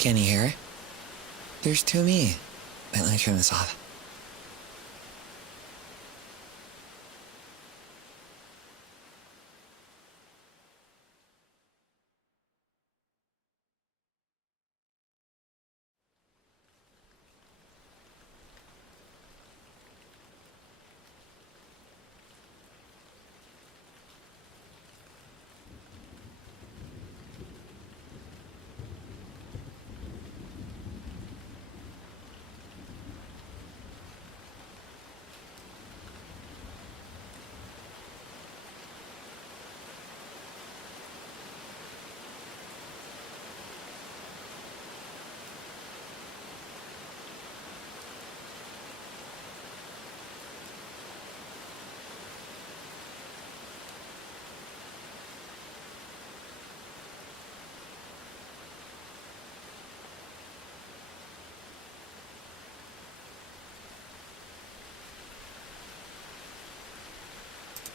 Can you hear? There's two me. Wait, let me turn this off.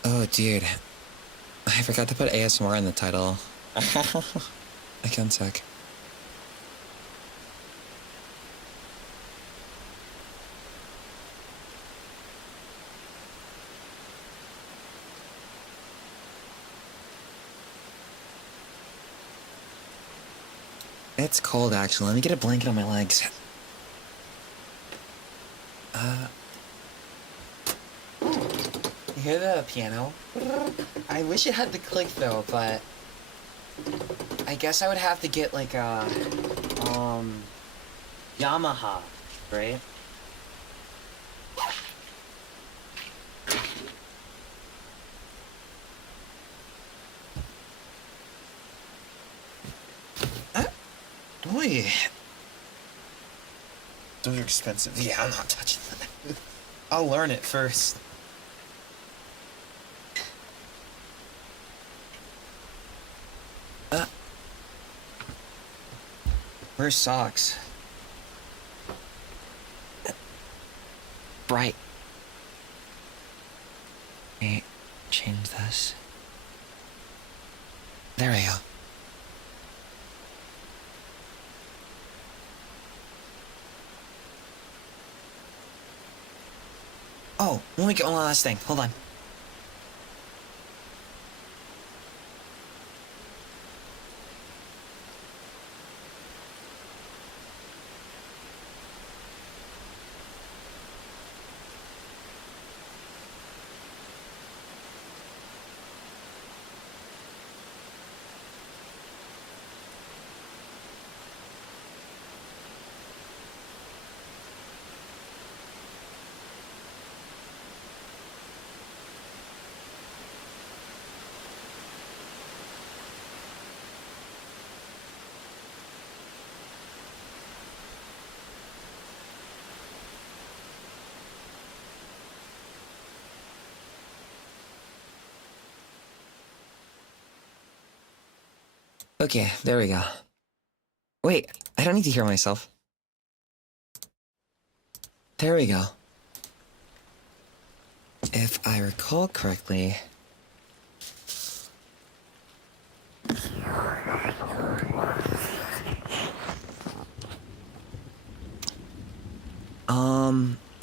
Oh, dude. I forgot to put ASMR in the title. I can't suck. It's cold, actually. Let me get a blanket on my legs. You hear the piano? I wish it had the click, though, but I guess I would have to get, like, a, Yamaha, right? Boy. Those are expensive. Yeah, I'm not touching that. I'll learn it first. Where's socks? Bright. Hey, change this. There we go. Oh, let me get one last thing. Hold on. Okay, there we go. Wait, I don't need to hear myself. There we go. If I recall correctly...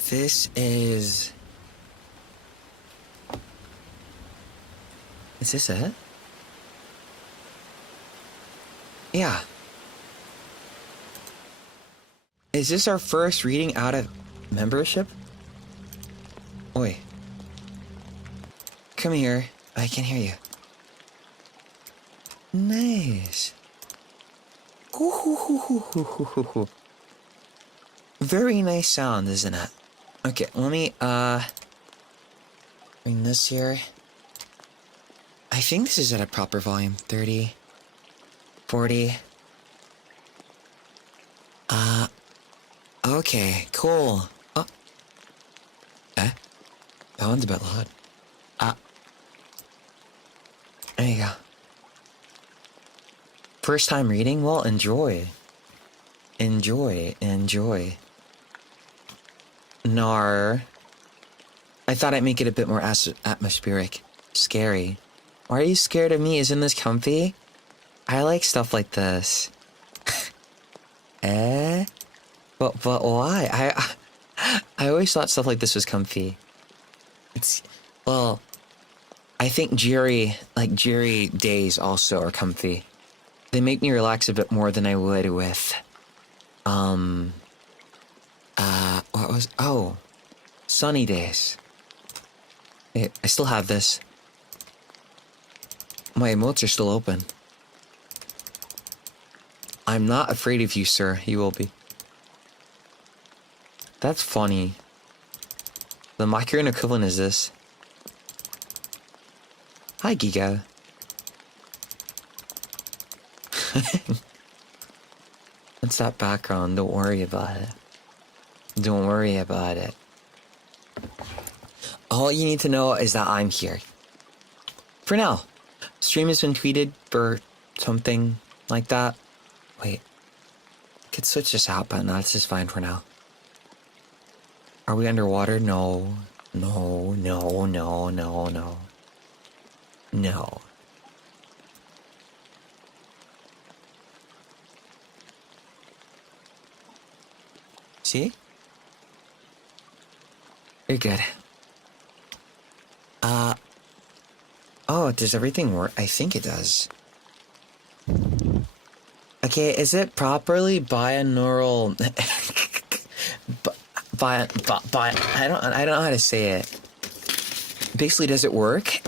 this is... Is this it? Yeah. Is this our first reading out of membership? Oi. Come here. I can hear you. Nice. Ooh. Very nice sound, isn't it? Okay, let me, bring this here. I think this is at a proper volume. 30. 40. Okay, cool. Oh. That one's a bit loud. There you go. First time reading? Well, enjoy. Enjoy. Nar. I thought I'd make it a bit more atmospheric. Scary. Why are you scared of me? Isn't this comfy? I like stuff like this. Eh? But why? I always thought stuff like this was comfy. Well, I think Jerry days also are comfy. They make me relax a bit more than I would with, sunny days. I still have this. My emotes are still open. I'm not afraid of you, sir. You will be. That's funny. The Machina equivalent is this. Hi, Giga. What's that background? Don't worry about it. Don't worry about it. All you need to know is that I'm here. For now. Stream has been tweeted for something like that. Wait. Could switch this out, but no, this is fine for now. Are we underwater? No. No, no, no, no, no. No. See? You're good. Oh, does everything work? I think it does. Okay, is it properly binaural? I don't know how to say it. Basically, does it work?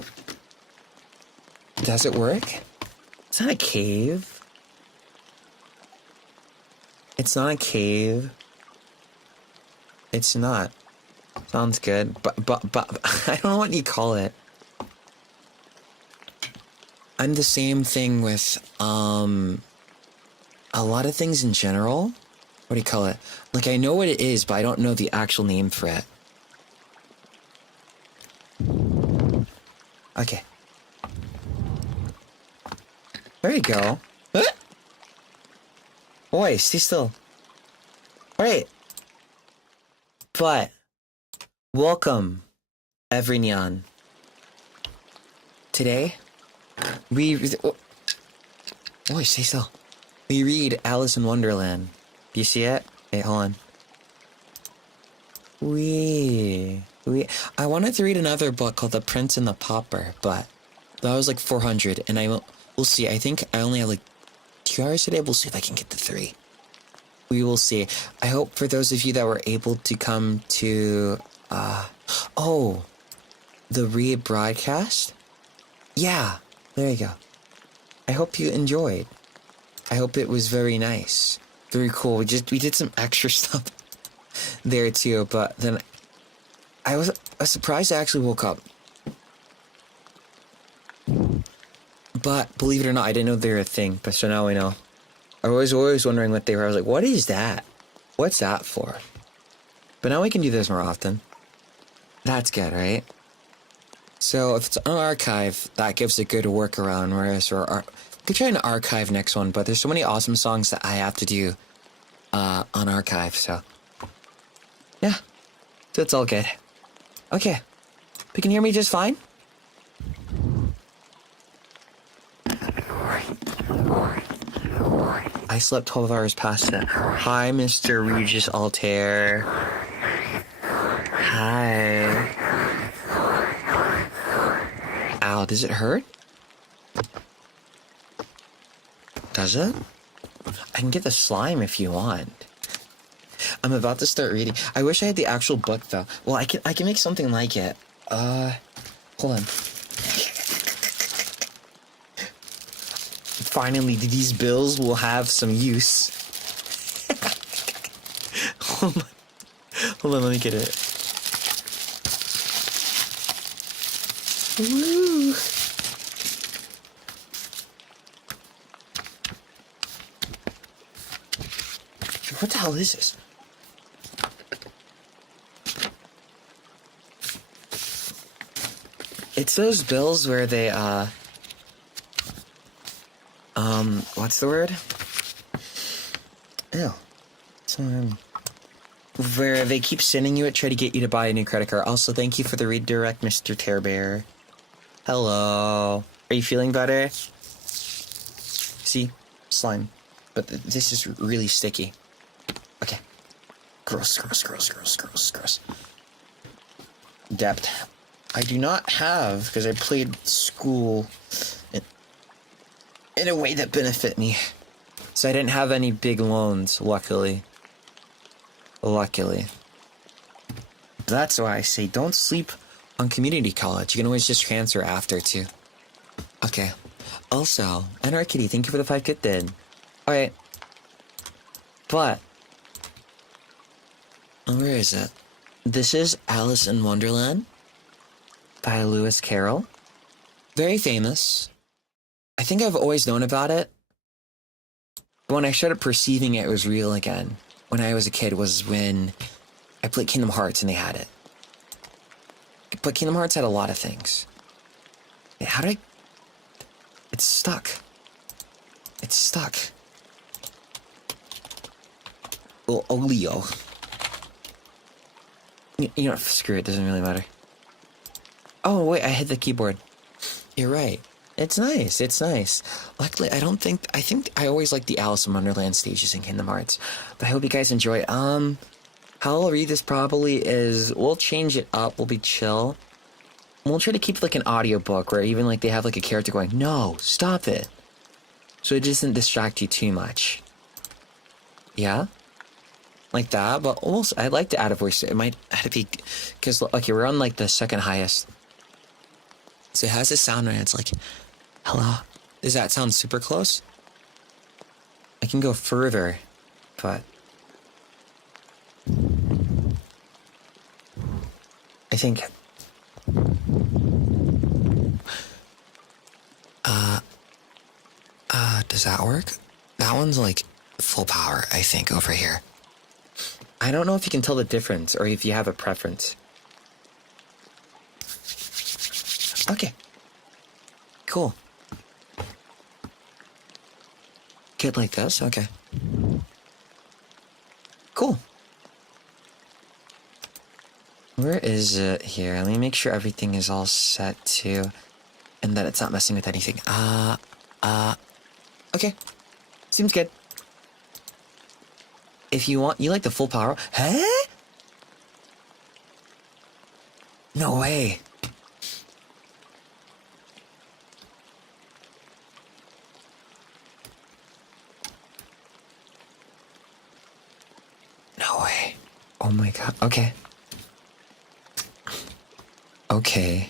Does it work? It's not a cave. It's not a cave. It's not. Sounds good. But I don't know what you call it. I'm the same thing with a lot of things in general. What do you call it? Like, I know what it is, but I don't know the actual name for it. Okay. There you go. Boy, stay still. Alright. But, welcome, every neon. Today, we... Boy, stay still. We read Alice in Wonderland. Do you see it? Hey, hold on. I wanted to read another book called The Prince and the Pauper, but that was like 400, and we'll see. I think I only have like 2 hours today. We'll see if I can get to 3. We will see. I hope for those of you that were able to come to, the rebroadcast? Yeah, there you go. I hope you enjoyed. I hope it was very nice. Very cool. We did some extra stuff there too, but then I was surprised I actually woke up. But believe it or not, I didn't know they were a thing, but so now we know. I was always wondering what they were. I was like, what is that? What's that for? But now we can do this more often. That's good, right? So if it's on archive, that gives a good workaround, whereas we could try an archive next one, but there's so many awesome songs that I have to do on archive, so yeah, so it's all good. Okay, you can hear me just fine? I slept 12 hours past it. Hi, Mr. Regis Altair. Hi. Ow, does it hurt? Does it? I can get the slime if you want. I'm about to start reading. I wish I had the actual book though. Well, I can make something like it. Hold on. Finally, these bills will have some use. Hold on, let me get it. Woo! What the hell is this? It's those bills where they, what's the word? Ew. Where they keep sending you it, try to get you to buy a new credit card. Also, thank you for the redirect, Mr. Tearbear. Hello. Are you feeling better? See? Slime. But this is really sticky. Gross. Depth. I do not have, because I played school in a way that benefit me. So I didn't have any big loans, luckily. That's why I say don't sleep on community college. You can always just transfer after, too. Okay. Also, NR Kitty, thank you for the 5 gifted. Alright. But, where is it? This is Alice in Wonderland by Lewis Carroll. Very famous. I think I've always known about it. But when I started perceiving it was real again, when I was a kid, was when I played Kingdom Hearts and they had it. But Kingdom Hearts had a lot of things. How did I... It's stuck. Well, Leo. You know, screw it, doesn't really matter. Oh, wait, I hit the keyboard. You're right. It's nice. Luckily, I think I always like the Alice in Wonderland stages in Kingdom Hearts. But I hope you guys enjoy it. How I'll read this probably is, we'll change it up, we'll be chill. We'll try to keep like an audiobook where even like they have like a character going, no, stop it. So it doesn't distract you too much. Yeah? Like that, but also I'd like to add a voice. It might have to be, because okay, we're on like the second highest. So it has this sound and it's like, hello. Does that sound super close? I can go further, but I think does that work? That one's like full power, I think, over here. I don't know if you can tell the difference or if you have a preference. Okay. Cool. Get like this? Okay. Cool. Where is it here? Let me make sure everything is all set too. And that it's not messing with anything. Okay. Seems good. If you want, you like the full power? Huh? No way. No way. Oh my god. Okay. Okay.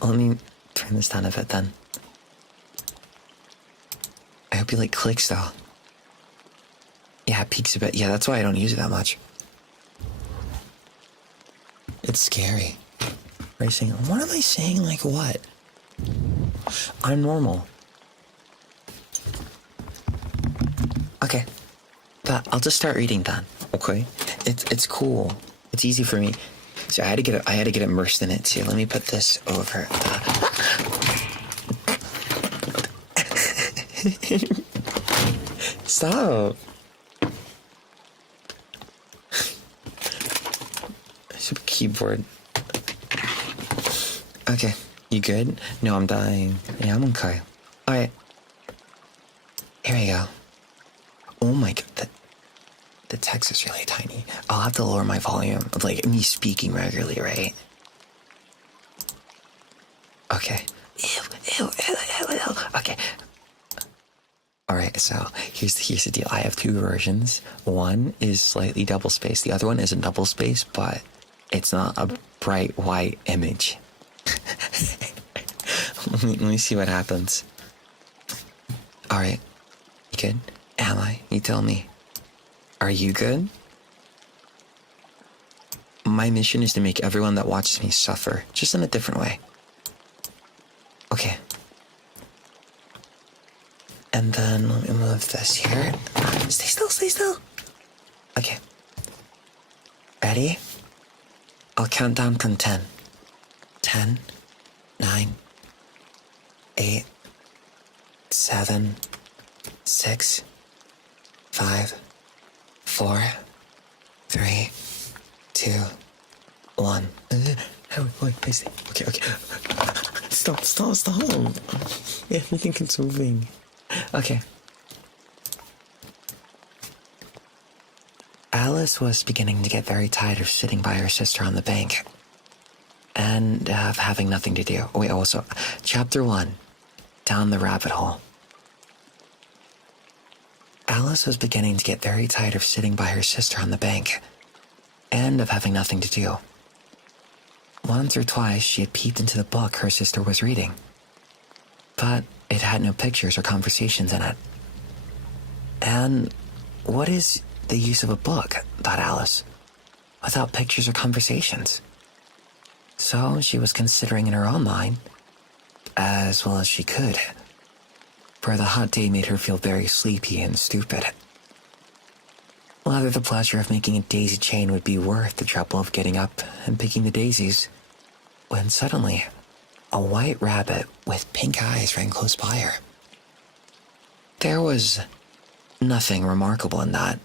Let me turn this down a bit then. I hope you like clicks though. Yeah, it peaks a bit. Yeah, that's why I don't use it that much. It's scary. Racing. What am I saying? Like what? I'm normal. Okay. But I'll just start reading then. Okay. It's cool. It's easy for me. So I had to get immersed in it too. Let me put this over. Stop. Super keyboard. Okay. You good? No, I'm dying. Yeah, I'm okay. Alright. Here we go. Oh my god. The text is really tiny. I'll have to lower my volume of like me speaking regularly, right? Okay. Ew. Okay. Alright, so here's the deal. I have 2 versions. One is slightly double spaced. The other one isn't double spaced, but it's not a bright white image. let me see what happens. Alright. You good? Am I? You tell me. Are you good? My mission is to make everyone that watches me suffer, just in a different way. Okay. And then let me move this here. Stay still. Okay. Ready? I'll count down from 10. 10, 9, 8, 7, 6, 5, 4, 3, 2, 1. Wait, okay. Stop. Everything keeps moving. Okay. Alice was beginning to get very tired of sitting by her sister on the bank and of having nothing to do. Oh, wait, also, Chapter 1, Down the Rabbit Hole. Alice was beginning to get very tired of sitting by her sister on the bank and of having nothing to do. Once or twice, she had peeped into the book her sister was reading, but it had no pictures or conversations in it. And what is the use of a book, thought Alice, without pictures or conversations? So she was considering in her own mind, as well as she could, for the hot day made her feel very sleepy and stupid. Whether the pleasure of making a daisy chain would be worth the trouble of getting up and picking the daisies, when suddenly a white rabbit with pink eyes ran close by her. There was nothing remarkable in that,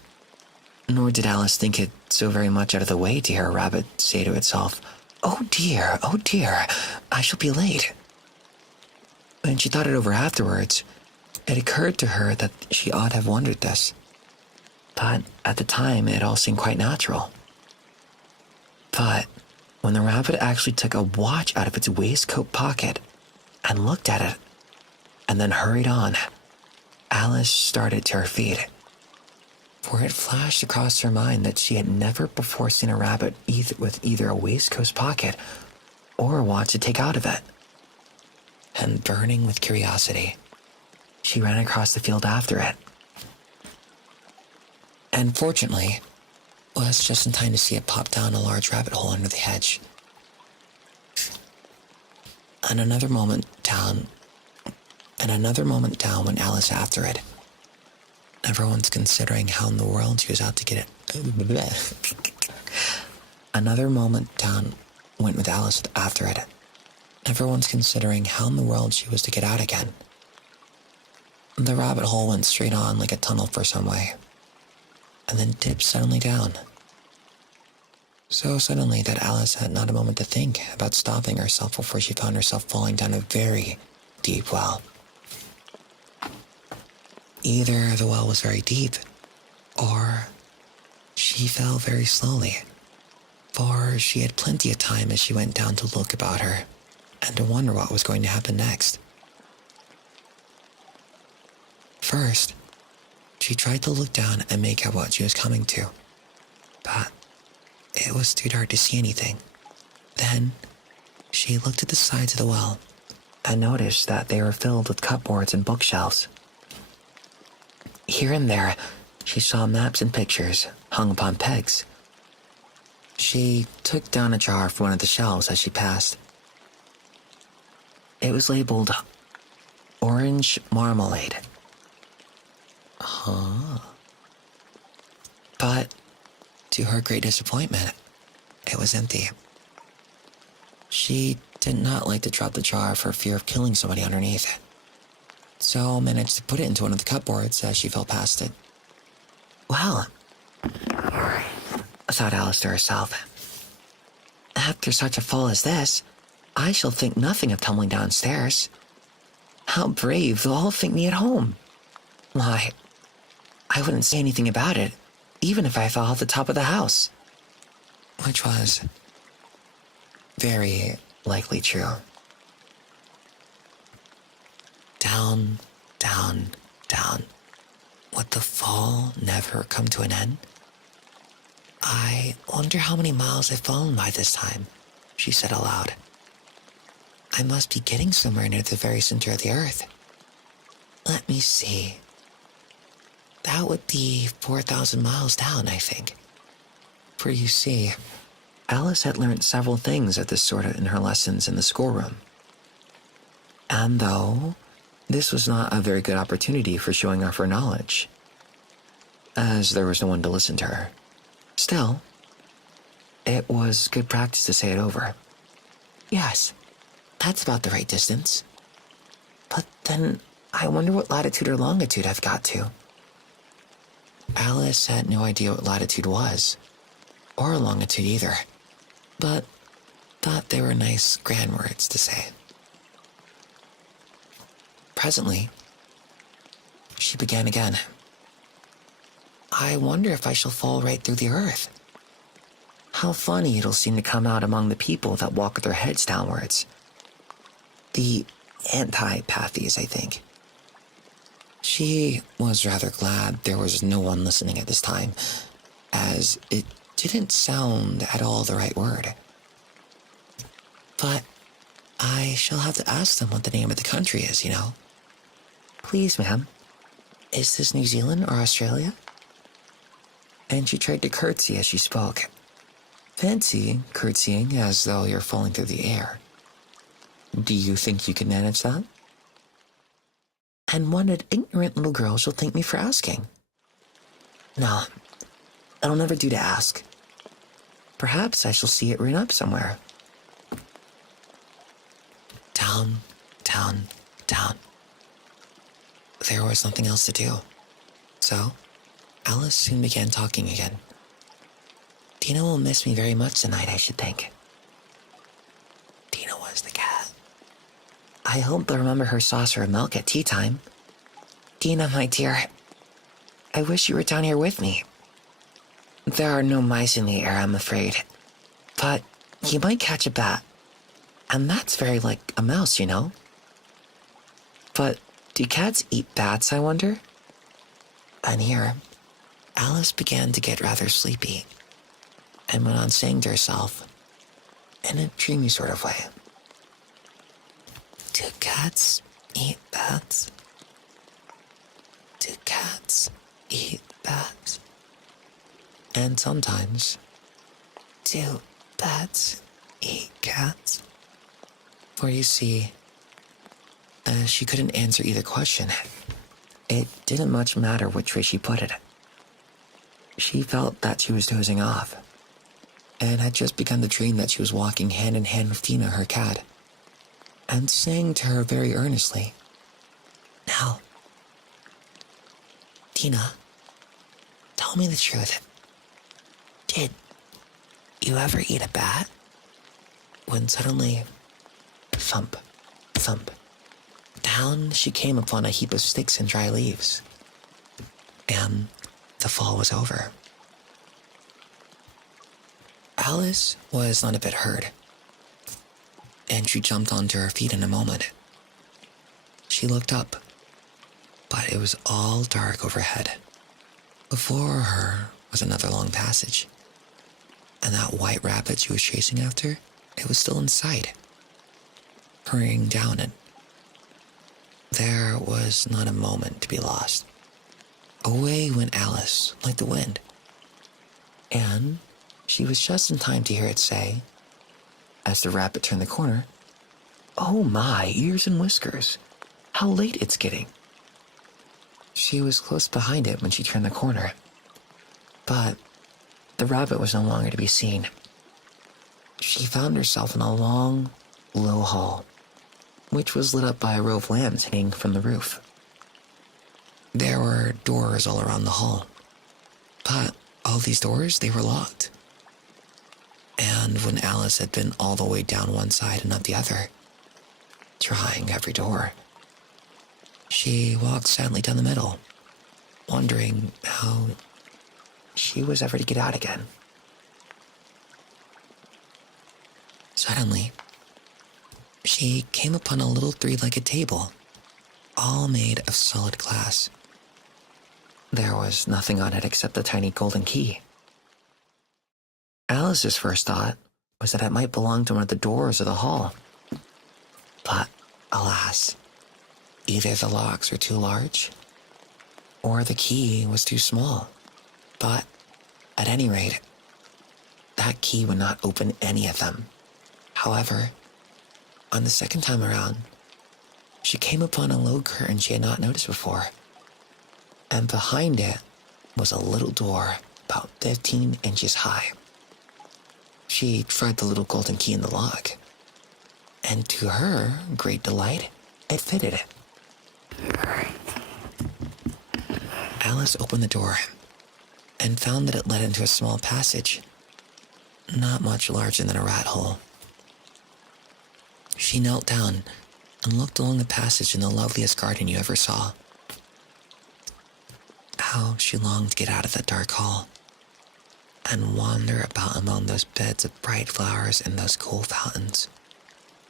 nor did Alice think it so very much out of the way to hear a rabbit say to itself, oh dear, I shall be late." When she thought it over afterwards, it occurred to her that she ought to have wondered this, but at the time it all seemed quite natural. But when the rabbit actually took a watch out of its waistcoat pocket and looked at it, and then hurried on, Alice started to her feet, for it flashed across her mind that she had never before seen a rabbit with either a waistcoat pocket or a watch to take out of it. And burning with curiosity, she ran across the field after it. And fortunately, was just in time to see it pop down a large rabbit hole under the hedge. And another moment down went Alice after it. Everyone's considering how in the world she was out to get it. Another moment down went with Alice after it. Everyone's considering how in the world she was to get out again. The rabbit hole went straight on like a tunnel for some way, and then dipped suddenly down. So suddenly that Alice had not a moment to think about stopping herself before she found herself falling down a very deep well. Either the well was very deep, or she fell very slowly, for she had plenty of time as she went down to look about her and to wonder what was going to happen next. First, she tried to look down and make out what she was coming to, but it was too dark to see anything. Then, she looked at the sides of the well and noticed that they were filled with cupboards and bookshelves. Here and there, she saw maps and pictures hung upon pegs. She took down a jar from one of the shelves as she passed. It was labeled Orange Marmalade. But, to her great disappointment, it was empty. She did not like to drop the jar for fear of killing somebody underneath, so managed to put it into one of the cupboards as she fell past it. Well, thought Alice to herself, after such a fall as this, I shall think nothing of tumbling downstairs. How brave, they'll all think me at home. Why, I wouldn't say anything about it, even if I fell off the top of the house. Which was very likely true. Down, down, down. Would the fall never come to an end? I wonder how many miles I've fallen by this time, she said aloud. I must be getting somewhere near the very center of the earth. Let me see. That would be 4,000 miles down, I think. For you see, Alice had learned several things of this sort in her lessons in the schoolroom. And though this was not a very good opportunity for showing off her knowledge, as there was no one to listen to her, still, it was good practice to say it over. Yes, that's about the right distance. But then, I wonder what latitude or longitude I've got to. Alice had no idea what latitude was, or longitude either, but thought they were nice grand words to say. Presently, she began again. I wonder if I shall fall right through the earth. How funny it'll seem to come out among the people that walk with their heads downwards. The antipathies, I think. She was rather glad there was no one listening at this time, as it didn't sound at all the right word. But I shall have to ask them what the name of the country is, you know. Please, ma'am, is this New Zealand or Australia? And she tried to curtsy as she spoke. Fancy curtsying as though you're falling through the air. Do you think you can manage that? And what an ignorant little girl shall think me for asking. No, it'll never do to ask. Perhaps I shall see it written up somewhere. Down, down, down. There was nothing else to do. So, Alice soon began talking again. Dina will miss me very much tonight, I should think. Dina was the cat. I hope they'll remember her saucer of milk at tea time. Dina, my dear, I wish you were down here with me. There are no mice in the air, I'm afraid. But you might catch a bat. And that's very like a mouse, you know? But do cats eat bats, I wonder? And here, Alice began to get rather sleepy, and went on saying to herself, in a dreamy sort of way, do cats eat bats? Do cats eat bats? And sometimes, do bats eat cats? For you see, she couldn't answer either question. It didn't much matter which way she put it. She felt that she was dozing off, and had just begun to dream that she was walking hand in hand with Dina, her cat, and saying to her very earnestly, Now, Dina, tell me the truth. Did you ever eat a bat? When suddenly, thump, thump, down she came upon a heap of sticks and dry leaves, and the fall was over. Alice was not a bit hurt, and she jumped onto her feet in a moment. She looked up, but it was all dark overhead. Before her was another long passage, and that white rabbit she was chasing after, it was still in sight, hurrying down it. There was not a moment to be lost. Away went Alice like the wind, and she was just in time to hear it say, as the rabbit turned the corner, Oh my, ears and whiskers, how late it's getting. She was close behind it when she turned the corner, but the rabbit was no longer to be seen. She found herself in a long, low hall, which was lit up by a row of lamps hanging from the roof. There were doors all around the hall, but all these doors, they were locked. And when Alice had been all the way down one side and up the other, trying every door, she walked sadly down the middle, wondering how she was ever to get out again. Suddenly, she came upon a little three-legged table, all made of solid glass. There was nothing on it except the tiny golden key. Alice's first thought was that it might belong to one of the doors of the hall. But, alas, either the locks were too large, or the key was too small. But, at any rate, that key would not open any of them. However, on the second time around, she came upon a low curtain she had not noticed before, and behind it was a little door about 15 inches high. She tried the little golden key in the lock, and to her great delight, it fitted. Alice opened the door and found that it led into a small passage, not much larger than a rat hole. She knelt down and looked along the passage in the loveliest garden you ever saw. how she longed to get out of that dark hall and wander about among those beds of bright flowers and those cool fountains.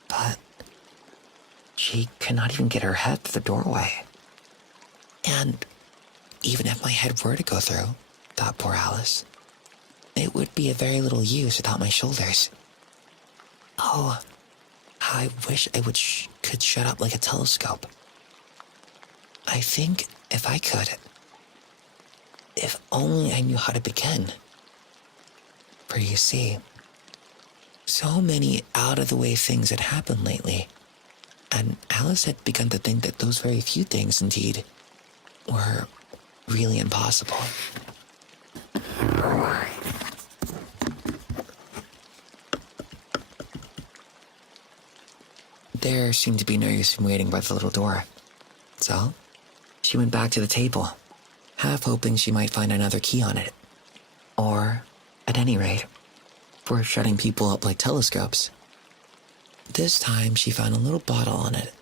But she could not even get her head through the doorway. And even if my head were to go through, thought poor Alice, it would be of very little use without my shoulders. Oh, how I wish I could shut up like a telescope. I think if I could, if only I knew how to begin. For you see, so many out-of-the-way things had happened lately, and Alice had begun to think that those very few things, indeed, were really impossible. There seemed to be no use in waiting by the little door, so she went back to the table, half hoping she might find another key on it, or, at any rate, for shutting people up like telescopes. This time she found a little bottle on it,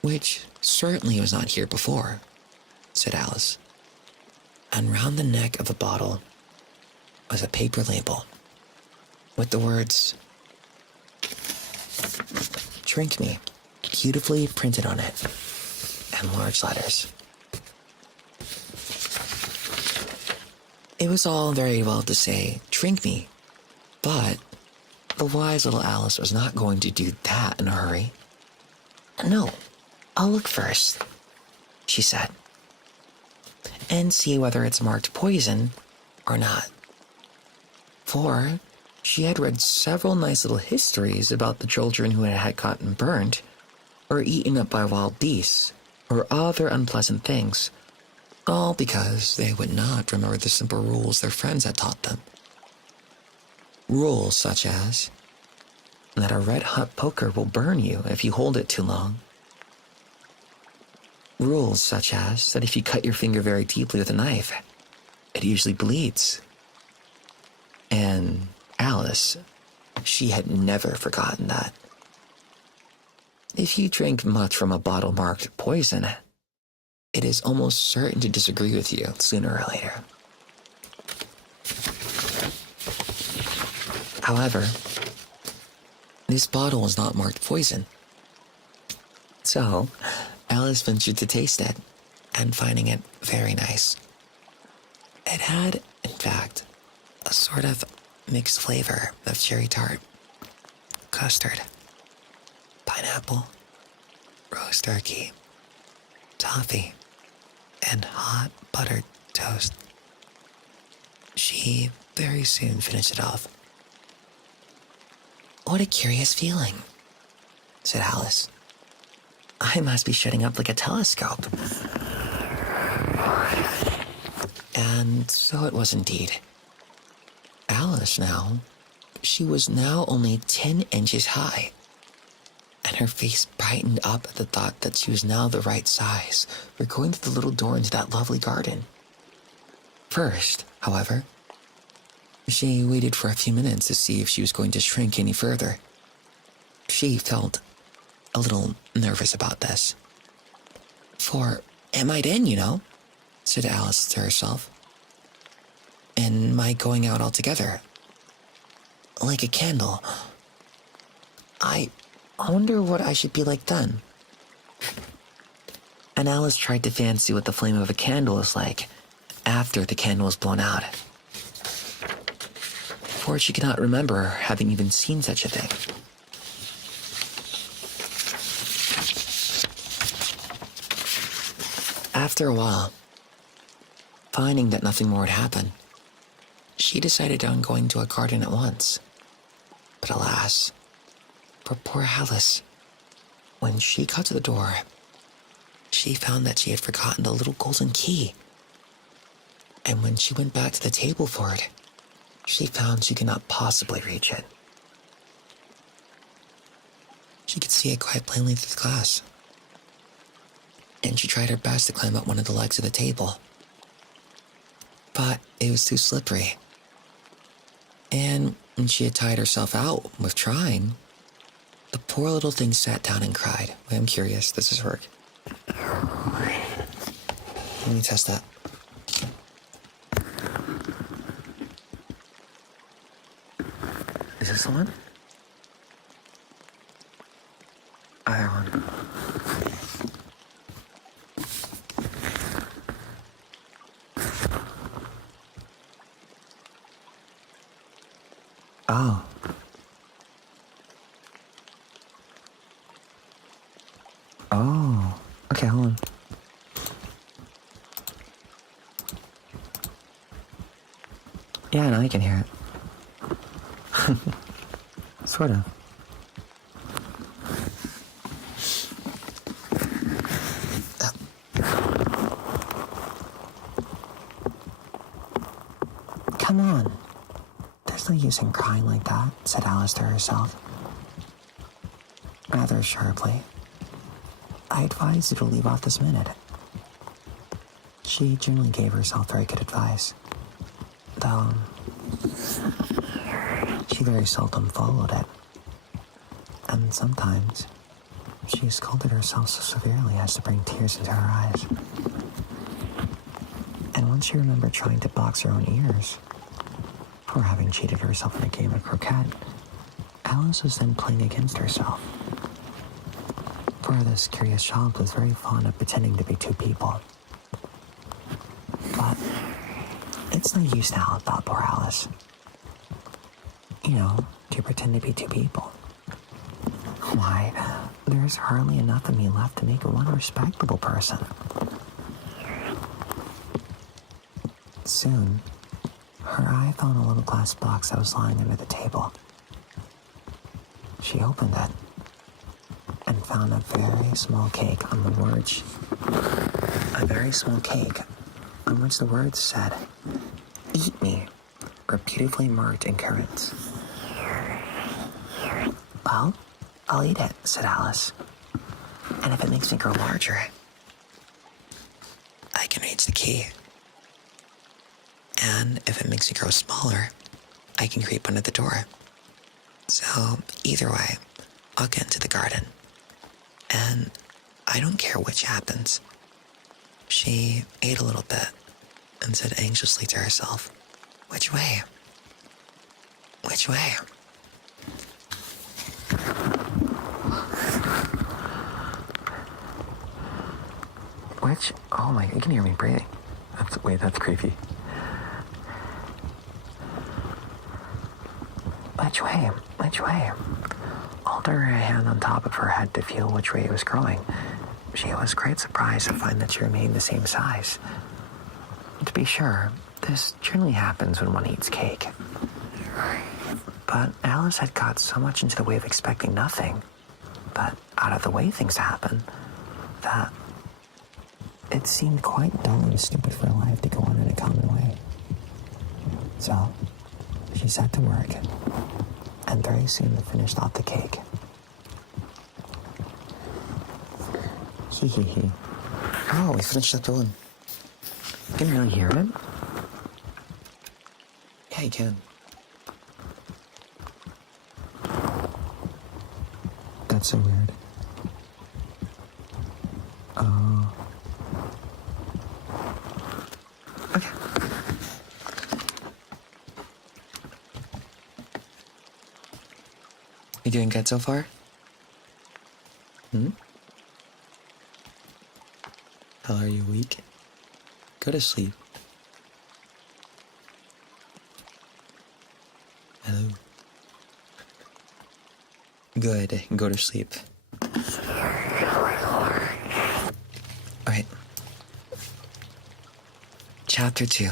which certainly was not here before, said Alice. And round the neck of the bottle was a paper label with the words, "Drink me," beautifully printed on it in large letters. It was all very well to say, "Drink me," but the wise little Alice was not going to do that in a hurry. "No, I'll look first," she said, "and see whether it's marked poison or not." For she had read several nice little histories about the children who had gotten burned, or eaten up by wild beasts, or other unpleasant things, all because they would not remember the simple rules their friends had taught them. Rules such as that a red-hot poker will burn you if you hold it too long. Rules such as that if you cut your finger very deeply with a knife, it usually bleeds. And Alice, she had never forgotten that. If you drink much from a bottle marked poison, it is almost certain to disagree with you sooner or later. However, this bottle was not marked poison. So, Alice ventured to taste it, and finding it very nice. It had, in fact, a sort of mixed flavor of cherry tart, custard, pineapple, roast turkey, toffee, and hot buttered toast. She very soon finished it off. "What a curious feeling," said Alice. "I must be shutting up like a telescope." And so it was indeed. Alice now, she was now only 10 inches high, and her face brightened up at the thought that she was now the right size for going through the little door into that lovely garden. First, however, she waited for a few minutes to see if she was going to shrink any further. She felt a little nervous about this. "For it might end, you know," said Alice to herself. "And my going out altogether. Like a candle. I wonder what I should be like then." And Alice tried to fancy what the flame of a candle is like after the candle is blown out. For she could not remember having even seen such a thing. After a while, finding that nothing more had happened, she decided on going to a garden at once. But alas, for poor Alice, when she got to the door, she found that she had forgotten the little golden key. And when she went back to the table for it, she found she could not possibly reach it. She could see it quite plainly through the glass. And she tried her best to climb up one of the legs of the table. But it was too slippery. And when she had tired herself out with trying, the poor little thing sat down and cried. Wait, I'm curious. Does this work? Let me test that. this the one? Other one. Oh. Oh. Okay, hold on. Yeah, now I can hear it. Sort of. Come on. There's no use in crying like that, said Alice to herself. Rather sharply. I advise you to leave off this minute. She generally gave herself very good advice, though she very seldom followed it. And sometimes she scolded herself so severely as to bring tears into her eyes. And once she remembered trying to box her own ears for having cheated herself in a game of croquet, Alice was then playing against herself. For this curious child was very fond of pretending to be two people. But it's no use now, thought poor Alice. You know, to pretend to be two people. Why, there's hardly enough of me left to make one respectable person. Soon, her eye fell on a little glass box that was lying under the table. She opened it and found a very small cake on the words. A very small cake on which the words said, "Eat me," were beautifully marked in carrots. Well, I'll eat it, said Alice. And if it makes me grow larger, I can reach the key. And if it makes me grow smaller, I can creep under the door. So, either way, I'll get into the garden. And I don't care which happens. She ate a little bit and said anxiously to herself, "Which way? Which way?" Which? Oh my, you can hear me breathing. Wait, that's creepy. Which way? Which way? Holding her hand on top of her head to feel which way it was growing, she was quite surprised to find that she remained the same size. To be sure, this generally happens when one eats cake. But Alice had got so much into the way of expecting nothing, but out of the way things happen, that it seemed quite dull and stupid for life to go on in a common way. So, she set to work, and very soon finished off the cake. Hee. Oh, we finished up the one. Can you really hear it? Yeah, you can. That's so weird. Oh. Okay. You doing good so far? How are you weak? Go to sleep. Hello. Good. Go to sleep. Alright. Chapter 2.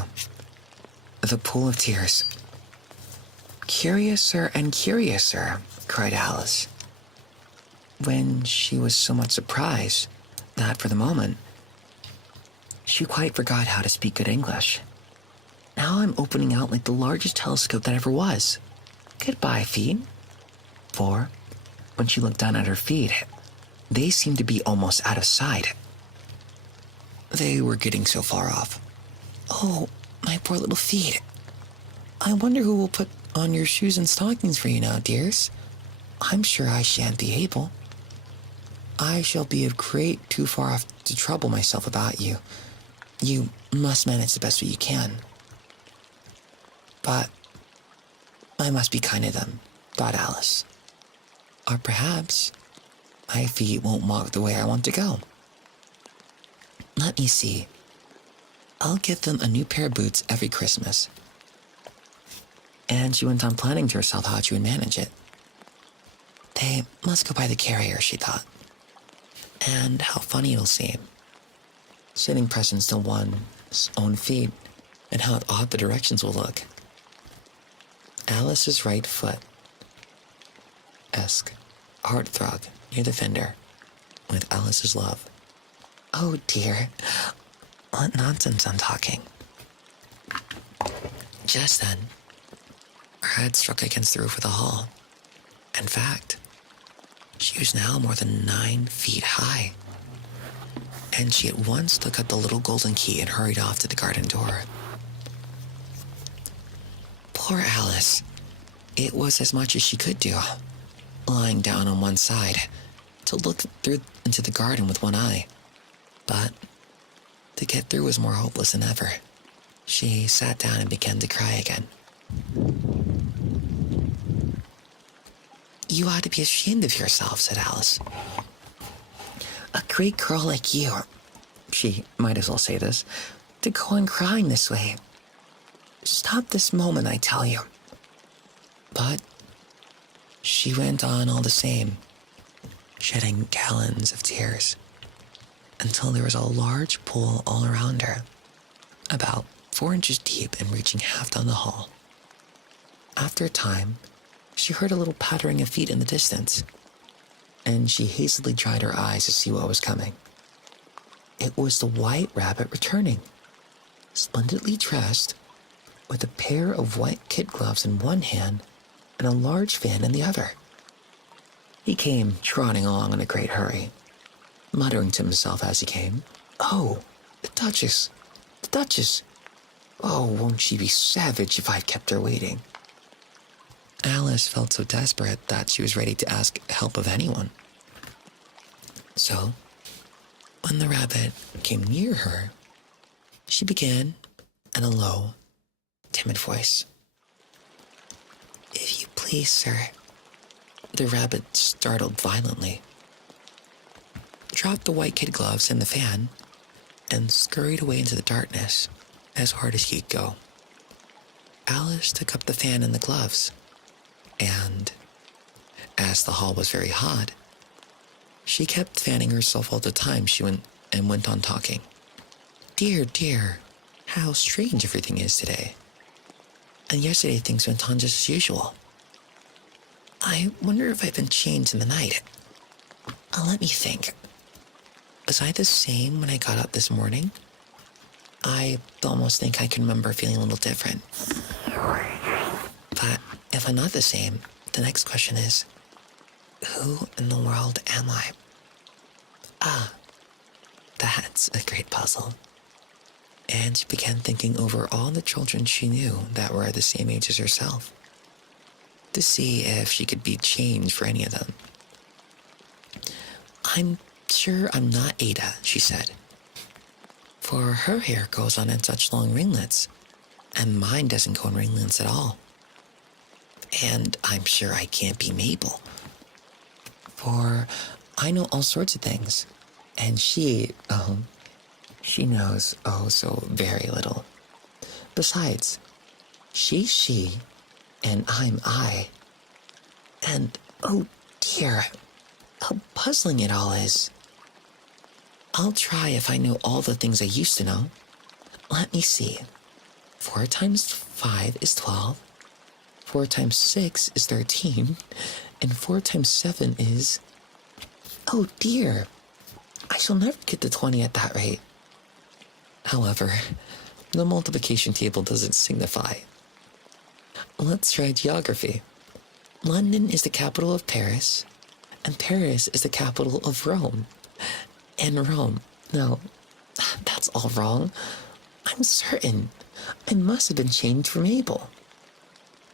The Pool of Tears. Curiouser and curiouser, cried Alice, when she was somewhat surprised that for the moment she quite forgot how to speak good English. Now I'm opening out like the largest telescope that ever was. Goodbye, feet. For, when she looked down at her feet, they seemed to be almost out of sight. They were getting so far off. Oh, my poor little feet. I wonder who will put on your shoes and stockings for you now, dears. I'm sure I shan't be able. I shall be a great too far off to trouble myself about you. You must manage the best way you can. But I must be kind to them, thought Alice. Or perhaps my feet won't walk the way I want to go. Let me see. I'll get them a new pair of boots every Christmas. And she went on planning to herself how she would manage it. They must go by the carrier, she thought. And how funny it'll seem. Sending presents to one's own feet, and how odd the directions will look. Alice's right foot. Heartthrob near the fender, with Alice's love. Oh dear, what nonsense I'm talking. Just then, her head struck against the roof of the hall. In fact, she was now more than 9 feet high. And she at once took out the little golden key and hurried off to the garden door. Poor Alice. It was as much as she could do, lying down on one side, to look through into the garden with one eye. But to get through was more hopeless than ever. She sat down and began to cry again. You ought to be ashamed of yourself, said Alice. A great girl like you, she might as well say this, to go on crying this way. Stop this moment, I tell you. But she went on all the same, shedding gallons of tears, until there was a large pool all around her, about 4 inches deep and reaching half down the hall. After a time, she heard a little pattering of feet in the distance, and she hastily dried her eyes to see what was coming. It was the White Rabbit returning, splendidly dressed, with a pair of white kid gloves in one hand and a large fan in the other. He came trotting along in a great hurry, muttering to himself as he came, "Oh, the Duchess! The Duchess! Oh, won't she be savage if I've kept her waiting?" Alice felt so desperate that she was ready to ask help of anyone. So, when the rabbit came near her, she began in a low, timid voice. "If you please, sir." The rabbit startled violently, dropped the white kid gloves and the fan, and scurried away into the darkness as hard as he could go. Alice took up the fan and the gloves, and as the hall was very hot, she kept fanning herself all the time she went on talking. Dear, dear, how strange everything is today. And yesterday things went on just as usual. I wonder if I've been changed in the night. Let me think. Was I the same when I got up this morning? I almost think I can remember feeling a little different. But if I'm not the same, the next question is, who in the world am I? Ah, that's a great puzzle. And she began thinking over all the children she knew that were the same age as herself, to see if she could be changed for any of them. I'm sure I'm not Ada, she said, for her hair goes on in such long ringlets, and mine doesn't go in ringlets at all. And I'm sure I can't be Mabel, for I know all sorts of things, and she knows so very little. Besides, she's she, and I'm I. And, oh dear, how puzzling it all is. I'll try if I know all the things I used to know. Let me see. 4 times 5 is 12. 4 times 6 is 13. And 4 times 7 is... Oh dear, I shall never get to 20 at that rate. However, the multiplication table doesn't signify. Let's try geography. London is the capital of Paris, and Paris is the capital of Rome. And Rome, no, that's all wrong. I'm certain I must have been changed for Mabel.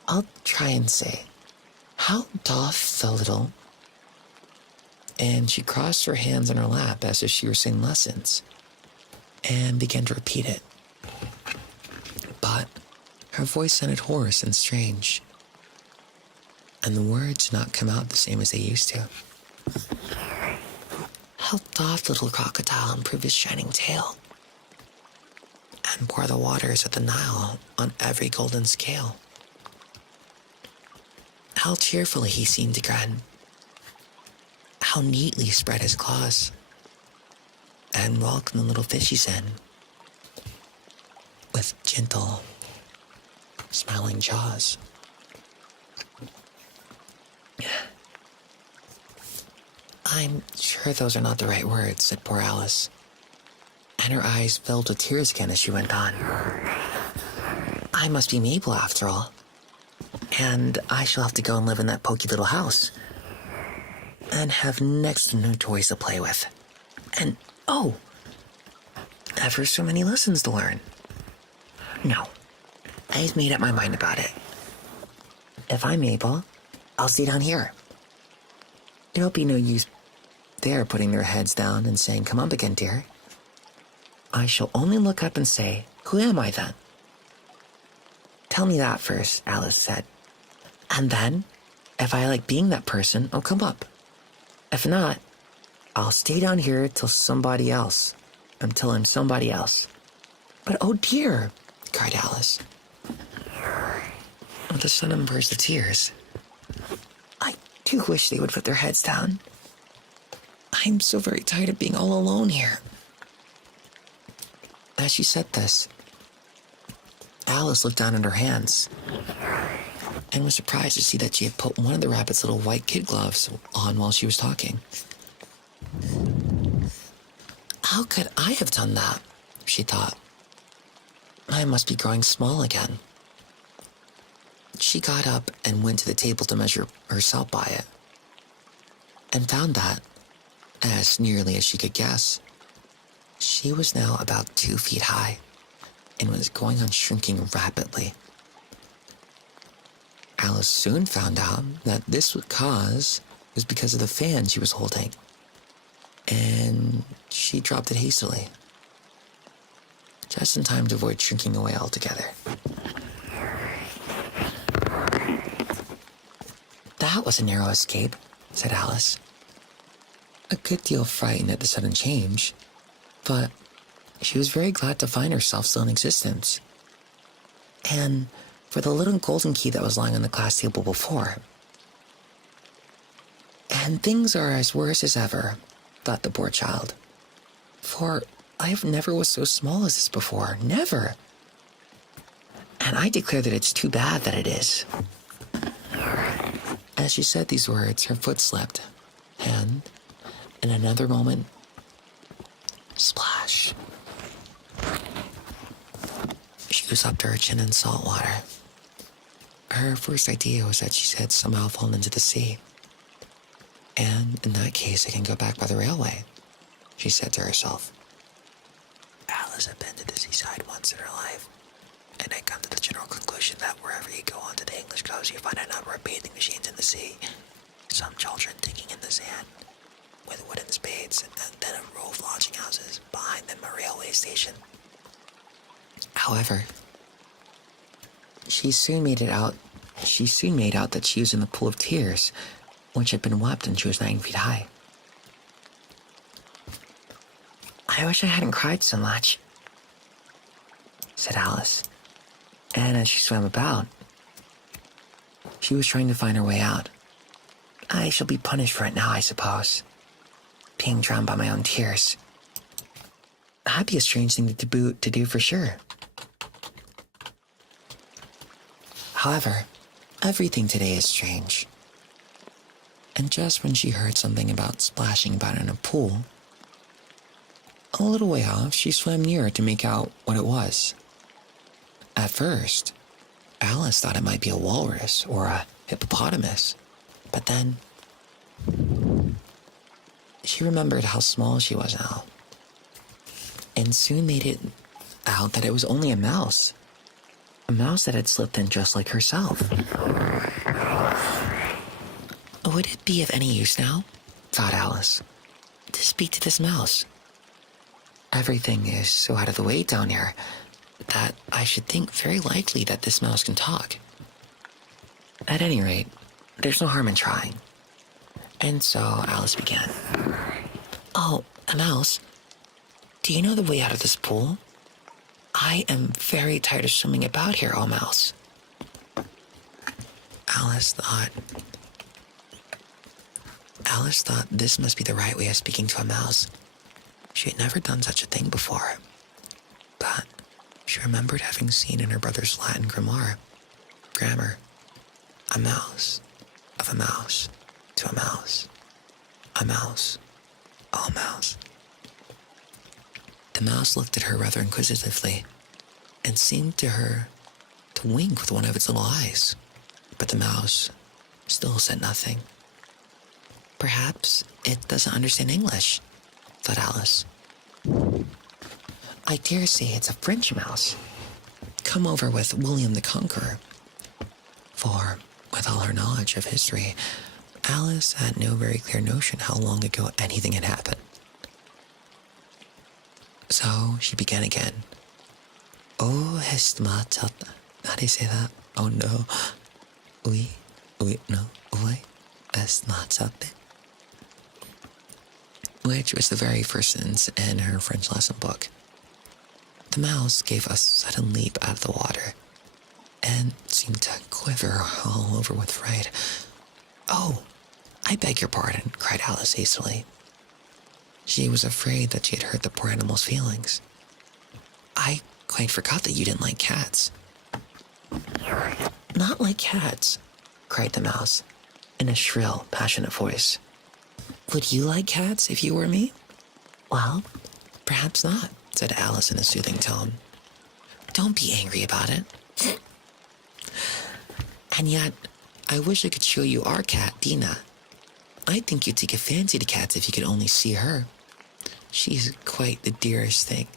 I'll try and say, how doth the little... And she crossed her hands on her lap as if she were saying lessons, and began to repeat it. But her voice sounded hoarse and strange. and the words did not come out the same as they used to. How doth little crocodile improve his shining tail, and pour the waters of the Nile on every golden scale? How cheerfully he seemed to grin, how neatly spread his claws, and welcome the little fishies in with gentle, smiling jaws. I'm sure those are not the right words, said poor Alice, and her eyes filled with tears again as she went on. I must be Mabel after all, and I shall have to go and live in that poky little house, and have next to no toys to play with, and, oh, ever so many lessons to learn. No, I've made up my mind about it. If I'm able, I'll stay down here. It'll be no use there putting their heads down and saying, come up again, dear. I shall only look up and say, who am I then? Tell me that first, Alice said. And then, if I like being that person, I'll come up. If not, I'll stay down here until I'm somebody else. But oh dear, cried Alice, with a sudden burst of tears. I do wish they would put their heads down. I'm so very tired of being all alone here. As she said this, Alice looked down at her hands and was surprised to see that she had put one of the rabbit's little white kid gloves on while she was talking. How could I have done that? She thought. I must be growing small again. She got up and went to the table to measure herself by it, and found that, as nearly as she could guess, she was now about 2 feet high and was going on shrinking rapidly. Alice soon found out that this was because of the fan she was holding, and she dropped it hastily, just in time to avoid shrinking away altogether. That was a narrow escape, said Alice, a good deal frightened at the sudden change, but she was very glad to find herself still in existence. And for the little golden key that was lying on the class table before. And things are as worse as ever, thought the poor child. For I have never was so small as this before, never. And I declare that it's too bad that it is. As she said these words, her foot slipped, and in another moment, splash. She was up to her chin in salt water. Her first idea was that she had somehow fallen into the sea. And in that case, I can go back by the railway, she said to herself. Alice had been to the seaside once in her life, and had come to the general conclusion that wherever you go onto the English coast, you find a number of bathing machines in the sea, some children digging in the sand with wooden spades, and then a row of lodging houses, behind them a railway station. However, she soon made out that she was in the pool of tears, which had been wept when she was 9 feet high. I wish I hadn't cried so much, said Alice, and as she swam about, she was trying to find her way out. I shall be punished for it now, I suppose, being drowned by my own tears. That'd be a strange thing to do for sure. However, everything today is strange. And just when she heard something about splashing about in a pool, a little way off, she swam nearer to make out what it was. At first, Alice thought it might be a walrus or a hippopotamus, but then she remembered how small she was now, and soon made it out that it was only a mouse that had slipped in just like herself. Would it be of any use now, thought Alice, to speak to this mouse? Everything is so out of the way down here that I should think very likely that this mouse can talk. At any rate, there's no harm in trying. And so Alice began. Oh, a mouse. Do you know the way out of this pool? I am very tired of swimming about here, oh mouse. Alice thought this must be the right way of speaking to a mouse. She had never done such a thing before. But she remembered having seen in her brother's Latin grammar, a mouse, of a mouse, to a mouse, a mouse, oh mouse. The mouse looked at her rather inquisitively and seemed to her to wink with one of its little eyes. But the mouse still said nothing. Perhaps it doesn't understand English, thought Alice. I dare say it's a French mouse, come over with William the Conqueror. For, with all her knowledge of history, Alice had no very clear notion how long ago anything had happened. So she began again. Oh, estimata. How do you say that? Oh no. Oui, no. Oui, estimata. Which was the very first sentence in her French lesson book. The mouse gave a sudden leap out of the water and seemed to quiver all over with fright. Oh, I beg your pardon, cried Alice hastily. She was afraid that she had hurt the poor animal's feelings. I quite forgot that you didn't like cats. Not like cats, cried the mouse in a shrill, passionate voice. Would you like cats if you were me? Well, perhaps not, said Alice in a soothing tone. Don't be angry about it. And yet, I wish I could show you our cat, Dina. I think you'd take a fancy to cats if you could only see her. She's quite the dearest thing.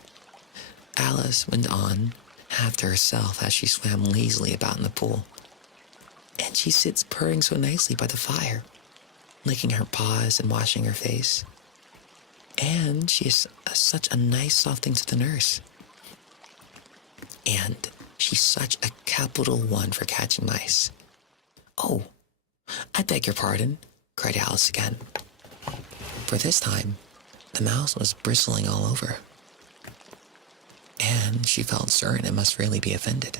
Alice went on, half to herself as she swam lazily about in the pool. And she sits purring so nicely by the fire, licking her paws and washing her face. And she is such a nice soft thing to the nurse. And she's such a capital one for catching mice. Oh, I beg your pardon, cried Alice again. For this time, the mouse was bristling all over. And she felt certain it must really be offended.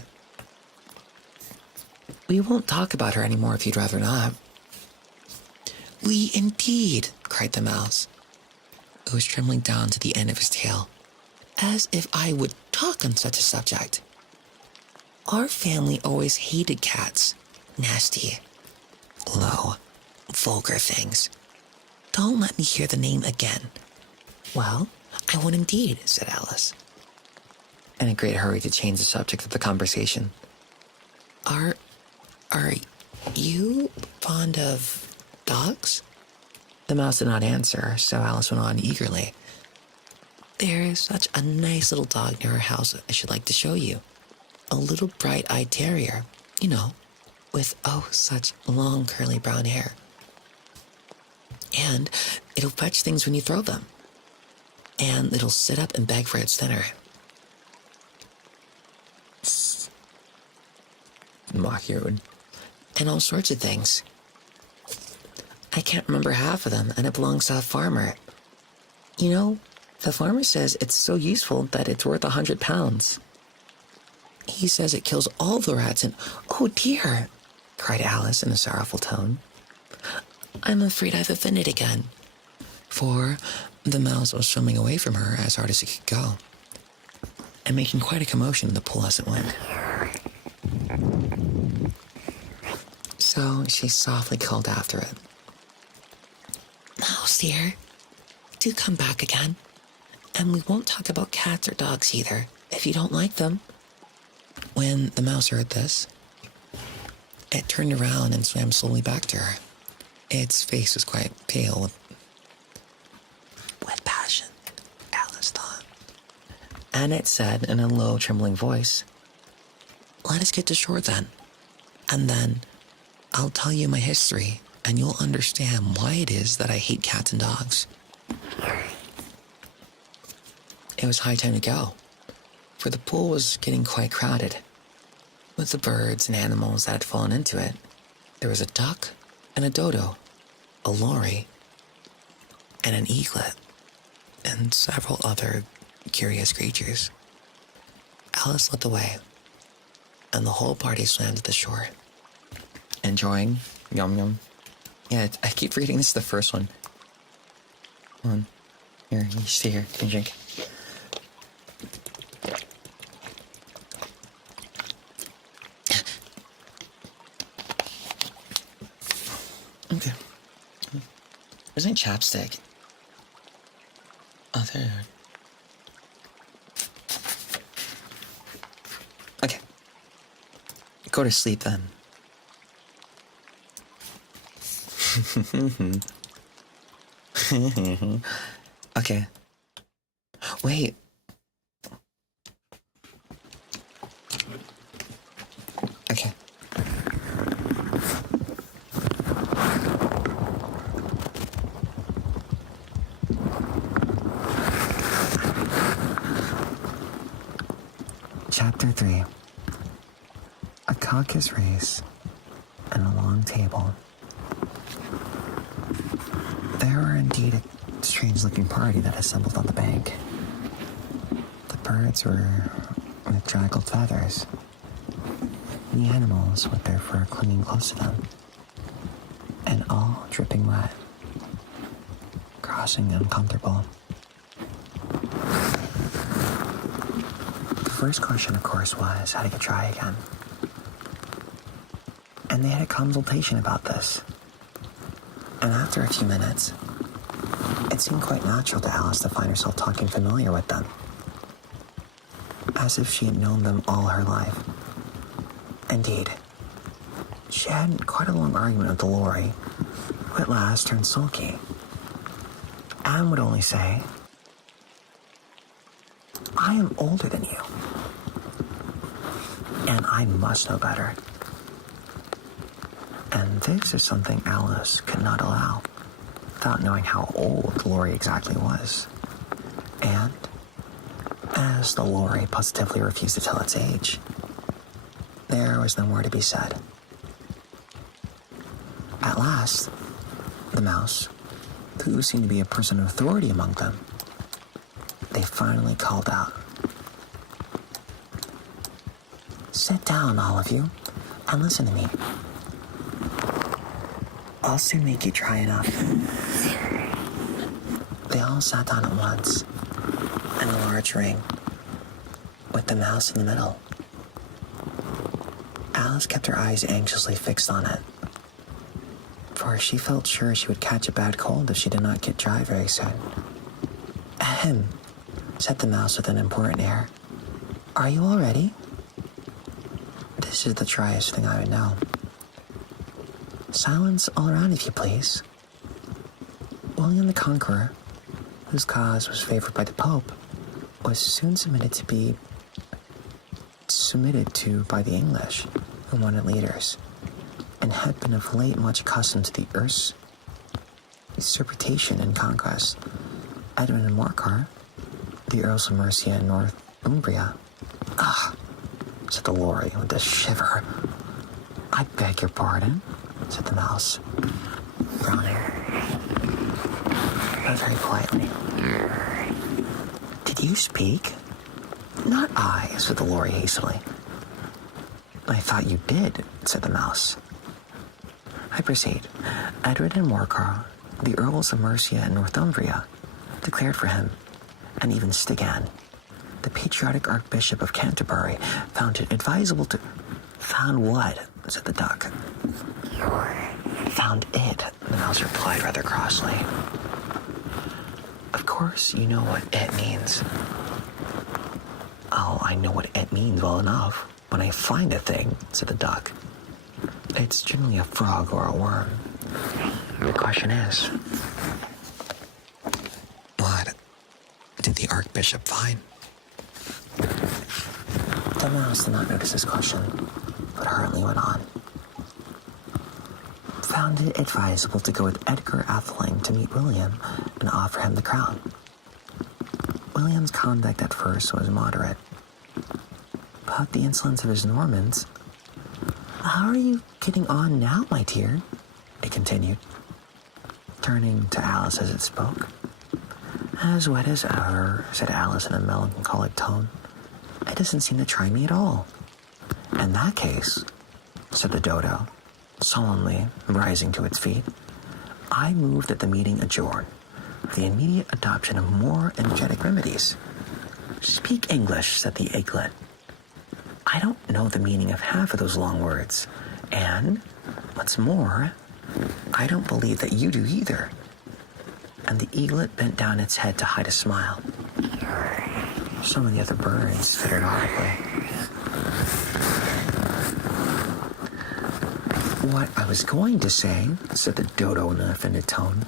We won't talk about her anymore if you'd rather not. We indeed, cried the mouse. It was trembling down to the end of his tail, as if I would talk on such a subject. Our family always hated cats. Nasty, low, vulgar things. Don't let me hear the name again. Well, I would indeed, said Alice, in a great hurry to change the subject of the conversation. Are you fond of dogs? The mouse did not answer, so Alice went on eagerly. There is such a nice little dog near our house I should like to show you. A little bright-eyed terrier, you know, with such long curly brown hair. And it'll fetch things when you throw them. And it'll sit up and beg for its dinner. Mock-eared. And all sorts of things. I can't remember half of them, and it belongs to a farmer. You know, the farmer says it's so useful that it's worth 100 pounds. He says it kills all the rats and... Oh dear, cried Alice in a sorrowful tone. I'm afraid I've offended again. For the mouse was swimming away from her as hard as it could go, and making quite a commotion in the pool as it went. So she softly called after it. Mouse dear, do come back again. And we won't talk about cats or dogs either, if you don't like them. When the mouse heard this, it turned around and swam slowly back to her. Its face was quite pale with passion, Alice thought. And it said in a low, trembling voice, Let us get to shore then, and then I'll tell you my history, and you'll understand why it is that I hate cats and dogs. It was high time to go, for the pool was getting quite crowded. With the birds and animals that had fallen into it, there was a duck, and a dodo, a lory, and an eaglet, and several other curious creatures. Alice led the way, and the whole party swam to the shore. Enjoying? Yum yum. Yeah, I keep reading this is the first one. Come on. Here, you stay here and drink. Okay. Where's my chapstick? Oh, there. Okay. Go to sleep then. Okay. Wait. Okay. Chapter 3. A caucus race and a long table. There were indeed a strange-looking party that assembled on the bank. The birds were with draggled feathers, the animals with their fur clinging close to them, and all dripping wet, crossing uncomfortable. The first question, of course, was how to get dry again. And they had a consultation about this. And after a few minutes, it seemed quite natural to Alice to find herself talking familiar with them, as if she had known them all her life. Indeed, she had quite a long argument with the Lori, who at last turned sulky. Anne would only say, "I am older than you, and I must know better." And this is something Alice could not allow, without knowing how old the Lori exactly was. And, as the Lori positively refused to tell its age, there was no more to be said. At last, the mouse, who seemed to be a person of authority among them, they finally called out, "Sit down, all of you, and listen to me. I'll soon make you dry enough." They all sat down at once, in a large ring, with the mouse in the middle. Alice kept her eyes anxiously fixed on it, for she felt sure she would catch a bad cold if she did not get dry very soon. "Ahem," said the mouse with an important air. "Are you all ready? This is the driest thing I would know. Silence all around, if you please." William the Conqueror, whose cause was favored by the Pope, was soon submitted to by the English, who wanted leaders, and had been of late much accustomed to the usurpation and conquest. Edwin and Morcar, the Earls of Mercia and Northumbria. "Ah," said the Lori with a shiver. "I beg your pardon," said the mouse, frowning, but very politely. "Did you speak?" "Not I," said the Lori hastily. "I thought you did," said the mouse. "I proceed. Edward and Morcar, the Earls of Mercia and Northumbria, declared for him, and even Stigand, the patriotic Archbishop of Canterbury, found it advisable to—" "Found what?" said the duck. "Found it," the mouse replied rather crossly. "Of course you know what it means." "Oh, I know what it means well enough. When I find a thing," said the duck. "It's generally a frog or a worm. The question is, what did the Archbishop find?" The mouse did not notice his question, but hurriedly went on. "Found it advisable to go with Edgar Atheling to meet William and offer him the crown. William's conduct at first was moderate, but the insolence of his Normans—" "How are you getting on now, my dear?" it continued, turning to Alice as it spoke. As wet as ever, said Alice in a melancholic tone. It doesn't seem to try me at all. In that case, said the dodo, solemnly rising to its feet, I move that the meeting adjourn for the immediate adoption of more energetic remedies. Speak English, said the eaglet. I don't know the meaning of half of those long words, and, what's more, I don't believe that you do either. And the eaglet bent down its head to hide a smile. Some of the other birds twittered audibly. What I was going to say, said the dodo in an offended tone,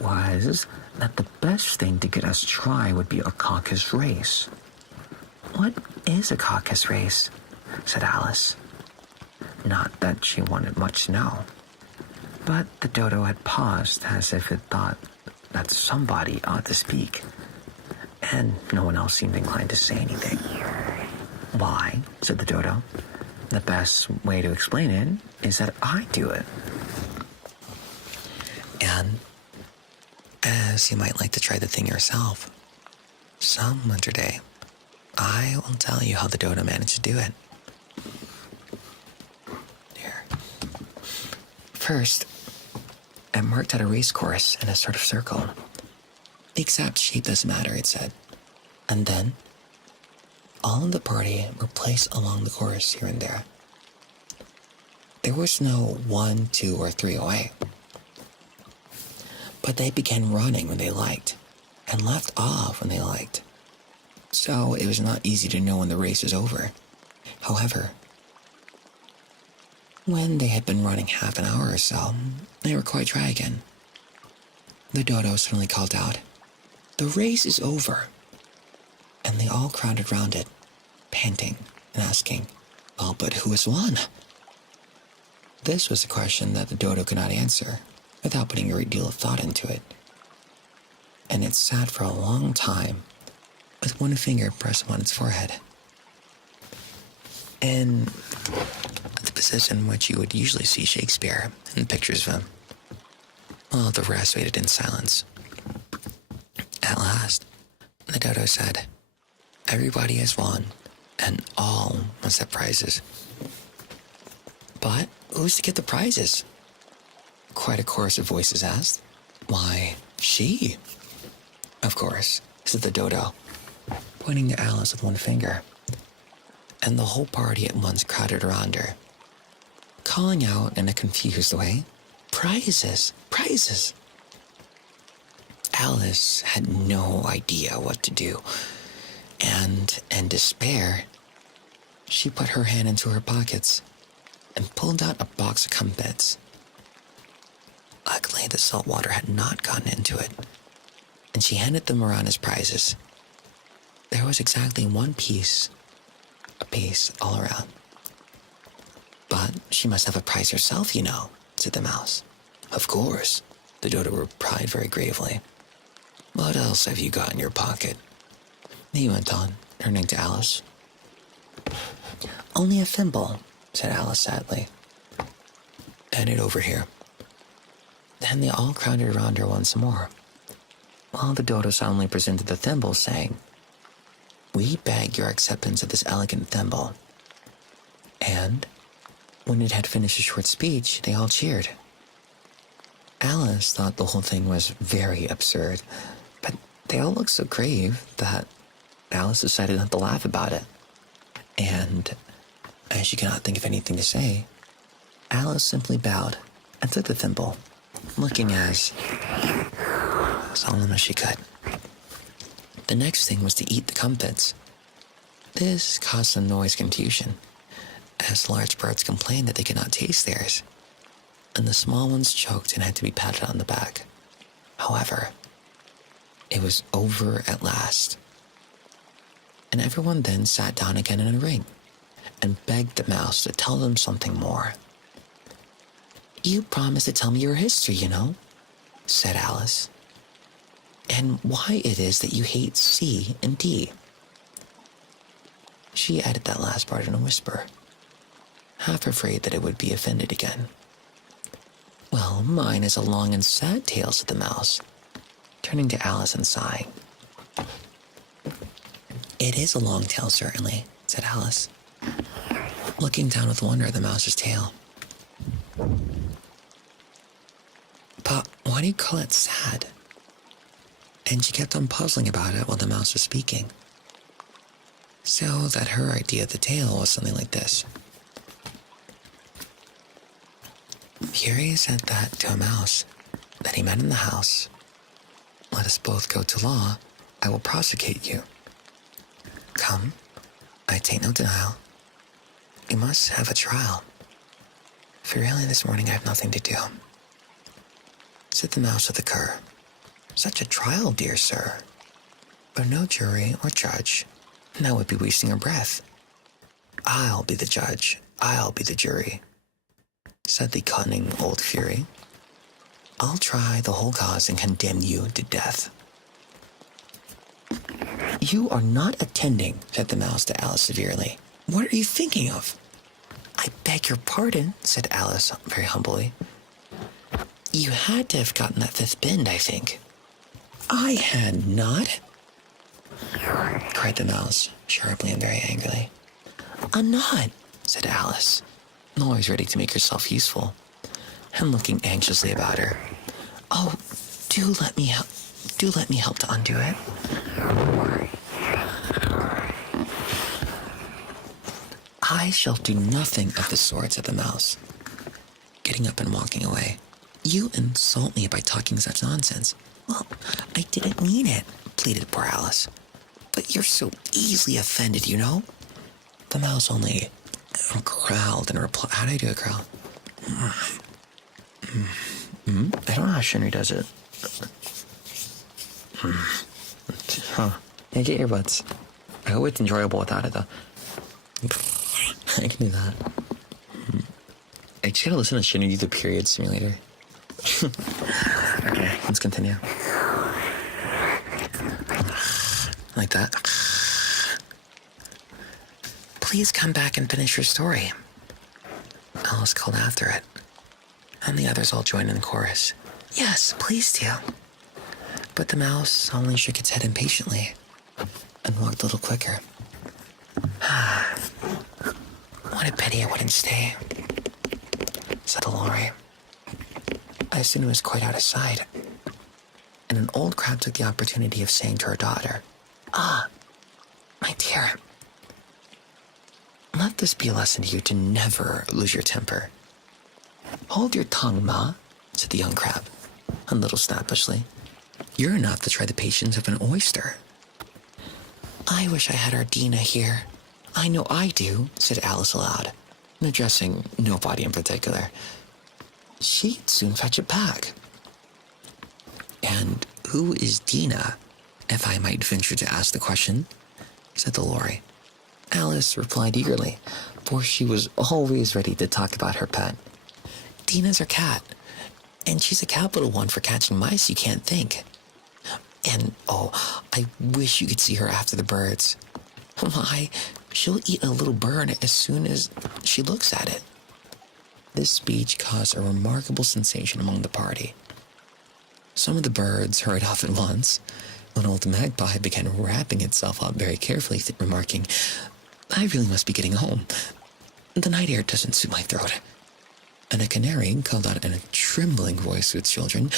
was that the best thing to get us try would be a caucus race. What is a caucus race? Said Alice. Not that she wanted much to know. But the dodo had paused as if it thought that somebody ought to speak, and no one else seemed inclined to say anything. Why, said the dodo, the best way to explain it is that I do it. And as you might like to try the thing yourself, some winter day, I will tell you how the dodo managed to do it. Here. First, I marked out a race course in a sort of circle. The exact shape doesn't matter, it said. And then, all of the party were placed along the course here and there. There was no 1, 2, or 3 away. But they began running when they liked, and left off when they liked. So it was not easy to know when the race was over. However, when they had been running half an hour or so, they were quite dry again. The dodo suddenly called out, "The race is over!" And they all crowded round it, panting and asking, "Well, but who has won?" This was a question that the dodo could not answer without putting a great deal of thought into it. And it sat for a long time with one finger pressed upon its forehead. In the position in which you would usually see Shakespeare in pictures of him, while the rest waited in silence. At last, the dodo said, "Everybody has won, and all must have prizes." "But who's to get the prizes?" quite a chorus of voices asked. "Why, she." "Of course," said the dodo, pointing to Alice with one finger. And the whole party at once crowded around her, calling out in a confused way, "Prizes! Prizes!" Alice had no idea what to do, and in despair, she put her hand into her pockets and pulled out a box of comfits. Luckily, the salt water had not gotten into it, and she handed them around as prizes. There was exactly one piece, a piece all around. "But she must have a prize herself, you know," said the mouse. "Of course," the dodo replied very gravely. "What else have you got in your pocket?" He went on, turning to Alice. "Only a thimble," said Alice sadly. "Hand it over here." Then they all crowded around her once more, while the dodo solemnly presented the thimble, saying, "We beg your acceptance of this elegant thimble." And when it had finished a short speech, they all cheered. Alice thought the whole thing was very absurd, but they all looked so grave that Alice decided not to laugh about it. And as she could not think of anything to say, Alice simply bowed and took the thimble, looking as solemn as she could. The next thing was to eat the comfits. This caused some noise confusion, as large birds complained that they could not taste theirs, and the small ones choked and had to be patted on the back. However, it was over at last, and everyone then sat down again in a ring and begged the mouse to tell them something more. "You promised to tell me your history, you know," said Alice, "and why it is that you hate C and D." She added that last part in a whisper, half afraid that it would be offended again. Well, mine is a long and sad tale, said the mouse, turning to Alice and sighing. It is a long tale, certainly, said Alice, looking down with wonder at the mouse's tail. But why do you call it sad? And she kept on puzzling about it while the mouse was speaking. So that her idea of the tale was something like this. Fury said that to a mouse that he met in the house. Let us both go to law. I will prosecute you. Come, I take no denial. You must have a trial. For really this morning I have nothing to do. Said the mouse with the cur. Such a trial, dear sir. But no jury or judge. That would be wasting our breath. I'll be the judge. I'll be the jury, said the cunning old Fury. I'll try the whole cause and condemn you to death. You are not attending, said the mouse to Alice severely. What are you thinking of? I beg your pardon, said Alice very humbly. You had to have gotten that fifth bend, I think. I had not, cried the mouse, sharply and very angrily. I'm not, said Alice, always ready to make herself useful, and looking anxiously about her. Oh, do let me help to undo it. I shall do nothing of the sort, said the mouse, getting up and walking away. You insult me by talking such nonsense. Well, I didn't mean it, pleaded poor Alice. But you're so easily offended, you know? The mouse only growled in reply. How do I do a growl? I don't know how Shinry does it. Huh. Yeah, get earbuds. I hope it's enjoyable without it, though. I can do that. I just gotta listen to Shinry do the period simulator. Okay, let's continue. Like that. Please come back and finish your story. Alice called after it, and the others all joined in the chorus. Yes, please do. But the mouse only shook its head impatiently and walked a little quicker. What a pity I wouldn't stay, said the lorry. As soon as it was quite out of sight, and an old crab took the opportunity of saying to her daughter, Ah, my dear, let this be a lesson to you to never lose your temper. Hold your tongue, Ma, said the young crab, a little snappishly. You're enough to try the patience of an oyster. I wish I had our Dina here. I know I do, said Alice aloud, addressing nobody in particular. She'd soon fetch it back. And who is Dina, if I might venture to ask the question? Said the lorry. Alice replied eagerly, for she was always ready to talk about her pet. Dina's our cat, and she's a capital one for catching mice you can't think. And, oh, I wish you could see her after the birds. Why, she'll eat a little bird as soon as she looks at it. This speech caused a remarkable sensation among the party. Some of the birds hurried off at once. An old magpie began wrapping itself up very carefully, remarking, I really must be getting home. The night air doesn't suit my throat. And a canary called out in a trembling voice to its children,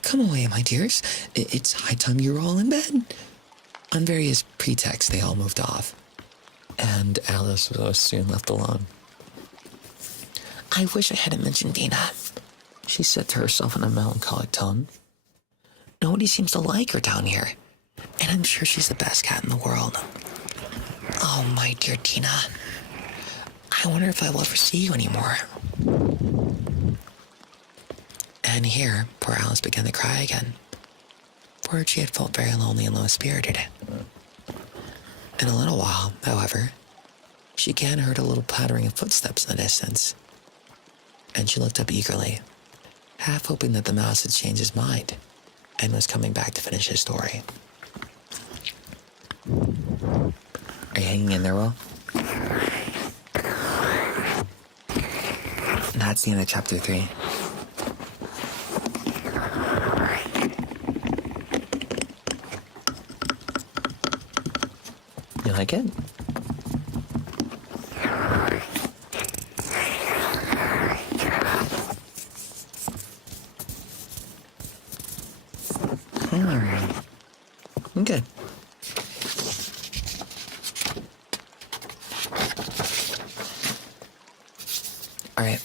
Come away, my dears. It's high time you were all in bed. On various pretexts, they all moved off, and Alice was soon left alone. I wish I hadn't mentioned Dina, she said to herself in a melancholic tone. Nobody seems to like her down here, and I'm sure she's the best cat in the world. Oh, my dear Dina, I wonder if I will ever see you anymore. And here, poor Alice began to cry again, for she had felt very lonely and low-spirited. In a little while, however, she again heard a little pattering of footsteps in the distance, and she looked up eagerly, half hoping that the mouse had changed his mind and was coming back to finish his story. Are you hanging in there, Will? That's the end of chapter 3. like it? Okay. All right.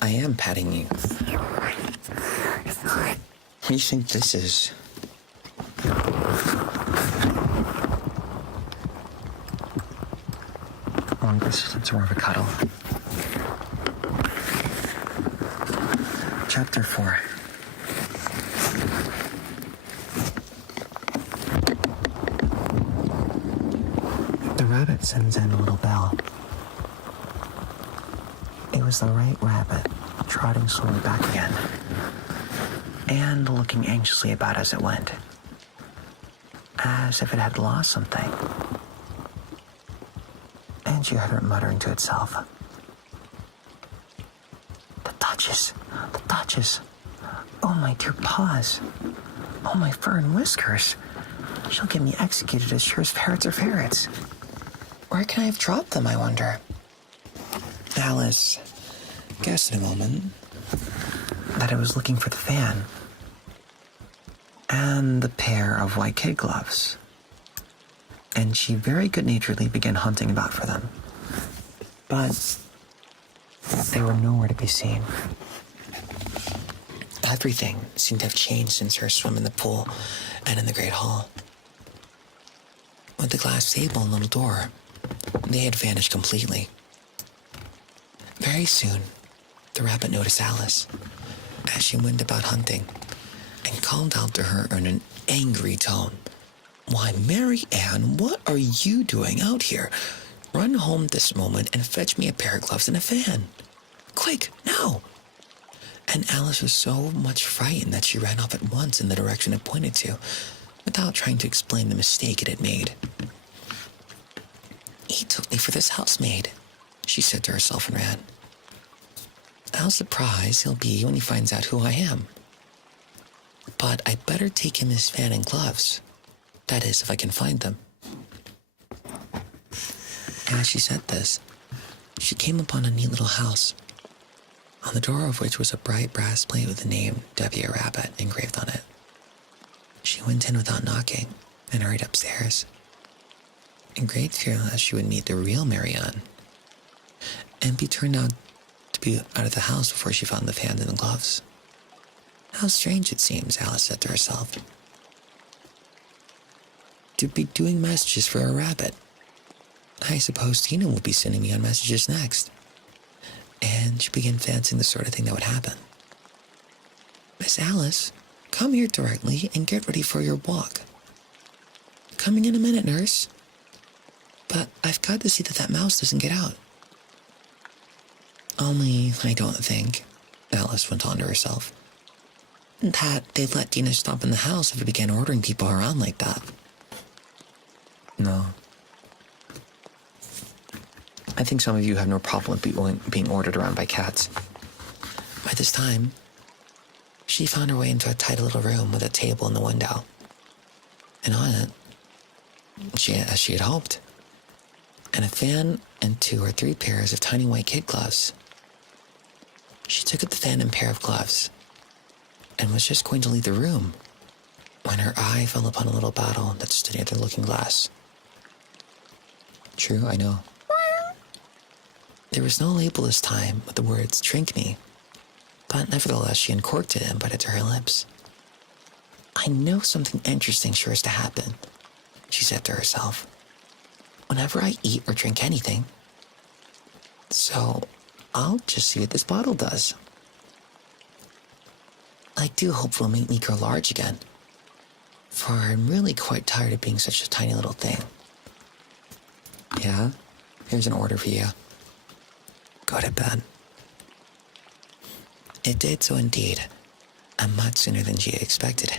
I am patting you. What do you think this is? Long distance or of a cuddle. Chapter 4. The rabbit sends in a little bell. It was the right rabbit, trotting slowly back again, and looking anxiously about as it went, as if it had lost something. And she heard it muttering to itself. The Duchess! The Duchess! Oh, my dear paws! Oh, my fur and whiskers! She'll get me executed as sure as ferrets are ferrets. Where can I have dropped them, I wonder? Alice, guessed in a moment that I was looking for the fan and the pair of white kid gloves, and she very good-naturedly began hunting about for them, but they were nowhere to be seen. everything seemed to have changed since her swim in the pool and in the Great Hall. With the glass table and little door, they had vanished completely. Very soon, the rabbit noticed Alice as she went about hunting and called out to her in an angry tone, "Why, Mary Ann, what are you doing out here? Run home this moment and fetch me a pair of gloves and a fan. Quick, now!" And Alice was so much frightened that she ran off at once in the direction it pointed to, without trying to explain the mistake it had made. "He took me for this housemaid," she said to herself and ran. "How surprised he'll be when he finds out who I am. But I'd better take him his fan and gloves. That is, if I can find them." And as she said this, she came upon a neat little house, on the door of which was a bright brass plate with the name W. Rabbit engraved on it. She went in without knocking and hurried upstairs, in great fear that she would meet the real Mary Ann and be turned out to be out of the house before she found the fans and the gloves. How strange it seems, Alice said to herself, to be doing messages for a rabbit. I suppose Tina will be sending me on messages next. And she began fancying the sort of thing that would happen. "Miss Alice, come here directly and get ready for your walk." "Coming in a minute, nurse. But I've got to see that that mouse doesn't get out." "Only I don't think," Alice went on to herself, "that they'd let Tina stop in the house if it began ordering people around like that." "No. I think some of you have no problem with being ordered around by cats." By this time, she found her way into a tidy little room with a table in the window. And on it, as she had hoped, and a fan and 2 or 3 pairs of tiny white kid gloves. She took up the fan and pair of gloves and was just going to leave the room when her eye fell upon a little bottle that stood near the looking glass. True, I know. There was no label this time with the words, "Drink me," but nevertheless she uncorked it and put it to her lips. "I know something interesting sure is to happen," she said to herself, "whenever I eat or drink anything. So I'll just see what this bottle does. I do hope it'll make me grow large again, for I'm really quite tired of being such a tiny little thing. Yeah, here's an order for you. Go to bed." It did so indeed, and much sooner than she had expected.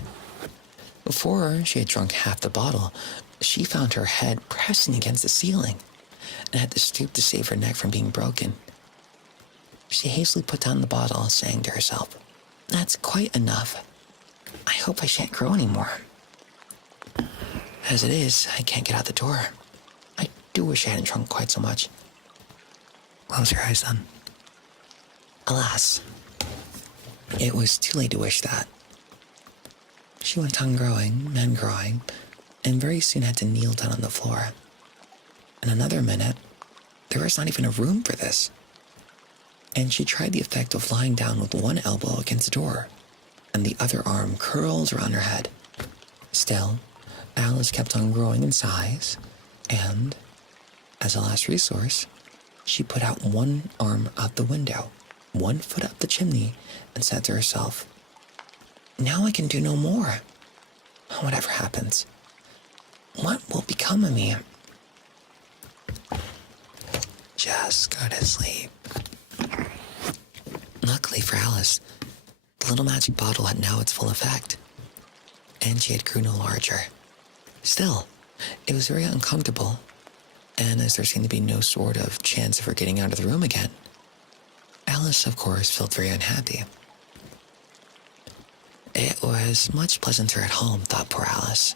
Before she had drunk half the bottle, she found her head pressing against the ceiling and had to stoop to save her neck from being broken. She hastily put down the bottle, saying to herself, "That's quite enough. I hope I shan't grow any more." As it is, I can't get out the door. I do wish I hadn't shrunk quite so much. Close your eyes, then. Alas, it was too late to wish that. She went on growing, and very soon had to kneel down on the floor. In another minute, there was not even a room for this. And she tried the effect of lying down with one elbow against the door, and the other arm curled around her head. Still, Alice kept on growing in size, and, as a last resource, she put out one arm out the window, 1 foot up the chimney, and said to herself, "Now I can do no more. Whatever happens, what will become of me?" Just go to sleep. Luckily for Alice, the little magic bottle had now its full effect, and she had grew no larger. Still, it was very uncomfortable, and as there seemed to be no sort of chance of her getting out of the room again, Alice, of course, felt very unhappy. It was much pleasanter at home, thought poor Alice.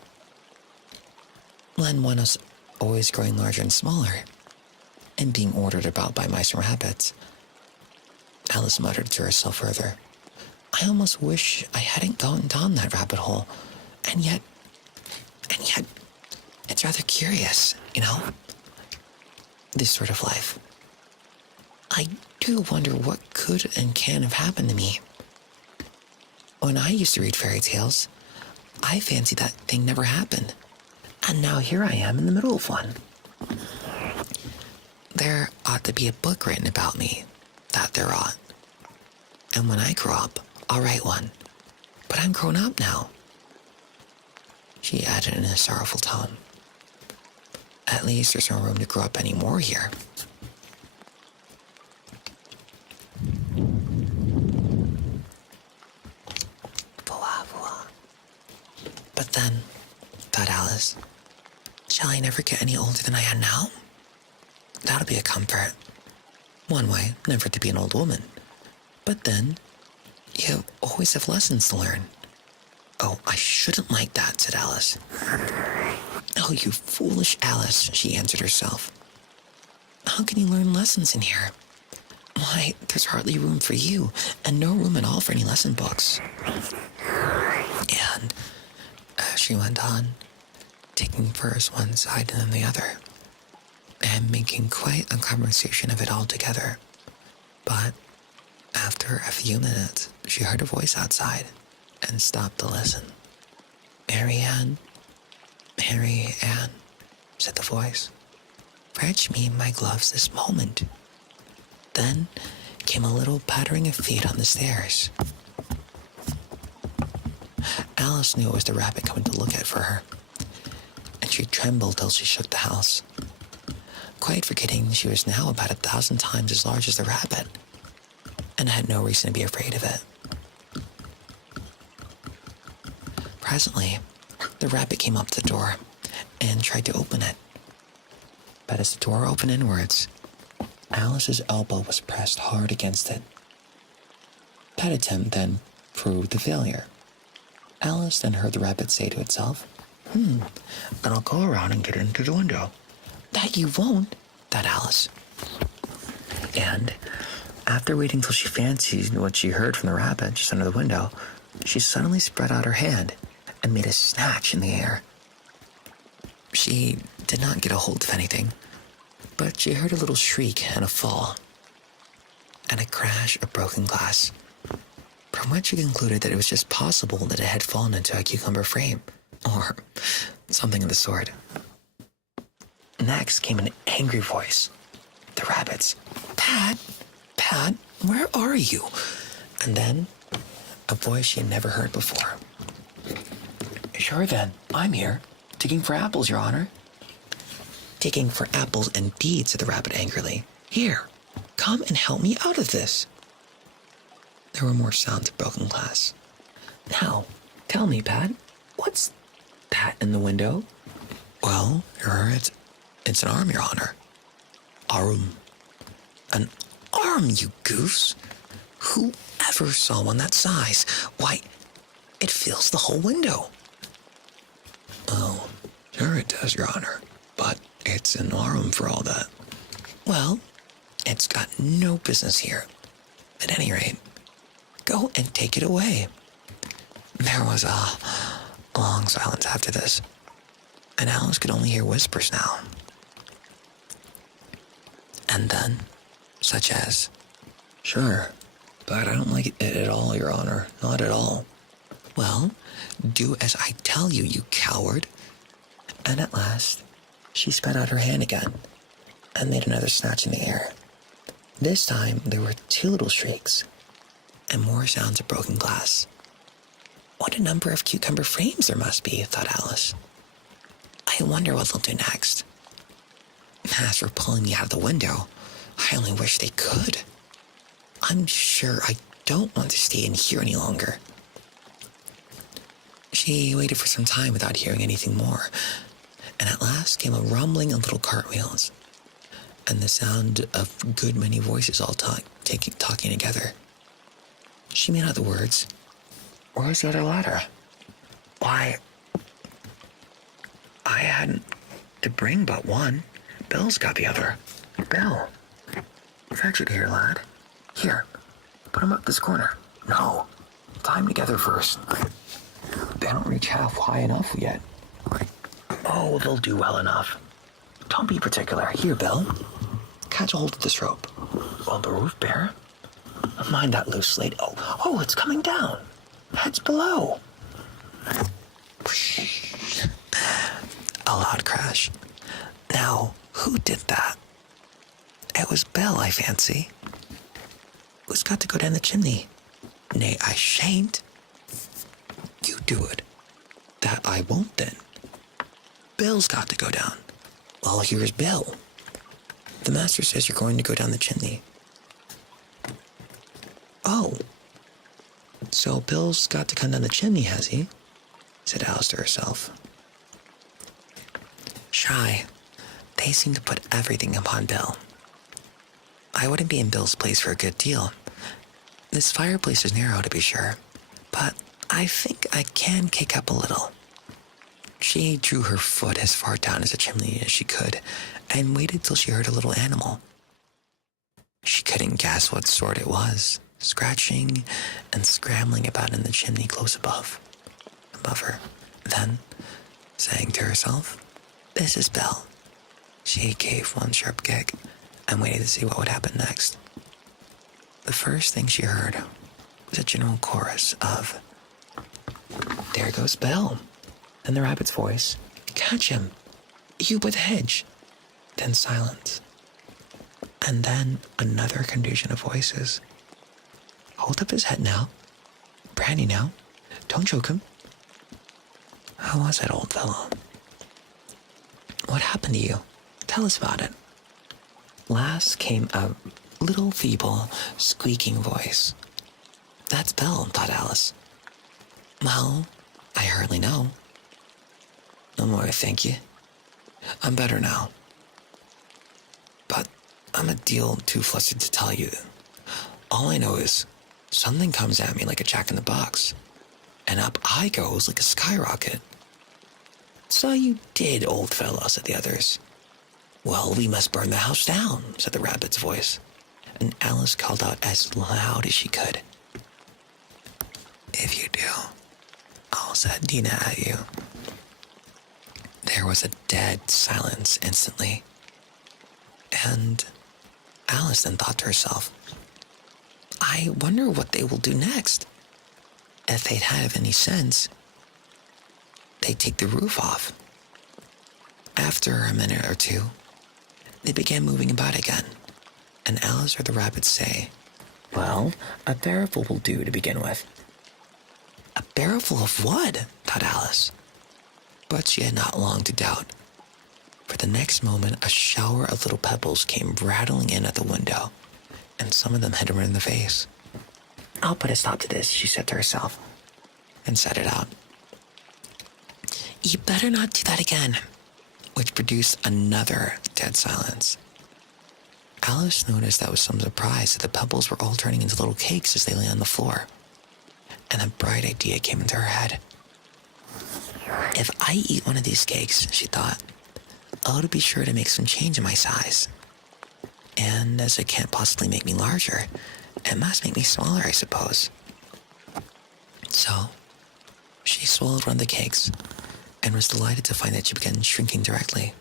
When one was always growing larger and smaller, and being ordered about by mice and rabbits, Alice muttered to herself further, "I almost wish I hadn't gone down that rabbit hole, and yet, it's rather curious, this sort of life. I do wonder what could and can have happened to me. When I used to read fairy tales, I fancied that thing never happened, and now here I am in the middle of one. There ought to be a book written about me, that there ought. And when I grow up, I'll write one. But I'm grown up now," she added in a sorrowful tone. "At least there's no room to grow up anymore here." But then, thought Alice, shall I never get any older than I am now? That'll be a comfort. One way, never to be an old woman. But then, you always have lessons to learn. "Oh, I shouldn't like that," said Alice. "Oh, you foolish Alice," she answered herself. "How can you learn lessons in here? Why, there's hardly room for you, and no room at all for any lesson books." And as she went on, taking first one side and then the other, and making quite a conversation of it all together. But after a few minutes, she heard a voice outside and stopped to listen. "Mary Ann, Mary Ann," said the voice, "fetch me my gloves this moment." Then came a little pattering of feet on the stairs. Alice knew it was the rabbit coming to look at for her, and she trembled till she shook the house, quite forgetting she was now about 1,000 times as large as the rabbit, and had no reason to be afraid of it. Presently, the rabbit came up to the door and tried to open it. But as the door opened inwards, Alice's elbow was pressed hard against it. That attempt then proved a failure. Alice then heard the rabbit say to itself, "Then I'll go around and get into the window." "That you won't," thought Alice. And after waiting till she fancied what she heard from the rabbit just under the window, she suddenly spread out her hand and made a snatch in the air. She did not get a hold of anything, but she heard a little shriek and a fall, and a crash of broken glass, from which she concluded that it was just possible that it had fallen into a cucumber frame, or something of the sort. Next came an angry voice, the rabbit's. Pat, where are you?" And then a voice she had never heard before. "Sure then, I'm here, digging for apples, Your Honor." "Digging for apples indeed," said the rabbit angrily. "Here, come and help me out of this." There were more sounds of broken glass. "Now, tell me, Pat, what's that in the window?" "Well, it's an arm, Your Honor." "Arm? An arm, you goose? Who ever saw one that size? Why, it fills the whole window." "Oh, sure It does, Your Honor, but it's in our room for all that. Well, it's got no business here. At any rate, go and take it away. There was a long silence after this, and Alice could only hear whispers now. And then, such as, "Sure, but I don't like it at all, Your Honor. Not at all." "Well, do as I tell you, you coward." And at last, she spread out her hand again and made another snatch in the air. This time, there were 2 little shrieks and more sounds of broken glass. What a number of cucumber frames there must be, thought Alice. I wonder what they'll do next. As for pulling me out of the window, I only wish they could. I'm sure I don't want to stay in here any longer. She waited for some time without hearing anything more, and at last came a rumbling of little cartwheels, and the sound of a good many voices all talking together. She made out the words, "Where's the other ladder? Why, I hadn't to bring but one. Bill's got the other." "Bill, fetch it here, lad. Here, put him up this corner." "No, tie him together first. They don't reach half high enough yet." "Oh, they'll do well enough. Don't be particular. Here, Bill, catch a hold of this rope." "Will the roof bear?" "Mind that loose slate. Oh, it's coming down. Heads below." A loud crash. Now, who did that? It was Bill, I fancy. Who's got to go down the chimney? "Nay, I shan't." "You do it." "That I won't then." "Bill's got to go down." "Well, here's Bill. The master says you're going to go down the chimney." "Oh, so Bill's got to come down the chimney, has he?" said Alice to herself. Shy, they seem to put everything upon Bill. I wouldn't be in Bill's place for a good deal. This fireplace is narrow, to be sure, but I think I can kick up a little. She drew her foot as far down as the chimney as she could and waited till she heard a little animal. She couldn't guess what sort it was, scratching and scrambling about in the chimney close above her. Then, saying to herself, "This is Bill," she gave one sharp kick and waited to see what would happen next. The first thing she heard was a general chorus of, "There goes Bill." Then the rabbit's voice, "Catch him, you by the hedge." Then silence. And then another confusion of voices. "Hold up his head now. Brandy now. Don't choke him." How was it, old fellow? What happened to you? Tell us about it. Last came a little feeble, squeaking voice. That's Bill, thought Alice. Well, I hardly know. No more, thank you. I'm better now. But I'm a deal too flustered to tell you. All I know is something comes at me like a jack-in-the-box, and up I goes like a skyrocket. So you did, old fellow, said the others. Well, we must burn the house down, said the rabbit's voice, and Alice called out as loud as she could. If you do, I'll set Dina at you. There was a dead silence instantly, and Alice then thought to herself, I wonder what they will do next. If they'd have any sense, they'd take the roof off. After a minute or two, they began moving about again, and Alice heard the rabbit say, Well, a barrelful will do to begin with. A barrelful of what? Thought Alice. But she had not long to doubt, for the next moment a shower of little pebbles came rattling in at the window, and some of them hit her in the face. I'll put a stop to this, she said to herself, and set it out. You better not do that again, which produced another dead silence. Alice noticed that with some surprise that the pebbles were all turning into little cakes as they lay on the floor, and a bright idea came into her head. If I eat one of these cakes, she thought, I'll be sure to make some change in my size. And as it can't possibly make me larger, it must make me smaller, I suppose. So, she swallowed one of the cakes and was delighted to find that she began shrinking directly.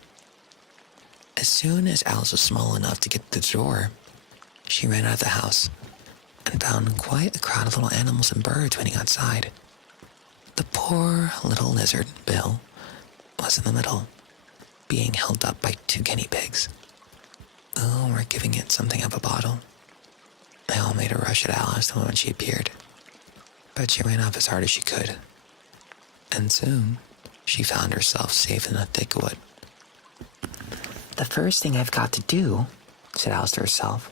As soon as Alice was small enough to get to the door, she ran out of the house and found quite a crowd of little animals and birds waiting outside. The poor little lizard, Bill, was in the middle, being held up by 2 guinea pigs. Oh, we're giving it something of a bottle. They all made a rush at Alice the moment she appeared, but she ran off as hard as she could, and soon she found herself safe in a thick wood. The first thing I've got to do, said Alice to herself,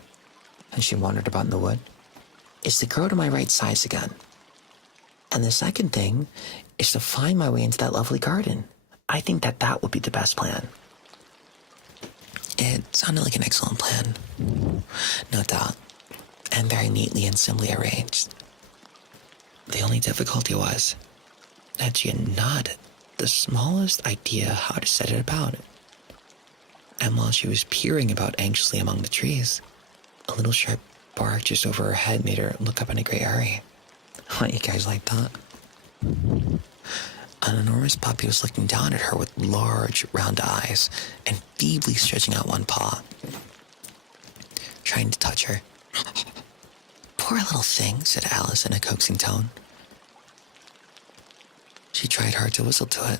as she wandered about in the wood, is to grow to my right size again. And the second thing is to find my way into that lovely garden. I think that would be the best plan. It sounded like an excellent plan, no doubt, and very neatly and simply arranged. The only difficulty was that she had not the smallest idea how to set it about. And while she was peering about anxiously among the trees, a little sharp bark just over her head made her look up in a great hurry. What, you guys like that? An enormous puppy was looking down at her with large, round eyes and feebly stretching out one paw, trying to touch her. Poor little thing, said Alice in a coaxing tone. She tried hard to whistle to it,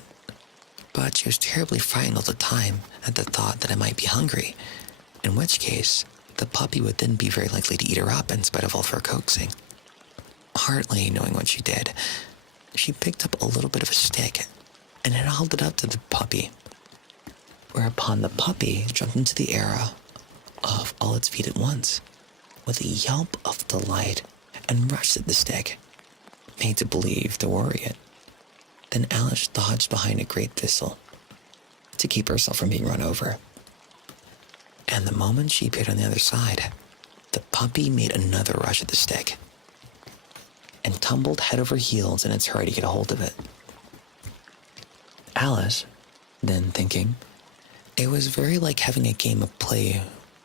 but she was terribly frightened all the time at the thought that it might be hungry, in which case the puppy would then be very likely to eat her up in spite of all of her coaxing. Hardly knowing what she did, she picked up a little bit of a stick and held it up to the puppy, whereupon the puppy jumped into the air off all its feet at once, with a yelp of delight, and rushed at the stick, made to believe to worry it. Then Alice dodged behind a great thistle to keep herself from being run over. And the moment she appeared on the other side, the puppy made another rush at the stick and tumbled head over heels in its hurry to get a hold of it. Alice, then thinking, it was very like having a game of play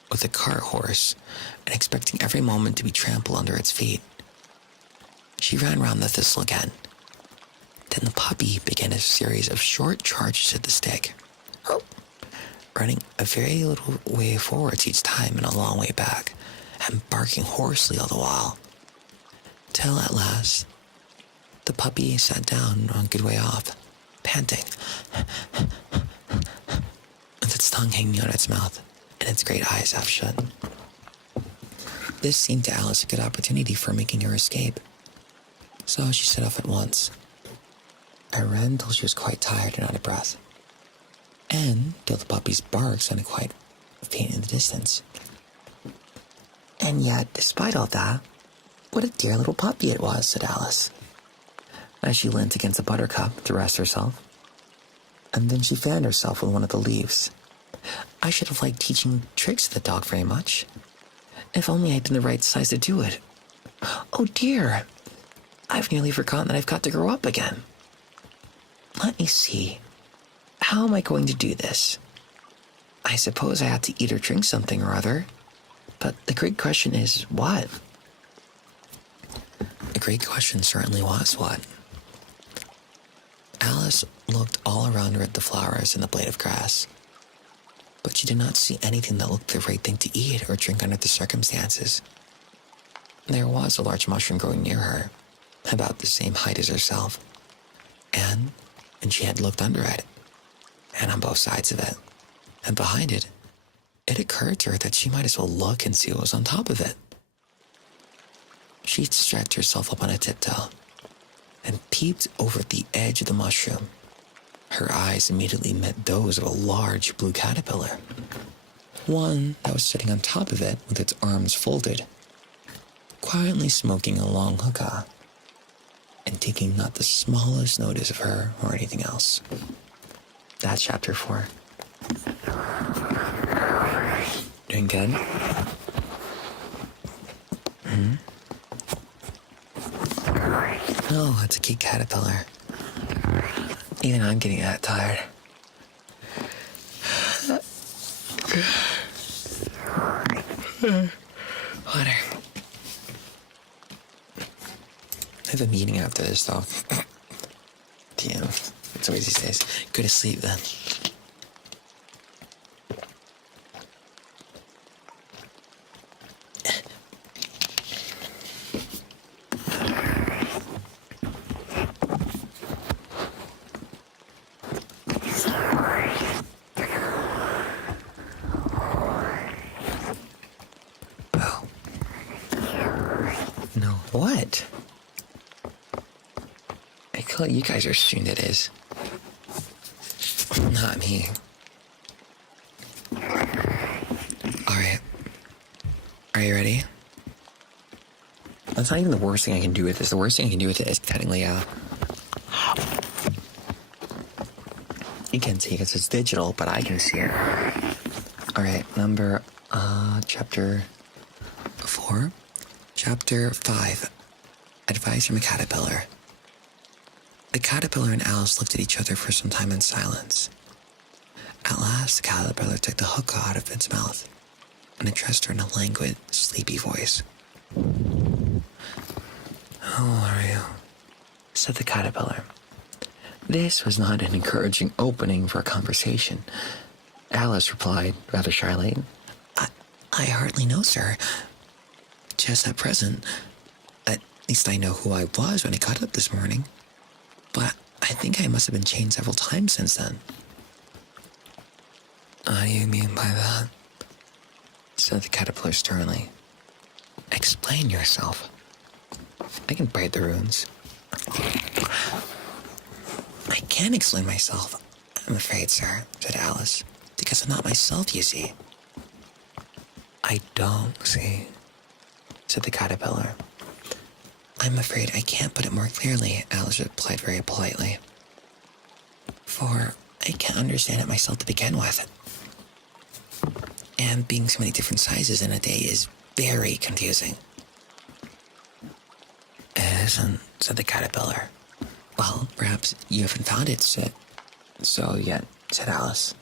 with a cart horse and expecting every moment to be trampled under its feet. She ran round the thistle again. Then the puppy began a series of short charges at the stick, running a very little way forwards each time and a long way back, and barking hoarsely all the while, till at last the puppy sat down a good way off, panting, with its tongue hanging out of its mouth and its great eyes half shut. This seemed to Alice a good opportunity for making her escape, so she set off at once. I ran till she was quite tired and out of breath, and till the puppy's bark sounded quite faint in the distance. And yet, despite all that, what a dear little puppy it was, said Alice, as she leant against a buttercup to rest herself. And then she fanned herself with one of the leaves. I should have liked teaching tricks to the dog very much, if only I'd been the right size to do it. Oh dear, I've nearly forgotten that I've got to grow up again. Let me see. How am I going to do this? I suppose I have to eat or drink something or other, but the great question is, what? The great question certainly was, what? Alice looked all around her at the flowers and the blade of grass, but she did not see anything that looked the right thing to eat or drink under the circumstances. There was a large mushroom growing near her, about the same height as herself, and when she had looked under it, and on both sides of it, and behind it, it occurred to her that she might as well look and see what was on top of it. She stretched herself up on a tiptoe and peeped over the edge of the mushroom. Her eyes immediately met those of a large blue caterpillar, one that was sitting on top of it with its arms folded, quietly smoking a long hookah, and taking not the smallest notice of her or anything else. That's chapter 4. Doing good? No, it's a cute caterpillar. Even I'm getting that tired. Water. I have a meeting after this, though. Damn. It's always these days. Go to sleep, then. No. What? I feel like you guys are assumed it is. Not me. Alright. Are you ready? That's not even the worst thing I can do with this. The worst thing I can do with it is technically, you can't see because it's digital, but I can see it. Alright, chapter 4. Chapter 5. Advice from a Caterpillar. The caterpillar and Alice looked at each other for some time in silence. At last, the caterpillar took the hook out of its mouth and addressed her in a languid, sleepy voice. "How are you?" said the caterpillar. This was not an encouraging opening for a conversation. Alice replied rather shyly, I hardly know, sir. Just at present. At least I know who I was when I got up this morning. But I think I must have been changed several times since then." "What do you mean by that?" said the caterpillar sternly. "Explain yourself. I can braid the runes." "I can't explain myself, I'm afraid, sir," said Alice, "because I'm not myself, you see." "I don't see," said the caterpillar. "I'm afraid I can't put it more clearly," Alice replied very politely. "For I can't understand it myself to begin with. And being so many different sizes in a day is very confusing." "It isn't," said the caterpillar. "Well, perhaps you haven't found it so yet," said Alice.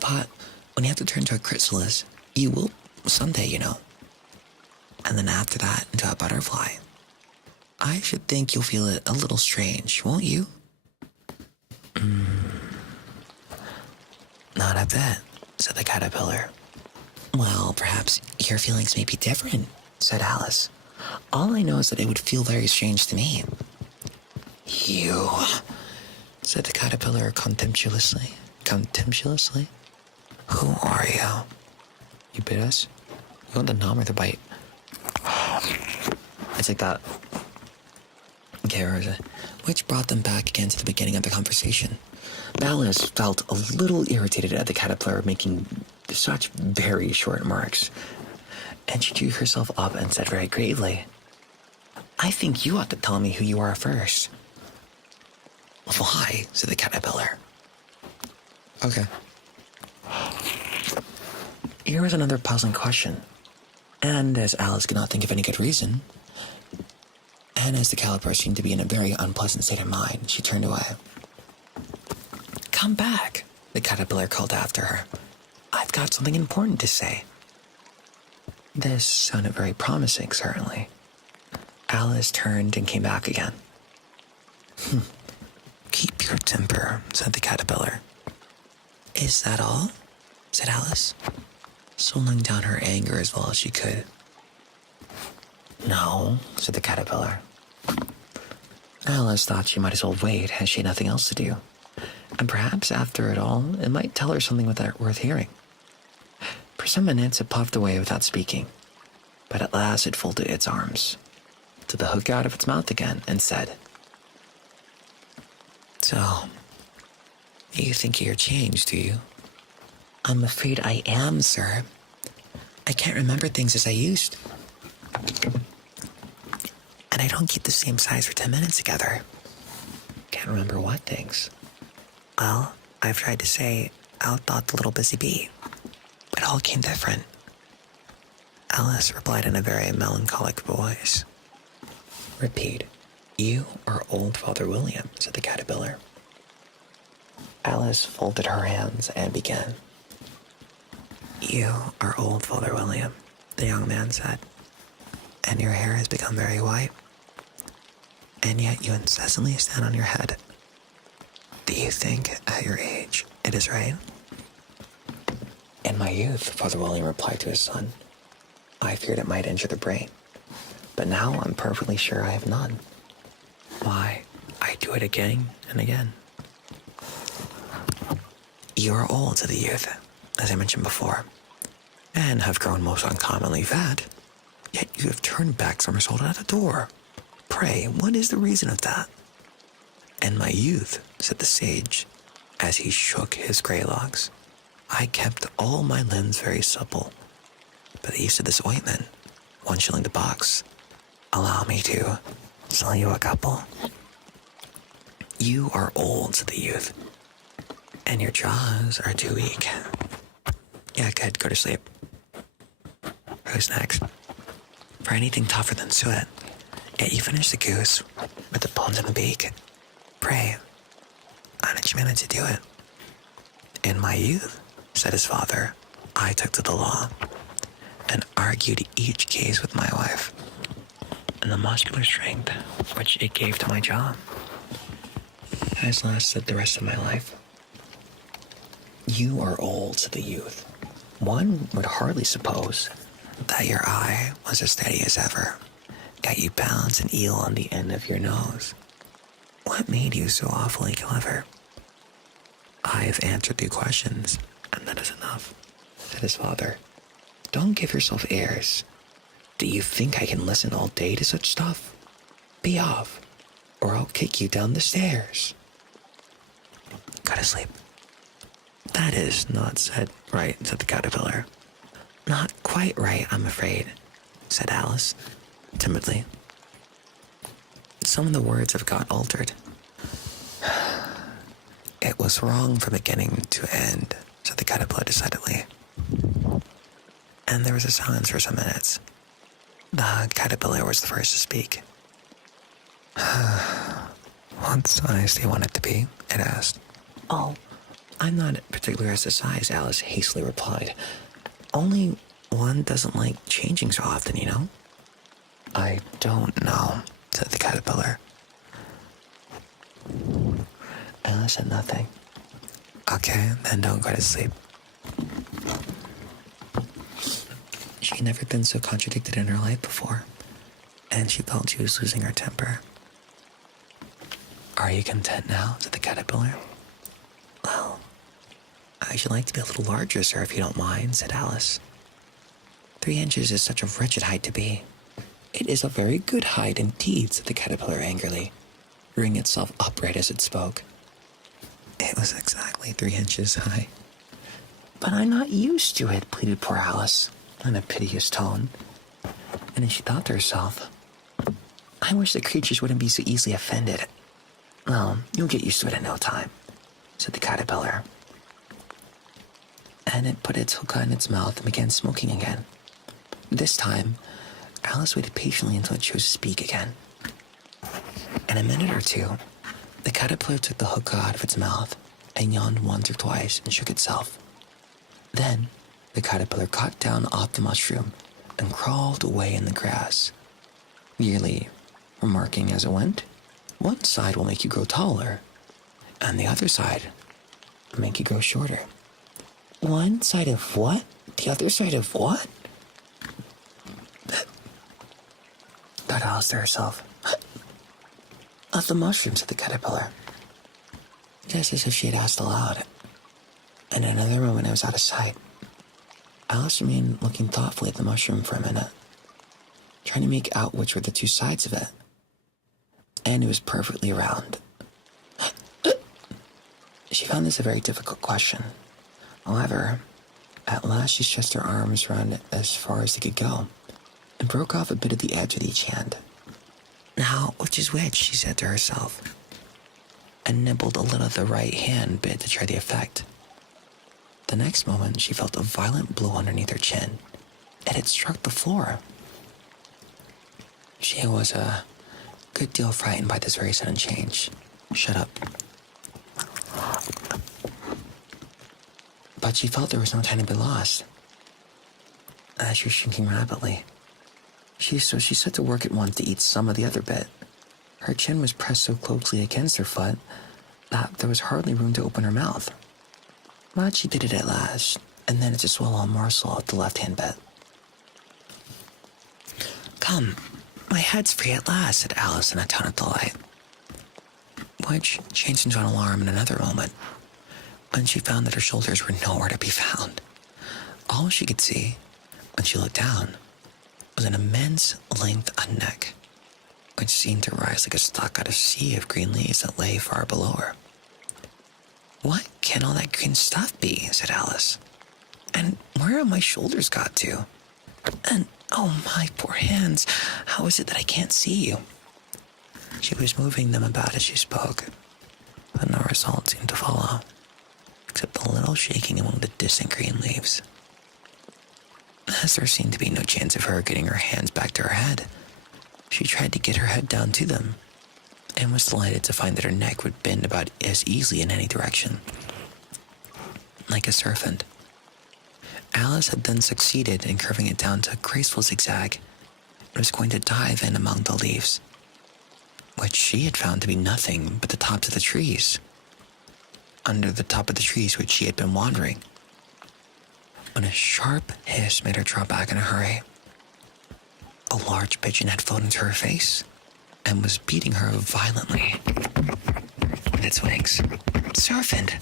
"But when you have to turn to a chrysalis, you will someday, you know. And then after that, into a butterfly. I should think you'll feel it a little strange, won't you?" "Not a bit," said the caterpillar. "Well, perhaps your feelings may be different," said Alice. "All I know is that it would feel very strange to me." "You," said the caterpillar contemptuously. "Who are you?" "You bit us? You want the nom or the bite?" It's like that. Okay, where is it? Which brought them back again to the beginning of the conversation. Alice felt a little irritated at the caterpillar making such very short remarks, and she drew herself up and said very gravely, "I think you ought to tell me who you are first." "Why?" said the caterpillar. "Okay." Here was another puzzling question, and as Alice could not think of any good reason, and as the caterpillar seemed to be in a very unpleasant state of mind, she turned away. "Come back," the caterpillar called after her. "I've got something important to say." This sounded very promising, certainly. Alice turned and came back again. "Keep your temper," said the caterpillar. "Is that all?" said Alice, swallowing down her anger as well as she could. "No," said the caterpillar. Alice thought she might as well wait, as she had nothing else to do. And perhaps, after it all, it might tell her something worth hearing. For some minutes it puffed away without speaking, but at last it folded its arms, took the hook out of its mouth again, and said, "So, you think you're changed, do you?" "I'm afraid I am, sir. I can't remember things as I used. And I don't keep the same size for 10 minutes together." "Can't remember what things?" "Well, I've tried to say out thought the little busy bee, but it all came different." Alice replied in a very melancholic voice. "Repeat. You are old Father William," said the caterpillar. Alice folded her hands and began. "You are old, Father William," the young man said, "and your hair has become very white, and yet you incessantly stand on your head. Do you think, at your age, it is right?" "In my youth," Father William replied to his son, "I feared it might injure the brain, but now I'm perfectly sure I have none. Why, I do it again and again." "You are old," said the youth, "as I mentioned before, and have grown most uncommonly fat, yet you have turned back somersault at the door. Pray, what is the reason of that?" "In my youth," said the sage, as he shook his grey locks, "I kept all my limbs very supple, but the use of this ointment, 1 shilling the box, allow me to sell you a couple." "You are old," said the youth, "and your jaws are too weak. Yeah, good, go to sleep. Who's next? For anything tougher than suet, yet you finish the goose with the bones in the beak. Pray, how did you manage to do it?" "In my youth," said his father, "I took to the law and argued each case with my wife, and the muscular strength which it gave to my jaw has lasted the rest of my life." "You are old," said the youth. "One would hardly suppose that your eye was as steady as ever, yet you balance an eel on the end of your nose. What made you so awfully clever?" "I have answered 2 questions, and that is enough," said his father. "Don't give yourself airs. Do you think I can listen all day to such stuff? Be off, or I'll kick you down the stairs." "Go to sleep." "That is not said right," said the caterpillar. "Not quite right, I'm afraid," said Alice, timidly. "Some of the words have got altered." "It was wrong from beginning to end," said the caterpillar decidedly. And there was a silence for some minutes. The caterpillar was the first to speak. "What size do you want it to be?" it asked. "Oh, I'm not particular as to size," Alice hastily replied. "Only one doesn't like changing so often, you know." "I don't know," said the caterpillar. Alice said nothing. "Okay, then don't go to sleep." She had never been so contradicted in her life before, and she felt she was losing her temper. "Are you content now?" said the caterpillar. "Well, I should like to be a little larger, sir, if you don't mind," said Alice. 3 inches is such a wretched height to be." "It is a very good height indeed," said the caterpillar angrily, rearing itself upright as it spoke. "It was exactly 3 inches high." "But I'm not used to it," pleaded poor Alice, in a piteous tone. And then she thought to herself, "I wish the creatures wouldn't be so easily offended." "Well, you'll get used to it in no time," said the caterpillar. And it put its hookah in its mouth and began smoking again. This time, Alice waited patiently until it chose to speak again. In a minute or 2, the caterpillar took the hookah out of its mouth and yawned once or twice and shook itself. Then, the caterpillar got down off the mushroom and crawled away in the grass, merely remarking as it went, "One side will make you grow taller, and the other side will make you grow shorter." "One side of what? The other side of what?" thought Alice to herself. "Of the mushroom," said the caterpillar, just as if she had asked aloud. And in another moment it was out of sight. Alice remained looking thoughtfully at the mushroom for a minute, trying to make out which were the 2 sides of it. And it was perfectly round. She found this a very difficult question. However, at last she stretched her arms around it as far as they could go, and broke off a bit of the edge with each hand. "Now, which is which?" she said to herself, and nibbled a little of the right hand bit to try the effect. The next moment she felt a violent blow underneath her chin. It had struck the floor. She was a good deal frightened by this very sudden change. "Shut up," but she felt there was no time to be lost. As she was shrinking rapidly, she set to work at once to eat some of the other bit. Her chin was pressed so closely against her foot that there was hardly room to open her mouth. But she did it at last, and then to swallow a morsel of the left-hand bit. "Come, my head's free at last," said Alice in a tone of delight, which changed into an alarm in another moment, when she found that her shoulders were nowhere to be found. All she could see, when she looked down, was an immense length of neck, which seemed to rise like a stalk out of a sea of green leaves that lay far below her. "What can all that green stuff be?" said Alice. "And where have my shoulders got to? And, oh, my poor hands, how is it that I can't see you?" She was moving them about as she spoke, but no result seemed to follow, except a little shaking among the distant green leaves. As there seemed to be no chance of her getting her hands back to her head, she tried to get her head down to them, and was delighted to find that her neck would bend about as easily in any direction, like a serpent. Alice had then succeeded in curving it down to a graceful zigzag, and was going to dive in among the leaves, which she had found to be nothing but the tops of the trees, under the top of the trees which she had been wandering, when a sharp hiss made her draw back in a hurry. A large pigeon had flown into her face, and was beating her violently with its wings. "Serpent!"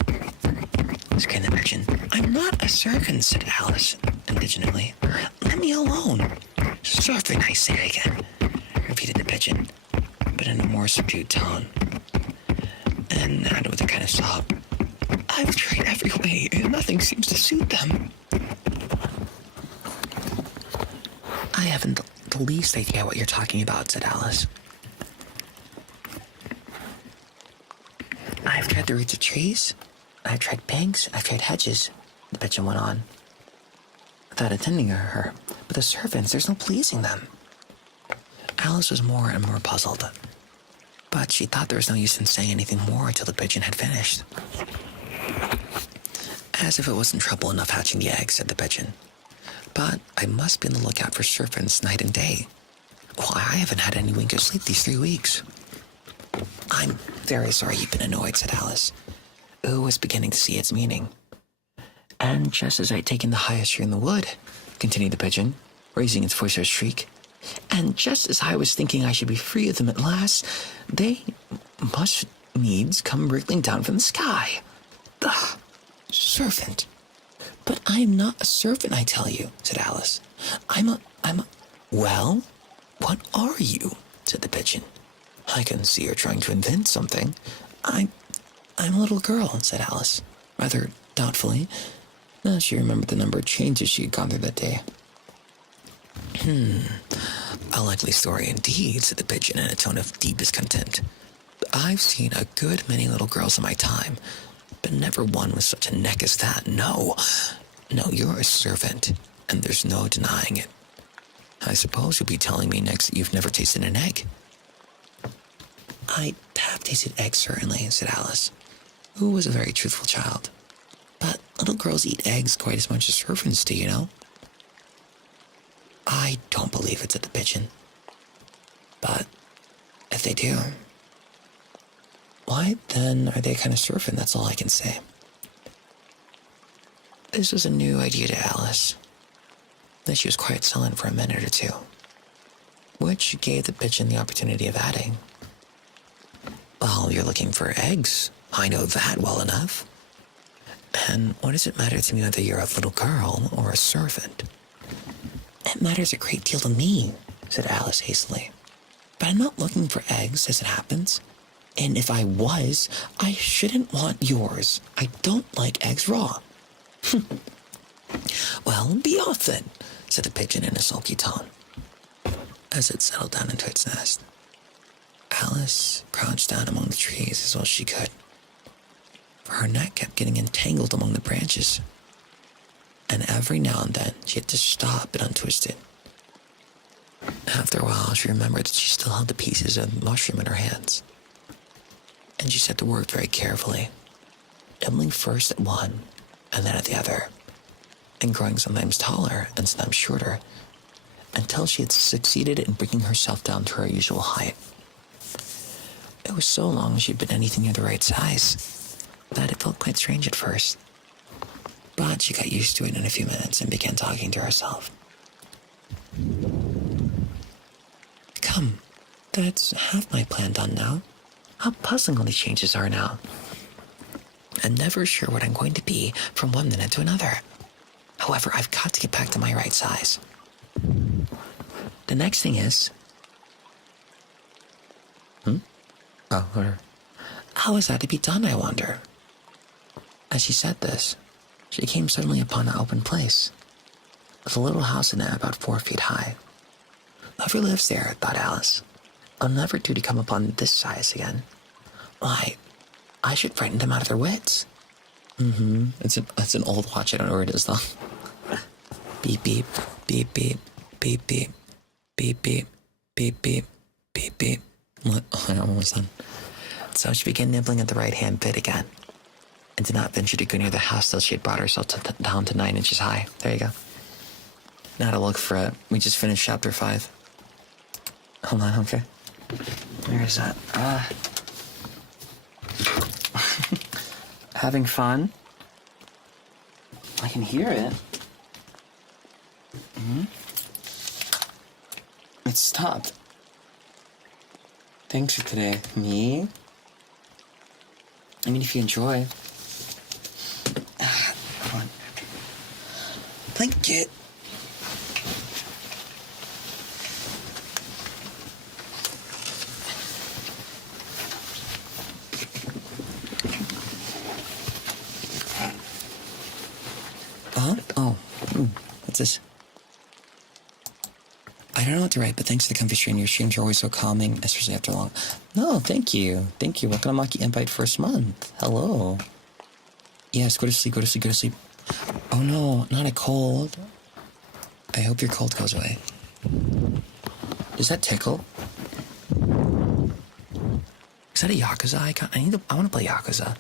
screamed the pigeon. "I'm not a serpent," said Alice indignantly. "Let me alone." "Serpent, I say again," repeated the pigeon, but in a more subdued tone, and added with a kind of sob, "I've tried every way, and nothing seems to suit them." "I haven't the least idea what you're talking about," said Alice. "I've tried the roots of trees, I've tried banks, I've tried hedges," the pigeon went on, without attending to her. "But the serpents, there's no pleasing them." Alice was more and more puzzled, but she thought there was no use in saying anything more until the pigeon had finished. "As if it wasn't trouble enough hatching the eggs," said the pigeon. "But I must be on the lookout for serpents night and day. Why, I haven't had any wink of sleep these 3 weeks." "I'm very sorry you've been annoyed," said Alice, who was beginning to see its meaning. "And just as I'd taken the highest tree in the wood," continued the pigeon, raising its voice to a shriek, "and just as I was thinking I should be free of them at last, they must needs come wriggling down from the sky. Ugh, serpent! But I'm not a serpent, I tell you," said Alice. I'm a... "Well, what are you?" said the pigeon. "I can see you're trying to invent something." I'm a little girl," said Alice, rather doubtfully, as she remembered the number of changes she had gone through that day. "A likely story indeed," said the pigeon in a tone of deepest contempt. "I've seen a good many little girls in my time, but never one with such a neck as that. No, you're a serpent, and there's no denying it. I suppose you'll be telling me next that you've never tasted an egg." "I have tasted eggs, certainly," said Alice, who was a very truthful child. "But little girls eat eggs quite as much as serpents do, you know." "I don't believe it," said the pigeon. "But if they do, why then are they a kind of serpent? That's all I can say." This was a new idea to Alice. Then she was quite silent for a minute or two, which gave the pigeon the opportunity of adding, "Well, you're looking for eggs. I know that well enough. And what does it matter to me whether you're a little girl or a serpent?" "It matters a great deal to me," said Alice hastily. "But I'm not looking for eggs, as it happens. And if I was, I shouldn't want yours. I don't like eggs raw." "Well, be off then," said the pigeon in a sulky tone, as it settled down into its nest. Alice crouched down among the trees as well as she could, for her neck kept getting entangled among the branches, and every now and then she had to stop and untwist it. After a while, she remembered that she still held the pieces of mushroom in her hands, and she set to work very carefully, nibbling first at one, and then at the other, and growing sometimes taller and sometimes shorter, until she had succeeded in bringing herself down to her usual height. It was so long she'd been anything near the right size that it felt quite strange at first. But she got used to it in a few minutes and began talking to herself. Come, that's half my plan done now. How puzzling all these changes are now. I'm never sure what I'm going to be from one minute to another. However, I've got to get back to my right size. The next thing is... Oh, whatever. How is that to be done, I wonder? As she said this, she came suddenly upon an open place, with a little house in it about 4 feet high. Whoever lives there, thought Alice, will never do to come upon this size again. Why, I should frighten them out of their wits. It's an old watch. I don't know where it is, though. Beep, beep, beep, beep, beep, beep, beep, beep, beep, beep, beep, beep. What? Oh, I'm almost done. So she began nibbling at the right-hand bit again, and did not venture to go near the house till she had brought herself down to 9 inches high. There you go. Now to look for it. We just finished chapter 5. Hold on, okay. Where is that? Having fun? I can hear it. It stopped. Thanks for today. Me? I mean, if you enjoy. Come on. Blanket. Oh. What's this? I don't know what to write, but thanks to the comfy stream. Your streams are always so calming, especially after long. No, thank you. Thank you. Welcome to Maki Invite first month. Hello. Yes, go to sleep, go to sleep, go to sleep. Oh no, not a cold. I hope your cold goes away. Does that tickle? Is that a Yakuza icon? I want to play Yakuza.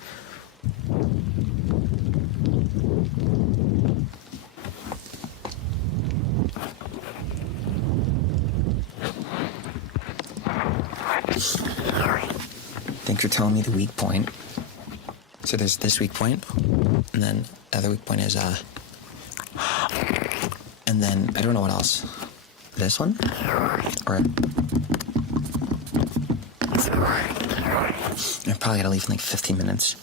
Thanks for telling me the weak point. So there's this weak point, and then the other weak point is, and then, I don't know what else. This one? Or... I probably gotta leave in like 15 minutes.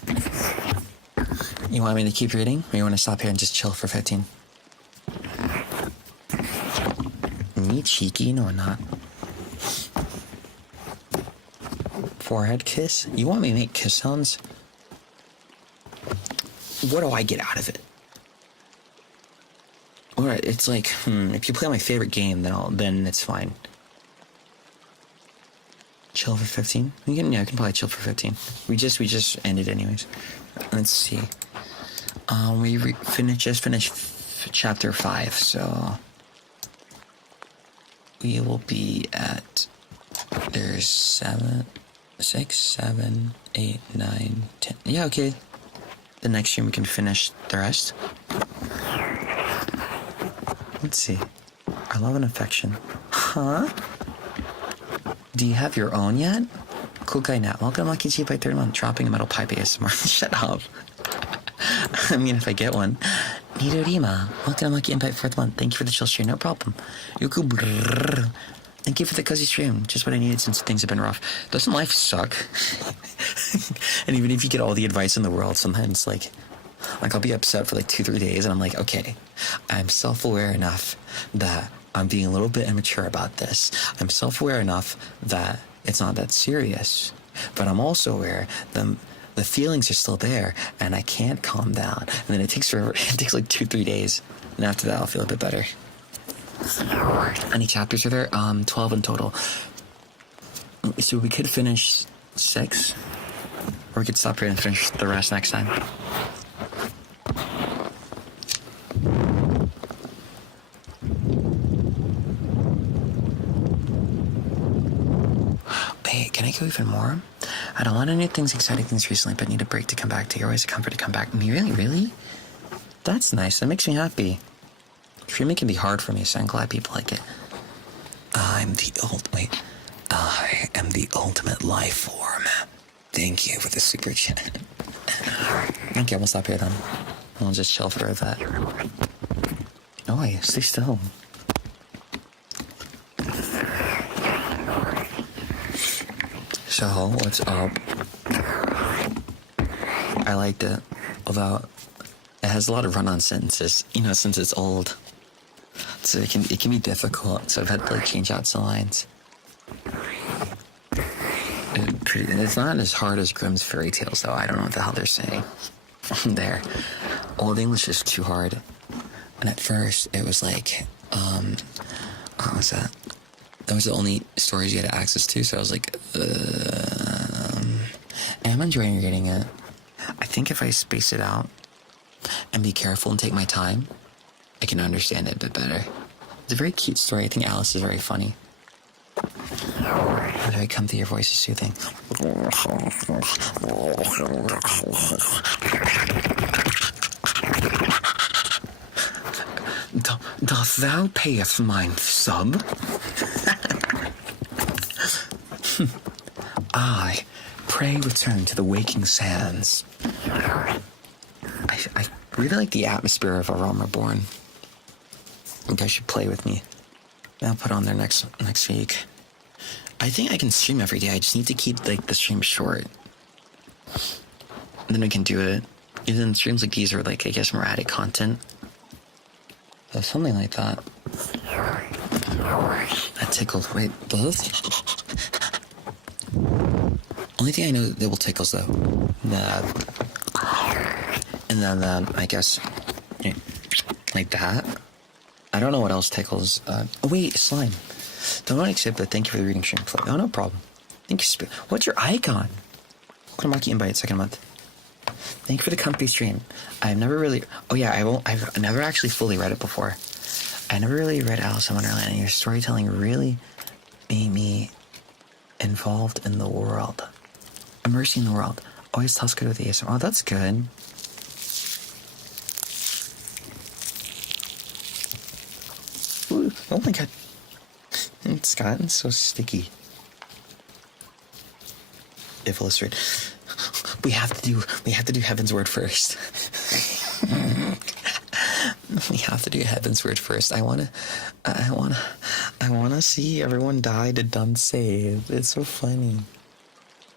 You want me to keep reading, or you want to stop here and just chill for 15? Me cheeky? No, I'm not. Forehead kiss? You want me to make kiss sounds? What do I get out of it? Alright, it's like, if you play my favorite game, then it's fine. Chill for 15? We can probably chill for 15. We just ended anyways. Let's see. We just finished chapter 5, so we will be at, there's 6, 7, 8, 9, 10. Yeah, okay. The next stream we can finish the rest. Let's see. Our love and affection. Huh? Do you have your own yet? Cool guy Nat. Welcome to Lucky G by 3rd month. Dropping a metal pipe ASMR. Shut up. I mean, if I get one. Nidorima. Welcome to Lucky Invite 4th month. Thank you for the chill stream. No problem. Yoku brrrr. Thank you for the cozy stream. Just what I needed since things have been rough. Doesn't life suck? And even if you get all the advice in the world, sometimes like I'll be upset for like 2-3 days and I'm like, okay, I'm self-aware enough that I'm being a little bit immature about this. I'm self-aware enough that it's not that serious, but I'm also aware that the feelings are still there and I can't calm down. And then it takes forever. It takes like 2-3 days. And after that, I'll feel a bit better. How many chapters are there? 12 in total. So we could finish 6, or we could stop here and finish the rest next time. Hey, can I go even more? I had a lot of new things, exciting things recently, but need a break to come back to. You're always a comfort to come back. Me, really? That's nice. That makes me happy. Streaming can be hard for me, so I'm glad people like it. I am the ultimate life form. Thank you for the super chat. Okay, we'll stop here then. I'll just chill for a bit. Oh, yeah, stay still. So, what's up? I liked it, although it has a lot of run-on sentences, you know, since it's old. So it can be difficult, so I've had to like change out some lines. It's not as hard as Grimm's fairy tales, though. I don't know what the hell they're saying there. Old English is too hard. And at first, it was like, what was that? That was the only stories you had access to, so I was like, I'm enjoying reading it. I think if I space it out and be careful and take my time, I can understand it a bit better. It's a very cute story. I think Alice is very funny. Very comfy, your voice is soothing. Doth thou payest mine sub? I pray return to the waking sands. I really like the atmosphere of A Realm Reborn. You guys should play with me. I'll put on there next week. I think I can stream every day. I just need to keep like the stream short. And then I can do it. Even streams like these are like, I guess, more added content. So something like that. That tickled. Wait, both? Only thing I know that will tickles though. Nah. And then I guess like that. I don't know what else tickles. Oh wait, slime. Don't accept that. Thank you for the reading stream. Oh, no problem. Thank you. What's your icon? Kuramaki invite second month. Thank you for the comfy stream. I've never really. Oh yeah, I've never actually fully read it before. I never really read Alice in Wonderland, and your storytelling really made me involved in the world, immersing in the world. Always toss good with the ASMR. Oh, that's good. Ooh, oh my god. It's gotten so sticky. If illustrated. We have to do Heaven's Word first. We have to do Heaven's Word first. I wanna see everyone die to done save. It's so funny.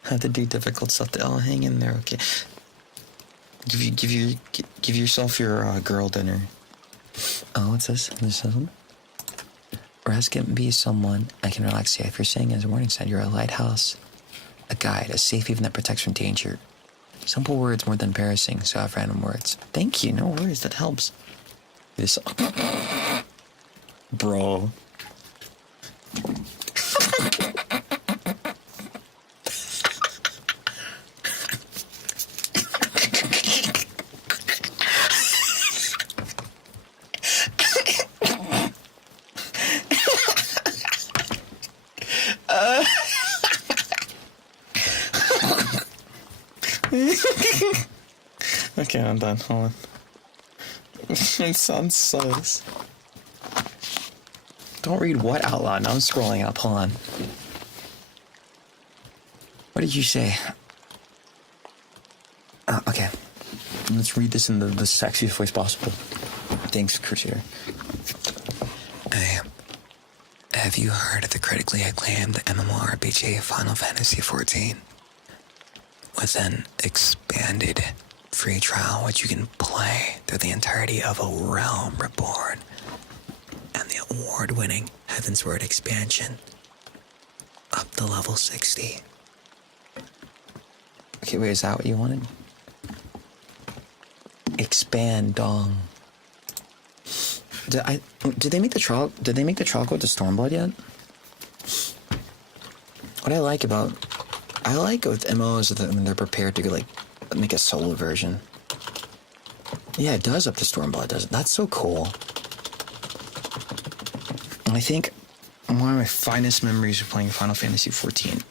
I have to do difficult stuff. Oh, hang in there, okay. Give yourself your girl dinner. Oh, what's this? This one. Raskin, be someone I can relax. Yeah, if you're saying as a warning sign, you're a lighthouse, a guide, a safe haven that protects from danger. Simple words more than embarrassing, so I have random words. Thank you, no worries, that helps. This bro. Okay, I'm done. Hold on. It sounds sus. Don't read what out loud? Now I'm scrolling up. Hold on. What did you say? Okay. Let's read this in the sexiest voice possible. Thanks, Crusader. Have you heard of the critically acclaimed MMORPG Final Fantasy XIV? With an expanded free trial which you can play through the entirety of A Realm Reborn and the award-winning Heaven's Word expansion up to level 60. Okay, wait, is that what you wanted? Expand, dong. Did they make the trial go to Stormblood yet? What I like with MMOs is that when they're prepared to like make a solo version. Yeah, it does up to Stormblood, does it? That's so cool. And I think one of my finest memories of playing Final Fantasy XIV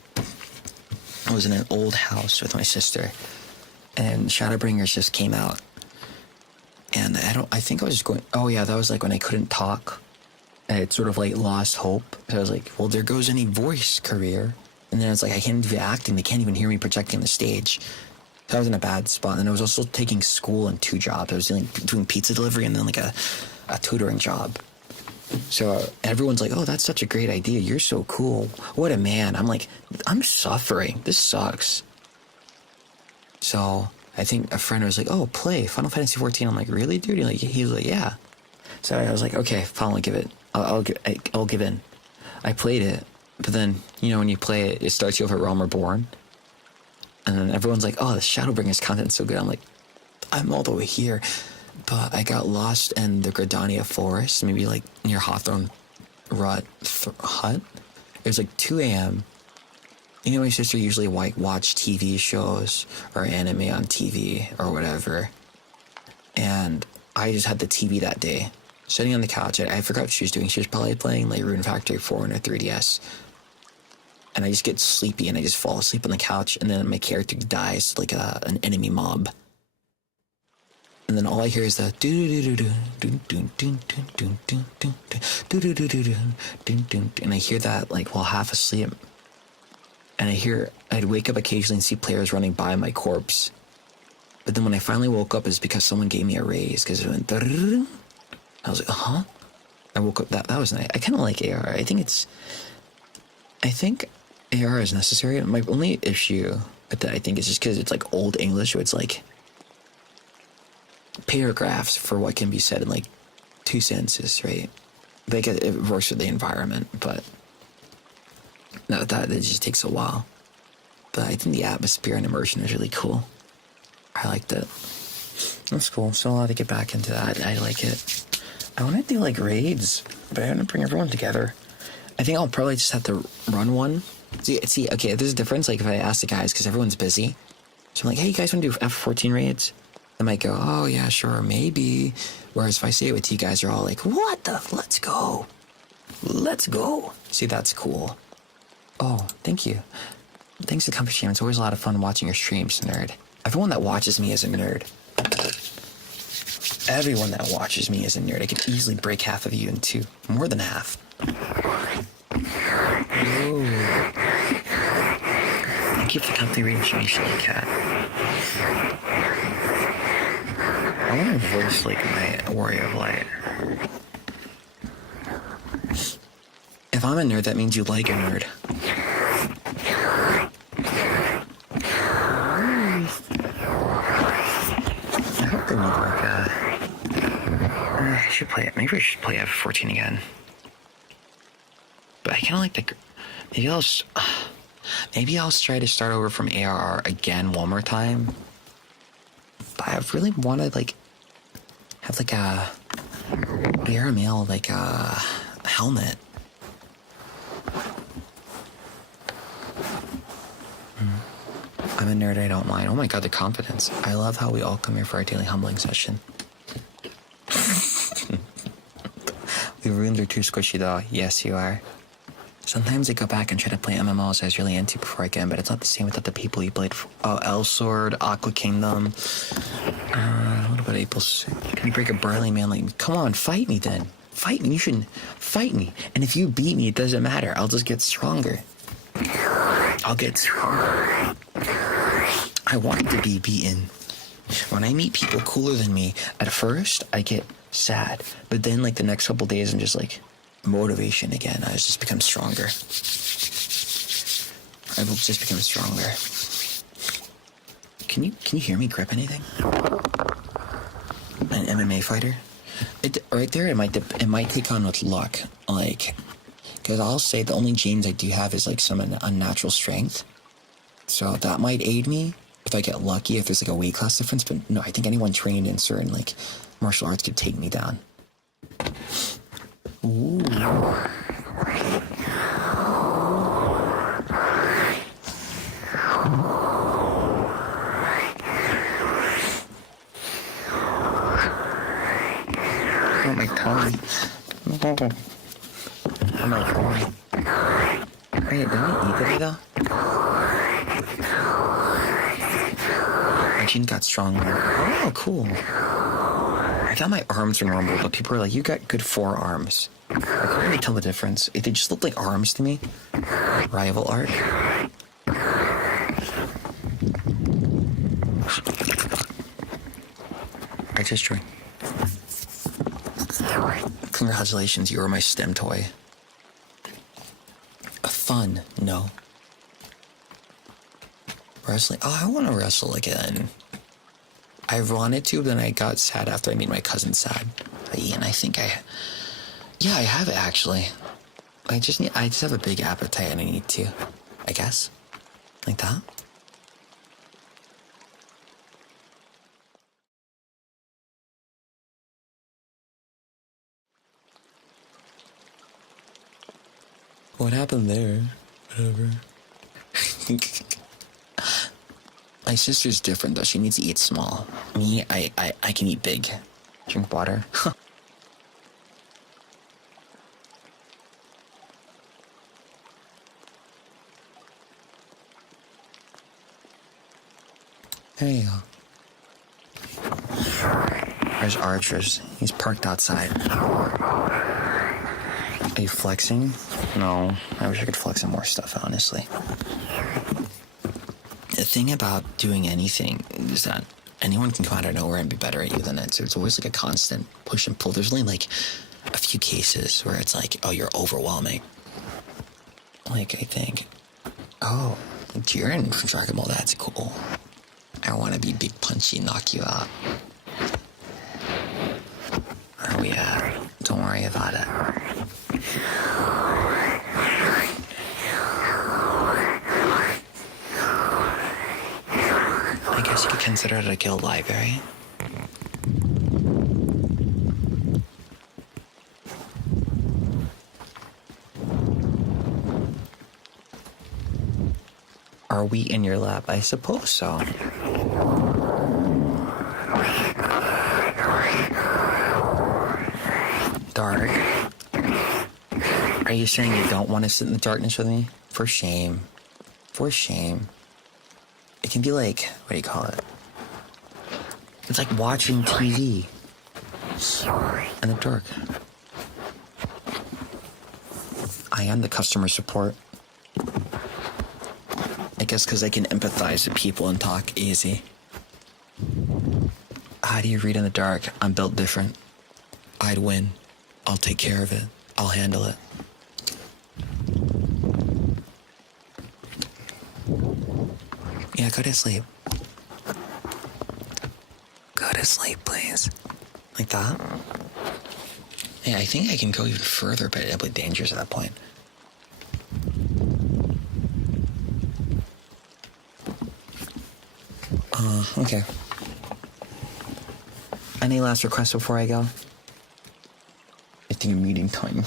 was in an old house with my sister, and Shadowbringers just came out, and then I think I was just going, oh yeah, that was like when I couldn't talk. I had sort of like lost hope. So I was like, well, there goes any voice career. And then it's like, I can't do acting. They can't even hear me projecting on the stage. So I was in a bad spot. And I was also taking school and 2 jobs. I was doing pizza delivery and then like a tutoring job. So everyone's like, oh, that's such a great idea. You're so cool. What a man. I'm like, I'm suffering. This sucks. So I think a friend was like, oh, play Final Fantasy 14. I'm like, really, dude? He was like, yeah. So I was like, okay, fine, I'll give it. I'll give in. I played it, but then, you know, when you play it, it starts you off at Realm Reborn. And then everyone's like, oh, the Shadowbringers content's so good. I'm like, I'm all the way here. But I got lost in the Gridania Forest, maybe like near Hawthorne Hut. It was like 2 a.m. You know, my sister usually watch TV shows or anime on TV or whatever. And I just had the TV that day. Sitting on the couch, I forgot what she was doing. She was probably playing like Rune Factory 4 on her 3DS. And I just get sleepy and I just fall asleep on the couch. And then my character dies like an enemy mob. And then all I hear is the and I hear that like while half asleep. And I'd wake up occasionally and see players running by my corpse. But then when I finally woke up, it's because someone gave me a raise because it went. I was like, huh? I woke up. That was nice. I kind of like AR. I think AR is necessary. My only issue with that, I think, is just because it's like old English, where it's like paragraphs for what can be said in like 2 sentences, right? Like it works with the environment, but no, that it just takes a while. But I think the atmosphere and immersion is really cool. I liked it. That's cool. So I'll have to get back into that. I like it. I want to do like raids, but I want to bring everyone together. I think I'll probably just have to run one. See, okay, there's a difference. Like if I ask the guys, because everyone's busy. So I'm like, hey, you guys want to do F14 raids? They might go, oh yeah, sure, maybe. Whereas if I say it with you guys, you're all like, what the? Let's go. Let's go. See, that's cool. Oh, thank you. Thanks to Comfy Stream. It's always a lot of fun watching your streams, nerd. Everyone that watches me is a nerd. Everyone that watches me is a nerd. I could easily break half of you in 2. More than half. Ooh. Thank you for the company reinformation, cat. I want to voice like my Warrior of Light. If I'm a nerd, that means you like a nerd. I hope they make like I should play it. Maybe I should play F14 again. But I kind of like the. Maybe I'll try to start over from ARR again one more time. But I really want to like have like a Aramil like a helmet. I'm a nerd, I don't mind. Oh my god, the confidence. I love how we all come here for our daily humbling session. The rooms are too squishy though. Yes, you are. Sometimes I go back and try to play MMOs I was really into before again, but it's not the same without the people you played for. Oh, Elsword, Aqua Kingdom. What about Aples? Can you break a barley man like, come on, fight me then. Fight me, you shouldn't fight me. And if you beat me, it doesn't matter. I'll just get stronger. I'll get stronger. I want to be beaten. When I meet people cooler than me, at first I get sad, but then like the next couple days I'm just like motivation again. I just become stronger. I will just become stronger. Can you hear me grip anything? An MMA fighter? Right there, it might take on with luck, like, because I'll say the only genes I do have is like some unnatural strength, so that might aid me if I get lucky, if there's like a weight class difference. But no, I think anyone trained in certain like martial arts could take me down. Ooh. Oh, my tongue. Oh, my tongue. Wait, did we eat today though? My gene got stronger. Oh, cool. I thought my arms were normal, but people are like, you got good forearms. I couldn't really tell the difference. They just looked like arms to me. Rival art. Artistry. Congratulations, you were my STEM toy. Fun, no. Wrestling. Oh, I want to wrestle again. I wanted to, but then I got sad after I made my cousin sad. Ian, I think yeah, I have it actually. I just have a big appetite and I need to, I guess. Like that. What happened there? Whatever. My sister's different though. She needs to eat small. Me, I can eat big. Drink water. Hey. There's Archer's. He's parked outside. Are you flexing? No. I wish I could flex on more stuff, honestly. The thing about doing anything is that anyone can come out of nowhere and be better at you than it. So it's always like a constant push and pull. There's only like a few cases where it's like, oh, you're overwhelming. Like, I think, oh, Jiren from Dragon Ball, that's cool. I want to be big punchy, knock you out. Where are we at? Don't worry about it. I guess you could consider it a guild library. Are we in your lab? I suppose so. Dark. Are you saying you don't want to sit in the darkness with me? For shame. For shame. It can be like, what do you call it? It's like watching TV in the dark. I am the customer support. I guess because I can empathize with people and talk easy. How do you read in the dark? I'm built different. I'd win. I'll take care of it. I'll handle it. Yeah, go to sleep. Go to sleep, please. Like that? Yeah, I think I can go even further, but it'll be dangerous at that point. Okay. Any last requests before I go? I think meeting time.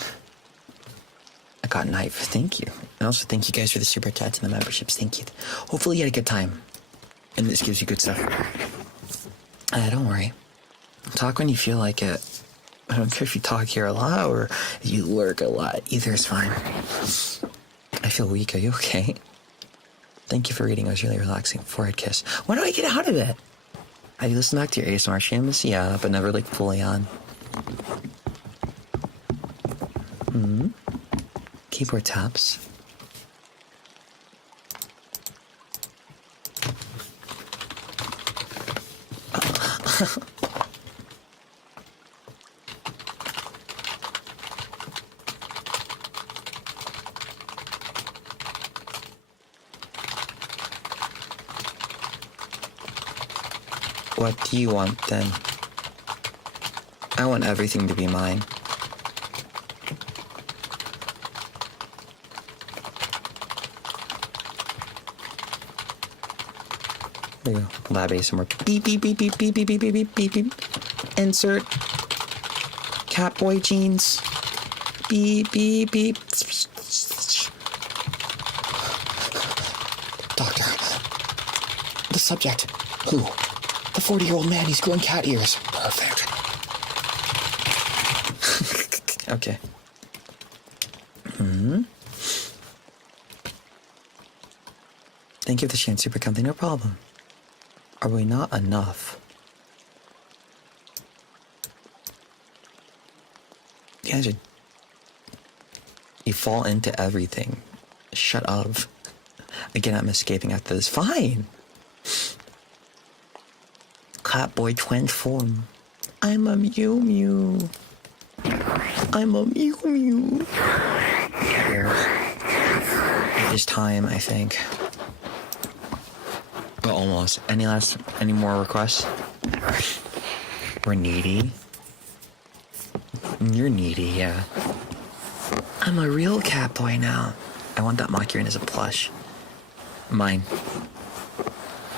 I got a knife. Thank you. And also thank you guys for the super chats and the memberships. Thank you. Hopefully you had a good time. And this gives you good stuff. Don't worry. Talk when you feel like it. I don't care if you talk here a lot or you lurk a lot. Either is fine. I feel weak. Are you okay? Thank you for reading. It was really relaxing. Forehead kiss. When do I get out of it? Have you listened back to your ASMR streams? Yeah, but never like fully on. Keyboard taps. What do you want then? I want everything to be mine. There you go. Lab ASMR. Beep, beep, beep, beep, beep, beep, beep, beep, beep, beep, beep. Insert. Catboy jeans. Beep, beep, beep. Doctor. The subject. Who? The 40-year-old man. He's growing cat ears. Perfect. Okay. Thank you for the Shane Super Company. No problem. Are we not enough? guys are... You fall into everything. Shut up. Again, I'm escaping after this. Fine! Catboy transform. I'm a Mew Mew. I'm a Mew Mew. It is time, I think. But almost. Any more requests? We're needy. You're needy, yeah. I'm a real Catboy now. I want that Machina as a plush. Mine.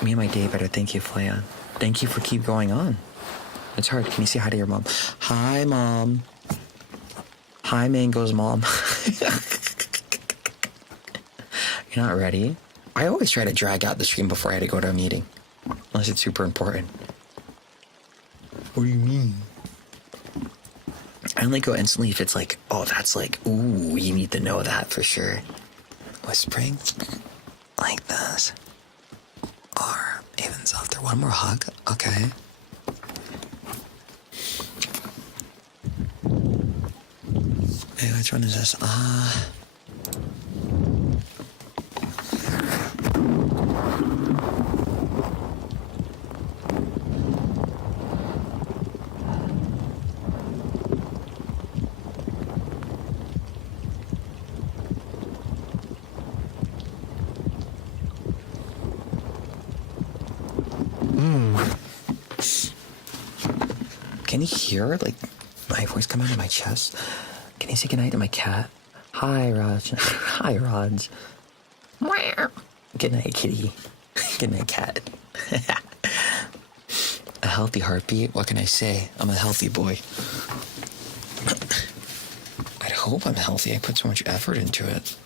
Me and my day better. Thank you, Flayon. Thank you for keep going on. It's hard. Can you say hi to your mom? Hi, Mom. Hi, Mango's mom. You're not ready? I always try to drag out the stream before I had to go to a meeting. Unless it's super important. What do you mean? I only go instantly if it's like, oh, that's like, ooh, you need to know that for sure. Whispering like this. Or even softer. One more hug. Okay. Hey, which one is this? Can you hear, like, my voice come out of my chest? Can you say goodnight to my cat? Hi, Raj. Hi, Raj. Good night, kitty. Good night, cat. A healthy heartbeat? What can I say? I'm a healthy boy. I hope I'm healthy. I put so much effort into it.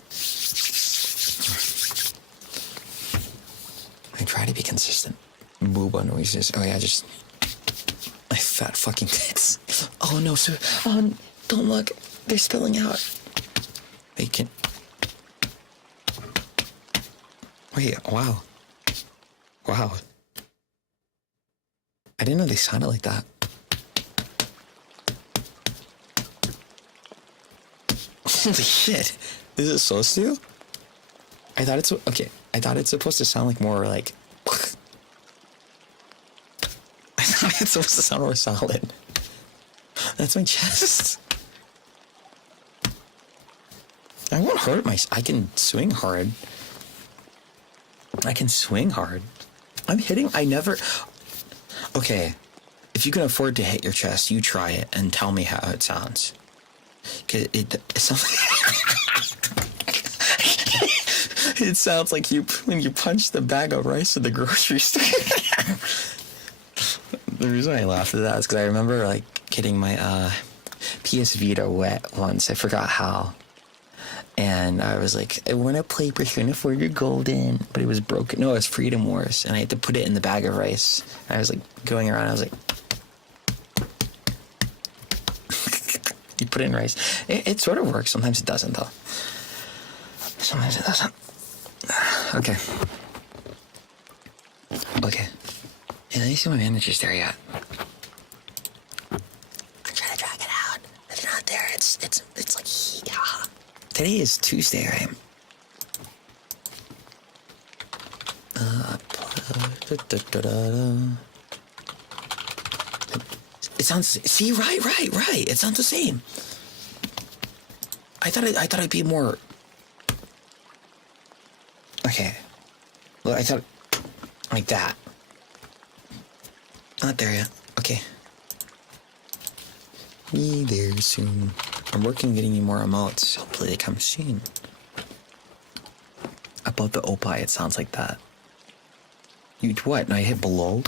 I try to be consistent. Booba noises. Oh, yeah, just... My fat fucking tits. Oh, no, so... don't look. They're spilling out. They can... Wait, wow. Wow. I didn't know they sounded like that. Holy shit. Is it supposed to? I thought it's... Okay, I thought it's supposed to sound like more like... I thought it's supposed to sound more solid. That's my chest. I won't hurt I can swing hard. I can swing hard. I'm hitting... I never... Okay. If you can afford to hit your chest, you try it and tell me how it sounds. Cause it sounds... It sounds like when you punch the bag of rice at the grocery store. The reason I laughed at that is because I remember, like, getting my PS Vita wet once. I forgot how. And I was like, I want to play Persona 4 Golden, but it was broken. No, it was Freedom Wars, and I had to put it in the bag of rice. And I was like going around. I was like, you put it in rice. It sort of works. Sometimes it doesn't, though. Sometimes it doesn't. Okay. Okay. Yeah, let me see my manager's there yet. I'm trying to drag it out. It's not there. It's like yeah. Today is Tuesday, right? It sounds... See, right. It sounds the same. I thought it'd be more... Okay. Well, I thought... Like that. Not there yet. Okay. Be there soon. I'm working on getting you more emotes. Hopefully they come soon. Above the opie, it sounds like that. You what? No, I hit below?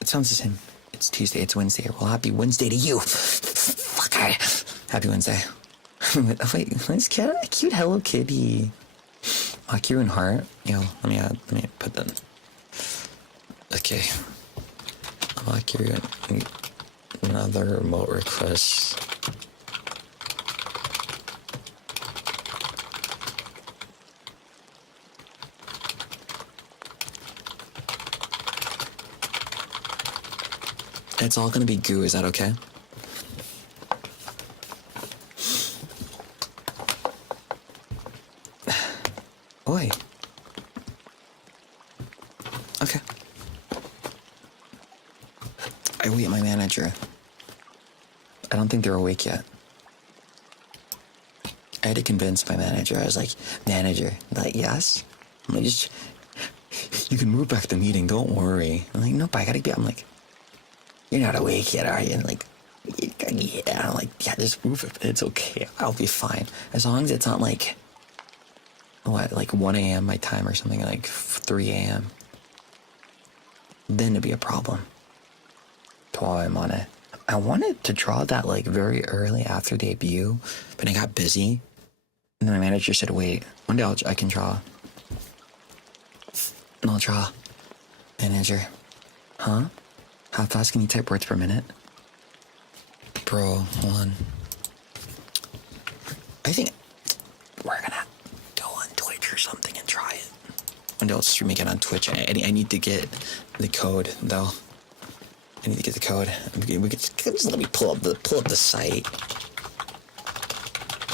It sounds the same. It's Tuesday, it's Wednesday. Well, happy Wednesday to you. Fucker. Happy Wednesday. Wait, what's cute Hello Kitty? Akira and Heart? Yo, let me put that. Okay. Akira, another remote request. It's all gonna be goo, is that okay? Oi. Okay. I wait my manager. I don't think they're awake yet. I had to convince my manager. I was like, manager, like, yes? I'm like, just, you can move back the meeting, don't worry. I'm like, nope, I gotta get, I'm like, you're not awake yet, are you? And like, yeah, I'm like, yeah, just move it, it's okay, I'll be fine. As long as it's not like, what, like 1 a.m. my time or something, like 3 a.m. Then it'd be a problem. While I'm on it. I wanted to draw that like very early after debut, but I got busy. And then my manager said, wait, one day I can draw. And I'll draw. Manager. Huh? How fast can you type words per minute? Bro, hold on. I think we're gonna go on Twitch or something and try it. One day I'll stream again on Twitch. I need to get the code though. I need to get the code. We could just let me pull up the site.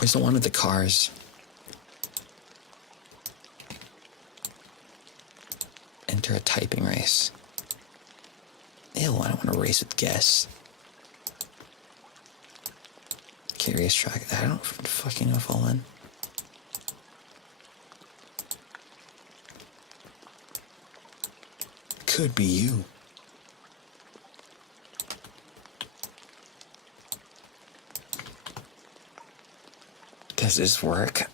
Where's the one with the cars? Enter a typing race. Ew, I don't want to race with guests. Okay, racetrack. I don't fucking know if I'll win. Could be you. Does this work?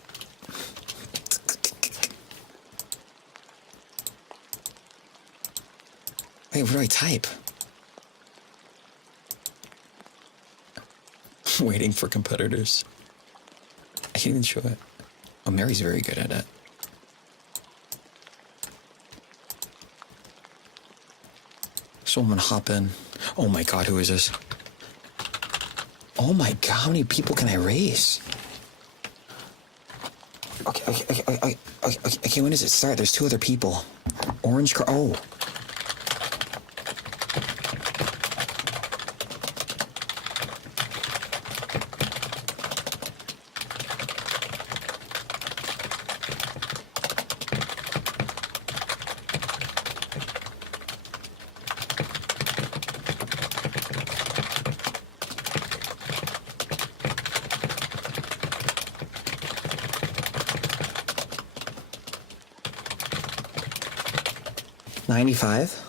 Wait, what do I type? Waiting for competitors. I can't even show it. Oh, Mary's very good at it. Someone hop in. Oh my god, who is this? Oh my god, how many people can I race? Okay, when does it start? There's 2 other people. Orange car, oh. $95?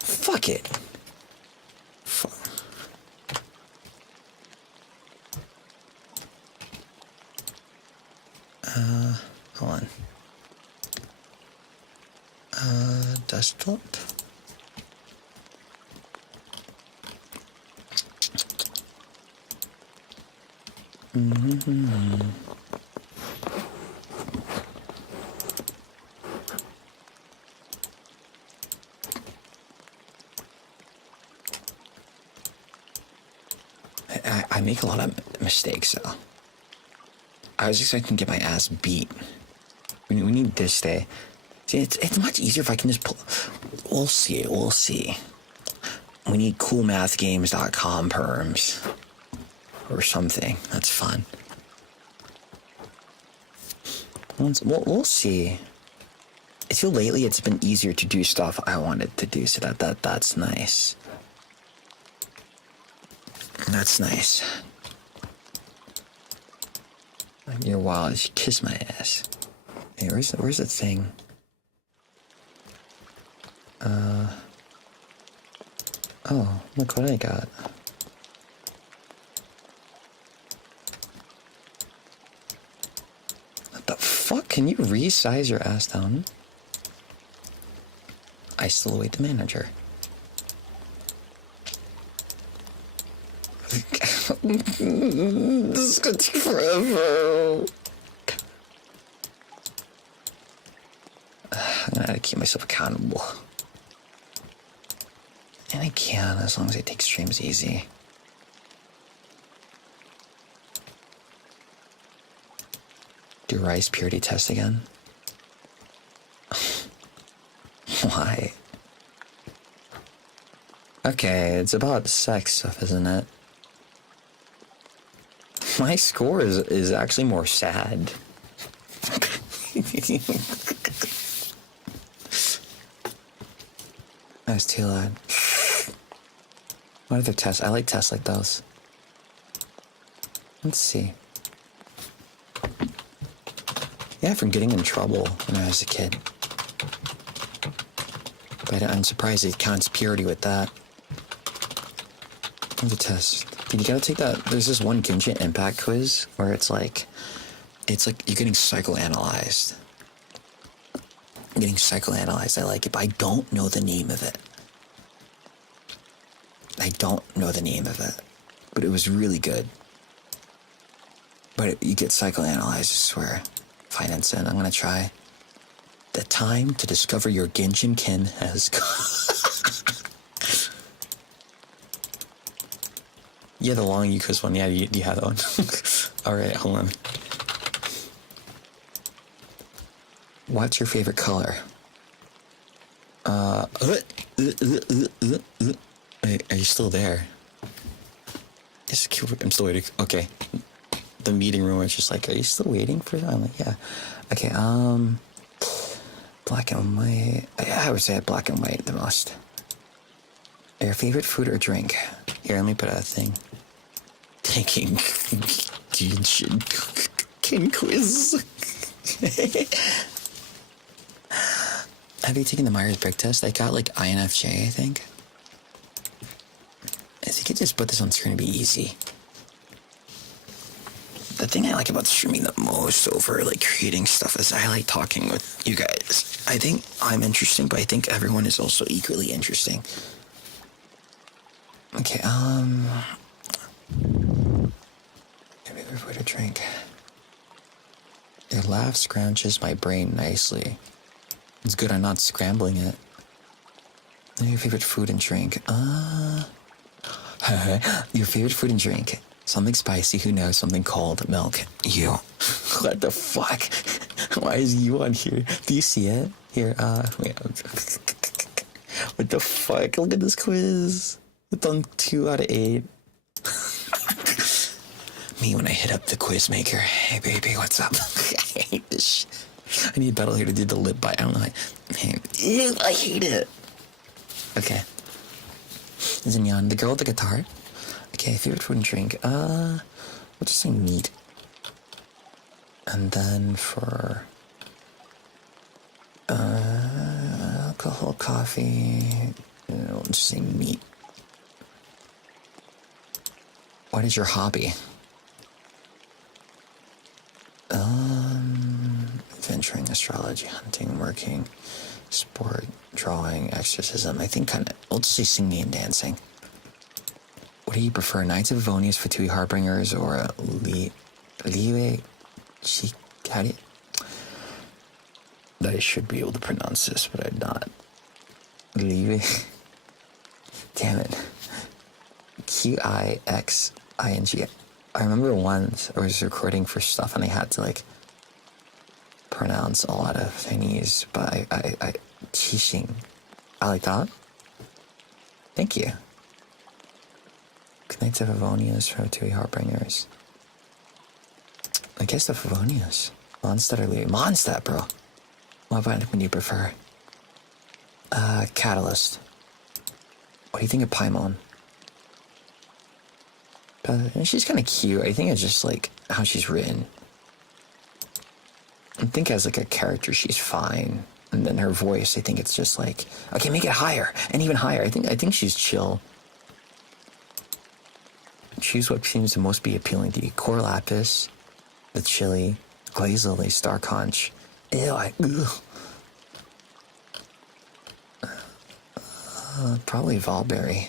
Fuck it. Hold on. Desktop? I make a lot of mistakes, though. I was expecting to get my ass beat. We need this day. See, it's much easier if I can just pull. We'll see. We need coolmathgames.com perms. Or something. That's fun. We'll see. I feel lately it's been easier to do stuff I wanted to do, so that's nice. That's nice. You're wild as you kiss my ass. Hey, where's the thing? Oh, look what I got. What the fuck? Can you resize your ass down? I still await the manager. This is gonna take forever. I'm gonna have to keep myself accountable. And I can, as long as I take streams easy. Do rice purity test again? Why? Okay, it's about sex stuff, isn't it? My score is actually more sad. That's too loud. What other tests? I like tests like those. Let's see. Yeah, from getting in trouble when I was a kid. But I'm surprised it counts purity with that. The test. Dude, you gotta take that. There's this one Genshin Impact quiz where it's like you're getting psychoanalyzed. Getting psychoanalyzed. I like it, but I don't know the name of it. I don't know the name of it, but it was really good. But you get psychoanalyzed, I swear. Finance in. I'm gonna try. The time to discover your Genshin kin has come. Yeah, the long Yukos one. Yeah, you have that one. Alright, hold on. What's your favorite color? Wait, are you still there? I'm still waiting. Okay. The meeting room is just like, are you still waiting for that? I'm like, yeah. Okay, black and white. I would say black and white the most. Your favorite food or drink? Here, let me put out a thing. Taking Genshin King quiz. Have you taken the Myers-Briggs test? I got like INFJ, I think. I think I just put this on screen to be easy. The thing I like about streaming the most over like creating stuff is I like talking with you guys. I think I'm interesting, but I think everyone is also equally interesting. Okay, give me a food to drink. Your laugh scrounges my brain nicely. It's good I'm not scrambling it. Your favorite food and drink? Your favorite food and drink? Something spicy, who knows? Something cold. Milk. You. What the fuck? Why is you on here? Do you see it? Here, wait. What the fuck? Look at this quiz. It's on 2 out of 8. Me when I hit up the quiz maker. Hey baby, what's up? I hate this shit. I need Battle here to do the lip bite. I don't know. Ew, I hate it. Okay. Zinyan, the girl with the guitar. Okay, favorite food and drink. We'll just say meat. And then for alcohol, coffee, we'll just say meat. What is your hobby? Venturing, astrology, hunting, working, sport, drawing, exorcism. I think kind of, I'll just say singing and dancing. What do you prefer, Knights of Avonius, Fatui Harbingers, or Liwe Chikari? I should be able to pronounce this, but I'm not. Liwe. Damn it. Qixing. I remember once I was recording for stuff and I had to like pronounce a lot of Chinese, but I Qixing. I like that. Thank you. Knights of Avonius, Fatui Harbingers. I guess the Favonius. Mondstadt or Lee? Mondstadt, bro. What vitamin do you prefer? Catalyst. What do you think of Paimon? She's kind of cute. I think it's just like how she's written. I think as like a character, she's fine. And then her voice, I think it's just like, okay, make it higher and even higher. I think she's chill. Choose what seems to most be appealing to you. Core Lapis, the Chili, Glaze Lily, Star Conch. Ew, probably Valberry.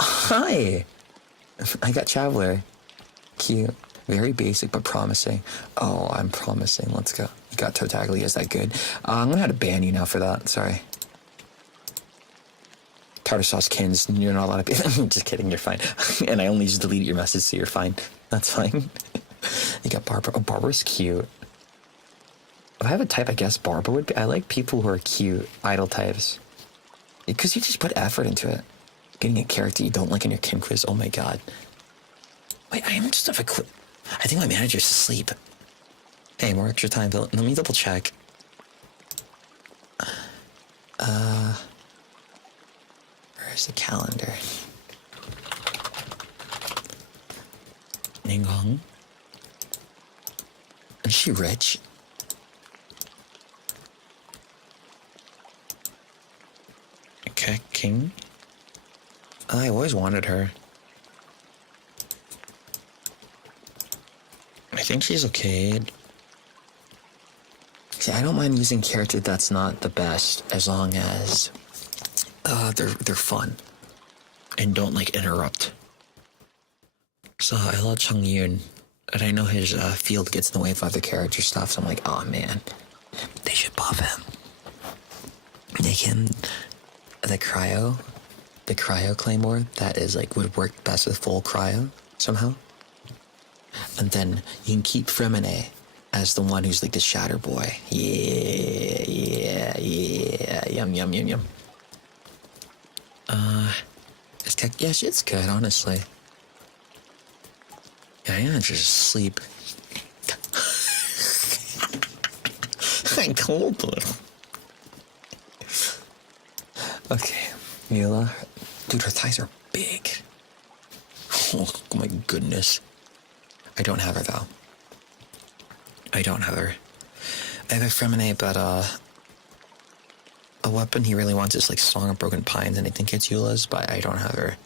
Hi! I got Traveler. Cute. Very basic, but promising. Oh, I'm promising. Let's go. You got Totaglia. Is that good? I'm gonna have to ban you now for that. Sorry. Tartar sauce kins. You're not allowed to be. I'm just kidding. You're fine. And I only just deleted your message, so you're fine. That's fine. You got Barbara. Oh, Barbara's cute. If I have a type, I guess Barbara would be. I like people who are cute, idol types. Because you just put effort into it. Getting a character you don't like in your kin quiz. Oh my god. Wait, I am just have a quick. I think my manager's asleep. Hey, more extra time. Let me double check. Where's the calendar? Ninghong. Is she rich? Okay, King. I always wanted her. I think she's okay. See, I don't mind using character that's not the best as long as they're fun and don't like interrupt. So I love Chung Yoon, and I know his field gets in the way of other character stuff. So I'm like, oh man, they should buff him. Make him the cryo claymore that is like would work best with full cryo somehow. And then you can keep Fremine as the one who's like the shatter boy. Yeah. Yum. Yeah, shit's good, honestly. Yeah, I'm gonna just sleep. I'm cold, blue. Okay, Mila. Dude, her thighs are big. Oh my goodness. I don't have her, though. I don't have her. I have a Fremine, but, a weapon he really wants is, like, Song of Broken Pines, and I think it's Eula's, but I don't have her.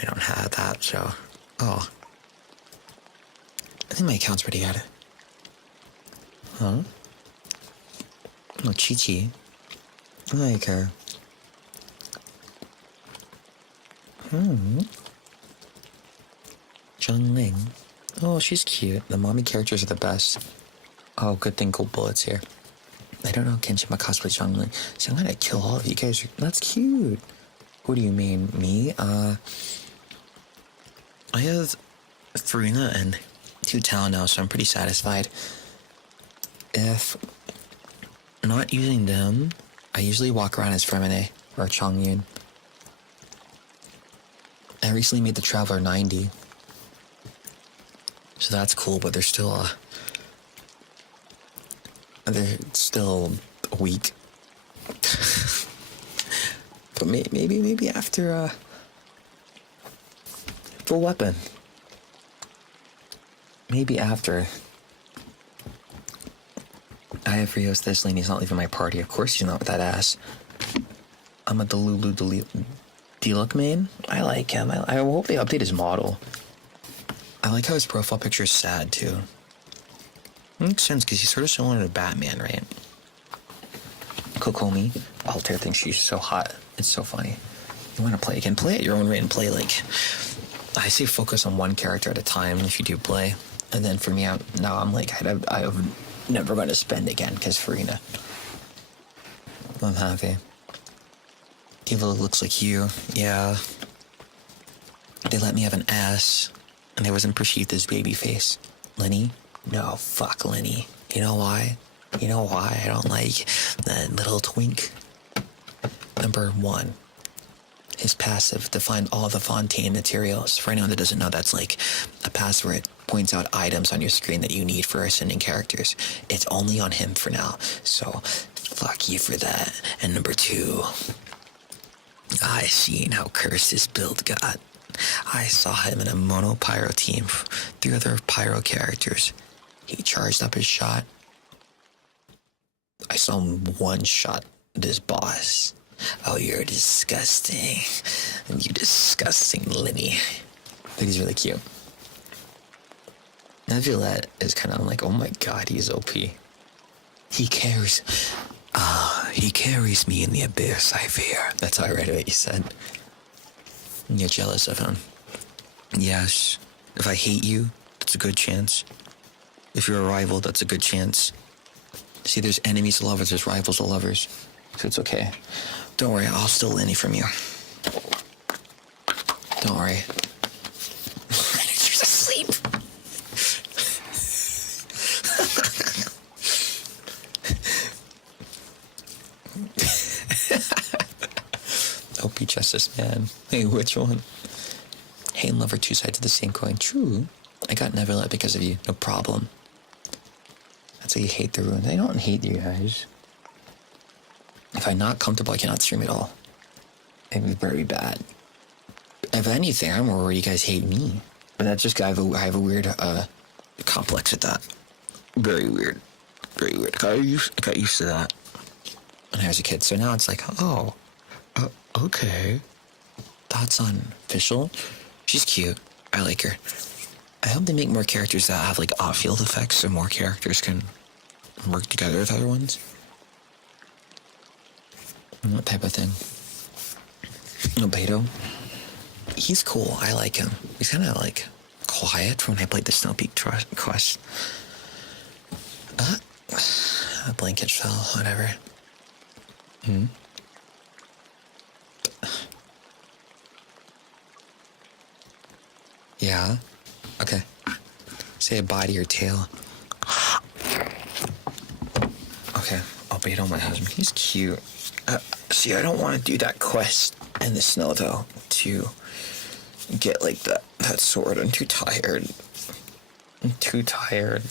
I don't have that, so... Oh. I think my account's pretty good. Huh? Oh, Chi-Chi. I like her. Zhongling. Oh, she's cute. The mommy characters are the best. Oh, good thing Gold Bullet's here. I don't know Kenshima cosplay Zhongling, so I'm gonna kill all of you guys. That's cute. What do you mean? Me? I have Farina and 2 Talon now, so I'm pretty satisfied. If not using them, I usually walk around as Fremine or Chongyun. I recently made the Traveler 90. So that's cool, but they're still weak. But maybe after full weapon. Maybe after. I have Rios this lane, he's not leaving my party. Of course he's not with that ass. I'm a Delulu D-Look main. I like him. I hope they update his model. I like how his profile picture is sad, too. Makes sense, because he's sort of similar to Batman, right? Kokomi. Altair thinks she's so hot. It's so funny. You want to play again? Play at your own rate and play, like... I say focus on one character at a time if you do play. And then for me, I'm like, I'm never going to spend again, because Farina. I'm happy. Diva looks like you. Yeah. They let me have an ass. And I wasn't perceived as babyface. Lenny? No, fuck Lenny. You know why? You know why I don't like that little twink? Number 1. His passive to find all the Fontaine materials. For anyone that doesn't know, that's like a passive where it points out items on your screen that you need for ascending characters. It's only on him for now. So, fuck you for that. And number 2. I seen how cursed his build got. I saw him in a mono pyro team, 3 other pyro characters. He charged up his shot. I saw him one shot this boss. Oh, you're disgusting. And you disgusting Lenny. I think he's really cute. Nevulet is kind of like, oh my god, he's OP. He carries me in the abyss, I fear. That's how I read what you said. You're jealous of him. Yes. If I hate you, that's a good chance. If you're a rival, that's a good chance. See, there's enemies to lovers, there's rivals to lovers. So it's okay. Don't worry, I'll steal Lenny from you. Don't worry. She's asleep. OP Justice Man. Hey, which one? Hate and love are two sides of the same coin. True. I got never let because of you. No problem. That's how you hate the ruins. I don't hate you guys. If I'm not comfortable, I cannot stream at all. It'd be very bad. If anything, I'm more worried you guys hate me. But that's just, I have a weird, complex with that. Very weird. Very weird. I got used to that when I was a kid. So now it's like, oh, okay. Thoughts on Official? She's cute. I like her. I hope they make more characters that have like off-field effects so more characters can work together with other ones. That type of thing. Beto. He's cool. I like him. He's kind of like quiet from when I played the Snow Peak quest. A blanket fell. Whatever. Yeah. Okay. Say a body or tail. Okay. I'll bait on my husband. He's cute. See, I don't want to do that quest in the snow though. To get like that sword. I'm too tired. I'm too tired.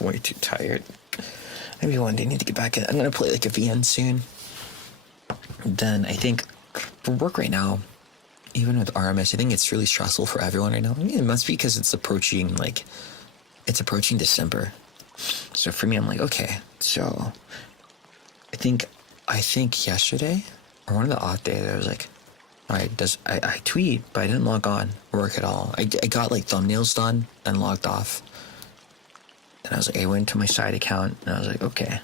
Way too tired. Maybe one day I need to get back in. I'm gonna play like a VN soon. Then I think for work right now, even with RMS, I think it's really stressful for everyone right now. I mean, it must be because it's approaching December. So for me, I'm like, okay. So I think yesterday or one of the off days, I was like, all right, I tweet, but I didn't log on work at all. I got like thumbnails done and logged off. And I was like, I went to my side account and I was like, okay,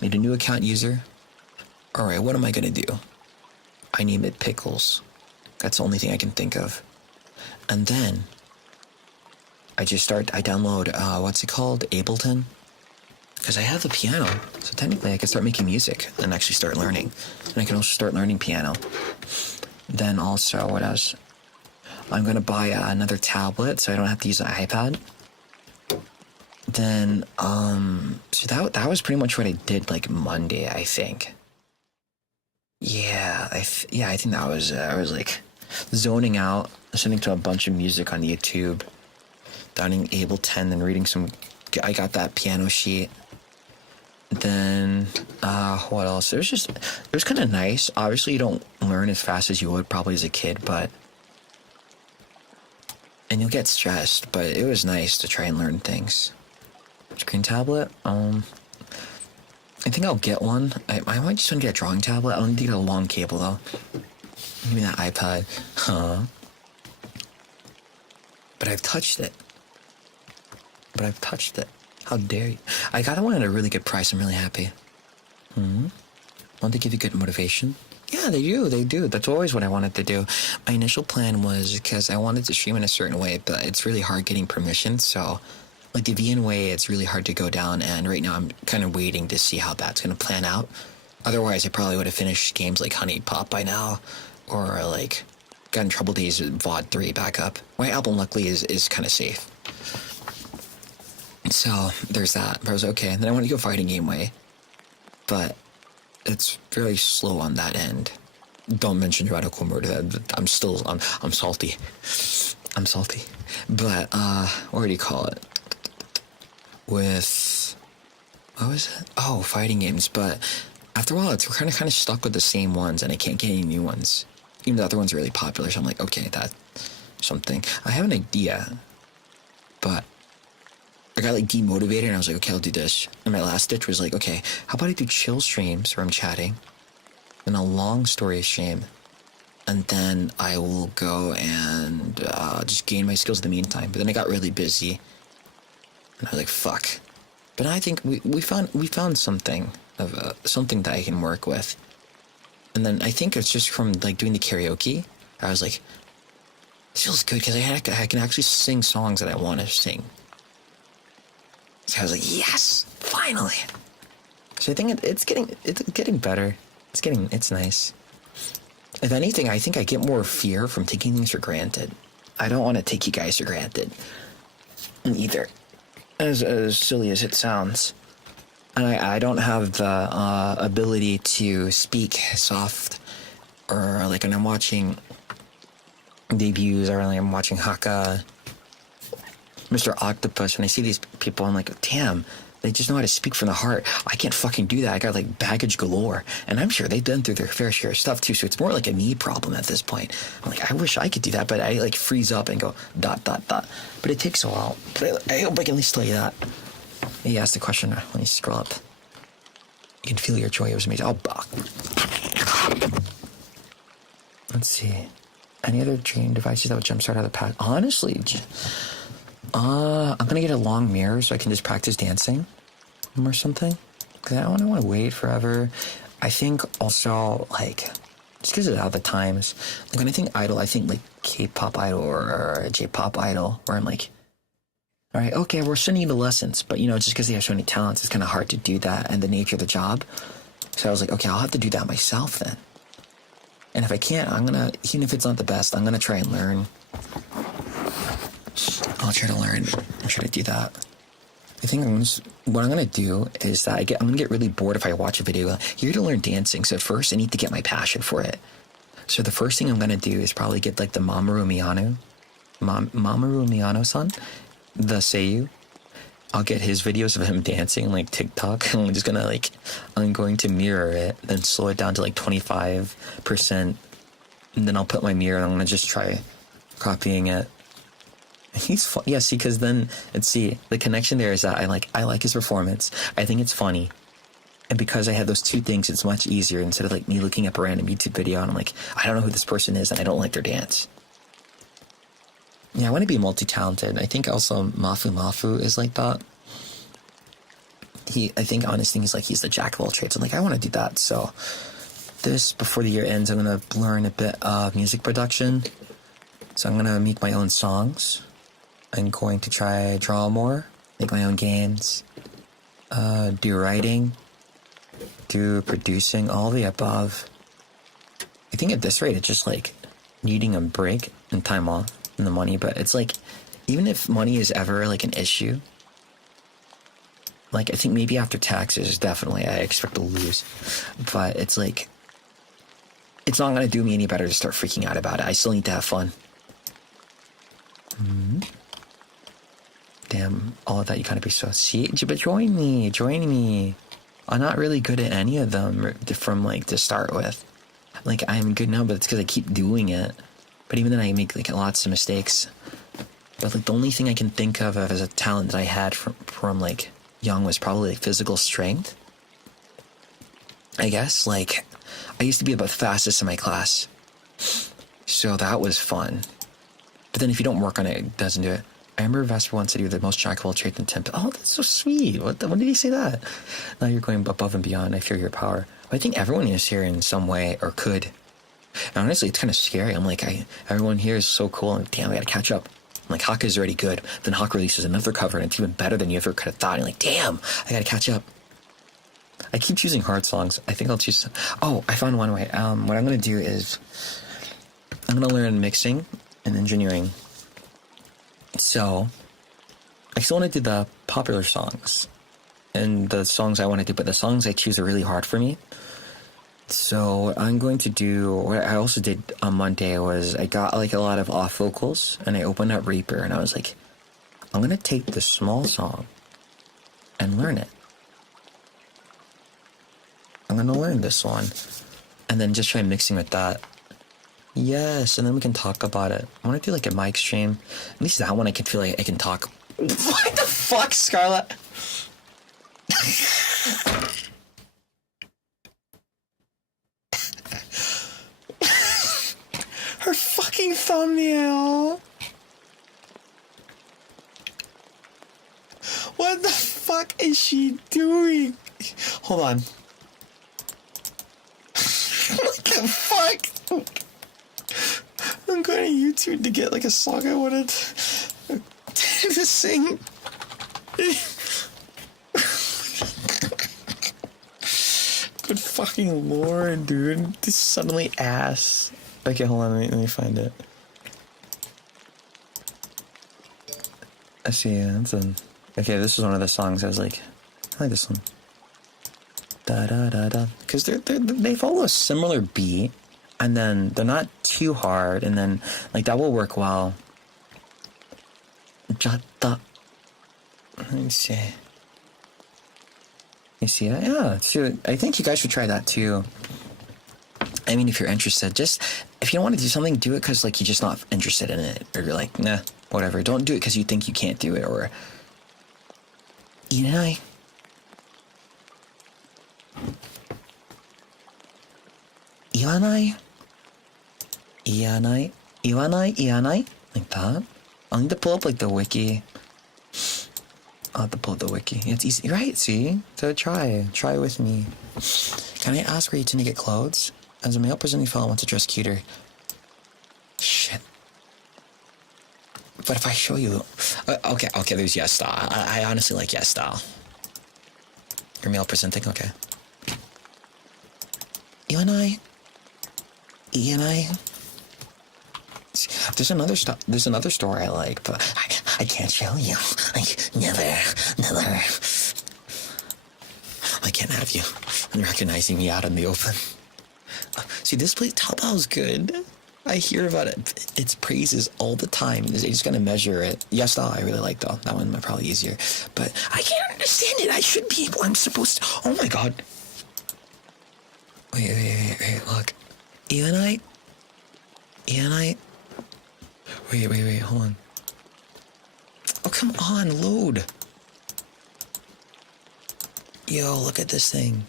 made a new account user. All right, what am I gonna do? I name it Pickles. That's the only thing I can think of. And then I download, what's it called? Ableton. Because I have the piano. So technically I can start making music and actually start learning. And I can also start learning piano. Then also, what else? I'm going to buy another tablet so I don't have to use an iPad. Then, so that was pretty much what I did like Monday, I think. Yeah, I think that was, I was like zoning out, listening to a bunch of music on YouTube, downloading Ableton and reading I got that piano sheet. Then, what else? It was kind of nice. Obviously, you don't learn as fast as you would probably as a kid, and you'll get stressed, but it was nice to try and learn things. Screen tablet, I think I'll get one. I might just want to get a drawing tablet. I don't need to get a long cable, though. Give me that iPad. But I've touched it. How dare you? I got one at a really good price. I'm really happy. Don't they give you good motivation? Yeah, they do. That's always what I wanted to do. My initial plan was because I wanted to stream in a certain way, but it's really hard getting permission, so like the VN way, it's really hard to go down, and right now I'm kind of waiting to see how that's going to plan out. Otherwise, I probably would have finished games like Honey Pop by now, or like got in Trouble Days with VOD 3 back up. My album, luckily, is kind of safe. So, there's that. But I was okay. And then I want to go fighting game way. But it's very slow on that end. Don't mention radical murder. I'm salty. I'm salty. But, what do you call it? With, what was it? Oh, fighting games. But after a while, we're kind of stuck with the same ones, and I can't get any new ones. Even though the other ones are really popular, so I'm like, okay, that's something. I have an idea, but I got like demotivated, and I was like, okay, I'll do this. And my last ditch was like, okay, how about I do chill streams where I'm chatting, and a long story stream, and then I will go and just gain my skills in the meantime. But then I got really busy, and I was like, fuck. But I think we found something that I can work with. And then I think it's just from like doing the karaoke. I was like, this feels good because I can actually sing songs that I want to sing. So I was like, yes, finally. So I think it's getting better. It's nice. If anything, I think I get more fear from taking things for granted. I don't want to take you guys for granted either. As silly as it sounds. And I don't have the ability to speak soft, or like when I'm watching debuts, or when I'm watching Haka, Mr. Octopus, when I see these people, I'm like, damn, they just know how to speak from the heart. I can't fucking do that. I got like baggage galore. And I'm sure they've been through their fair share of stuff too, so it's more like a me problem at this point. I'm like, I wish I could do that, but I like freeze up and go ... But it takes a while. But I hope I can at least tell you that. He asked the question. Let me scroll up. You can feel your joy. It was amazing. Oh, let's see. Any other dream devices that would jumpstart out of the past? Honestly, I'm gonna get a long mirror so I can just practice dancing or something. Because I don't want to wait forever. I think also, like, just because of how the times. Like, when I think idol, I think, like, K-pop idol or J-pop idol, where I'm like, all right, okay, we're sending you to lessons, but, you know, just because they have so many talents, it's kind of hard to do that and the nature of the job. So I was like, okay, I'll have to do that myself then. And if I can't, I'm going to, even if it's not the best, I'm going to try and learn. I'll try to learn. I'll try to do that. I think what I'm going to do is that I'm going to get really bored if I watch a video. You're going to learn dancing, so first I need to get my passion for it. So the first thing I'm going to do is probably get like the Mamoru Miyano-san, the Seiyu. I'll get his videos of him dancing, like TikTok, and I'm going to mirror it, then slow it down to like 25%, and then I'll put my mirror and I'm going to just try copying it. He's fun. Yeah, see, because then, let's see, the connection there is that I like his performance. I think it's funny. And because I have those two things, it's much easier instead of like me looking up a random YouTube video and I'm like, I don't know who this person is and I don't like their dance. Yeah, I want to be multi-talented. I think also Mafu is like that. I think honest thing is like he's the jack of all trades. I'm like, I want to do that. So before the year ends, I'm going to learn a bit of music production. So I'm going to make my own songs. I'm going to try draw more, make my own games, do writing, do producing, all the above. I think at this rate, it's just like needing a break and time off and the money. But it's like, even if money is ever like an issue, like I think maybe after taxes, definitely I expect to lose. But it's like, it's not going to do me any better to start freaking out about it. I still need to have fun. Damn, all of that you kind of be so... See, but join me. I'm not really good at any of them from, like, to start with. Like, I'm good now, but it's because I keep doing it. But even then, I make, like, lots of mistakes. But, like, the only thing I can think of as a talent that I had from like, young was probably, like, physical strength. I guess, like, I used to be about the fastest in my class. So that was fun. But then if you don't work on it, it doesn't do it. I remember Vesper once said you were the most jack of all trades in TEMPUS. Oh, that's so sweet. When did he say that? Now you're going above and beyond. I fear your power. I think everyone is here in some way, or could. And honestly, it's kind of scary. I'm like, everyone here is so cool. And damn, I gotta catch up. I'm like, Haka is already good. Then Haka releases another cover, and it's even better than you ever could have thought. And you're like, damn, I gotta catch up. I keep choosing hard songs. I think I'll choose... Oh, I found one way. What I'm gonna do is... I'm gonna learn mixing and engineering. So, I still want to do the popular songs and the songs I want to do, but the songs I choose are really hard for me. So, I'm going to do, what I also did on Monday was I got like a lot of off vocals and I opened up Reaper and I was like, I'm going to take this small song and learn it. I'm going to learn this one and then just try mixing with that. Yes, and then we can talk about it. I want to do like a mic stream. At least that one I can feel like I can talk. What the fuck, Scarlett? Her fucking thumbnail. What the fuck is she doing? Hold on. What the fuck? I'm going to YouTube to get like a song I wanted to sing. Good fucking lord, dude. This is suddenly ass. Okay, hold on, let me find it. I see, that's okay, this is one of the songs I was like, I like this one. Da da da da. Because they follow a similar beat, and then they're not too hard, and then like that will work well. Jatta. Let me see. You see that? Yeah. So I think you guys should try that too. I mean, if you're interested, just if you don't want to do something, do it because like you're just not interested in it, or you're like, nah, whatever. Don't do it because you think you can't do it, or Ianai. Ianai, like that. I'll need to pull up like the wiki. I'll have to pull up the wiki. It's easy, right? See, so try with me. Can I ask where you tend to get clothes? As a male presenting fellow wants to dress cuter. Shit. But if I show you... okay, there's yes style. I honestly like yes style. You're male presenting? Okay. Ianai. There's another store I like, but I can't show you. Never. I can't have you recognizing me out in the open. See, this place, Taobao's good. I hear about it. It's praises all the time. They're just gonna measure it. Yes, I really like though. That one might probably easier. But I can't understand it. I should be able. I'm supposed to. Oh my god. Wait. Look. Ianai. Wait. Hold on. Oh, come on. Load. Yo, look at this thing.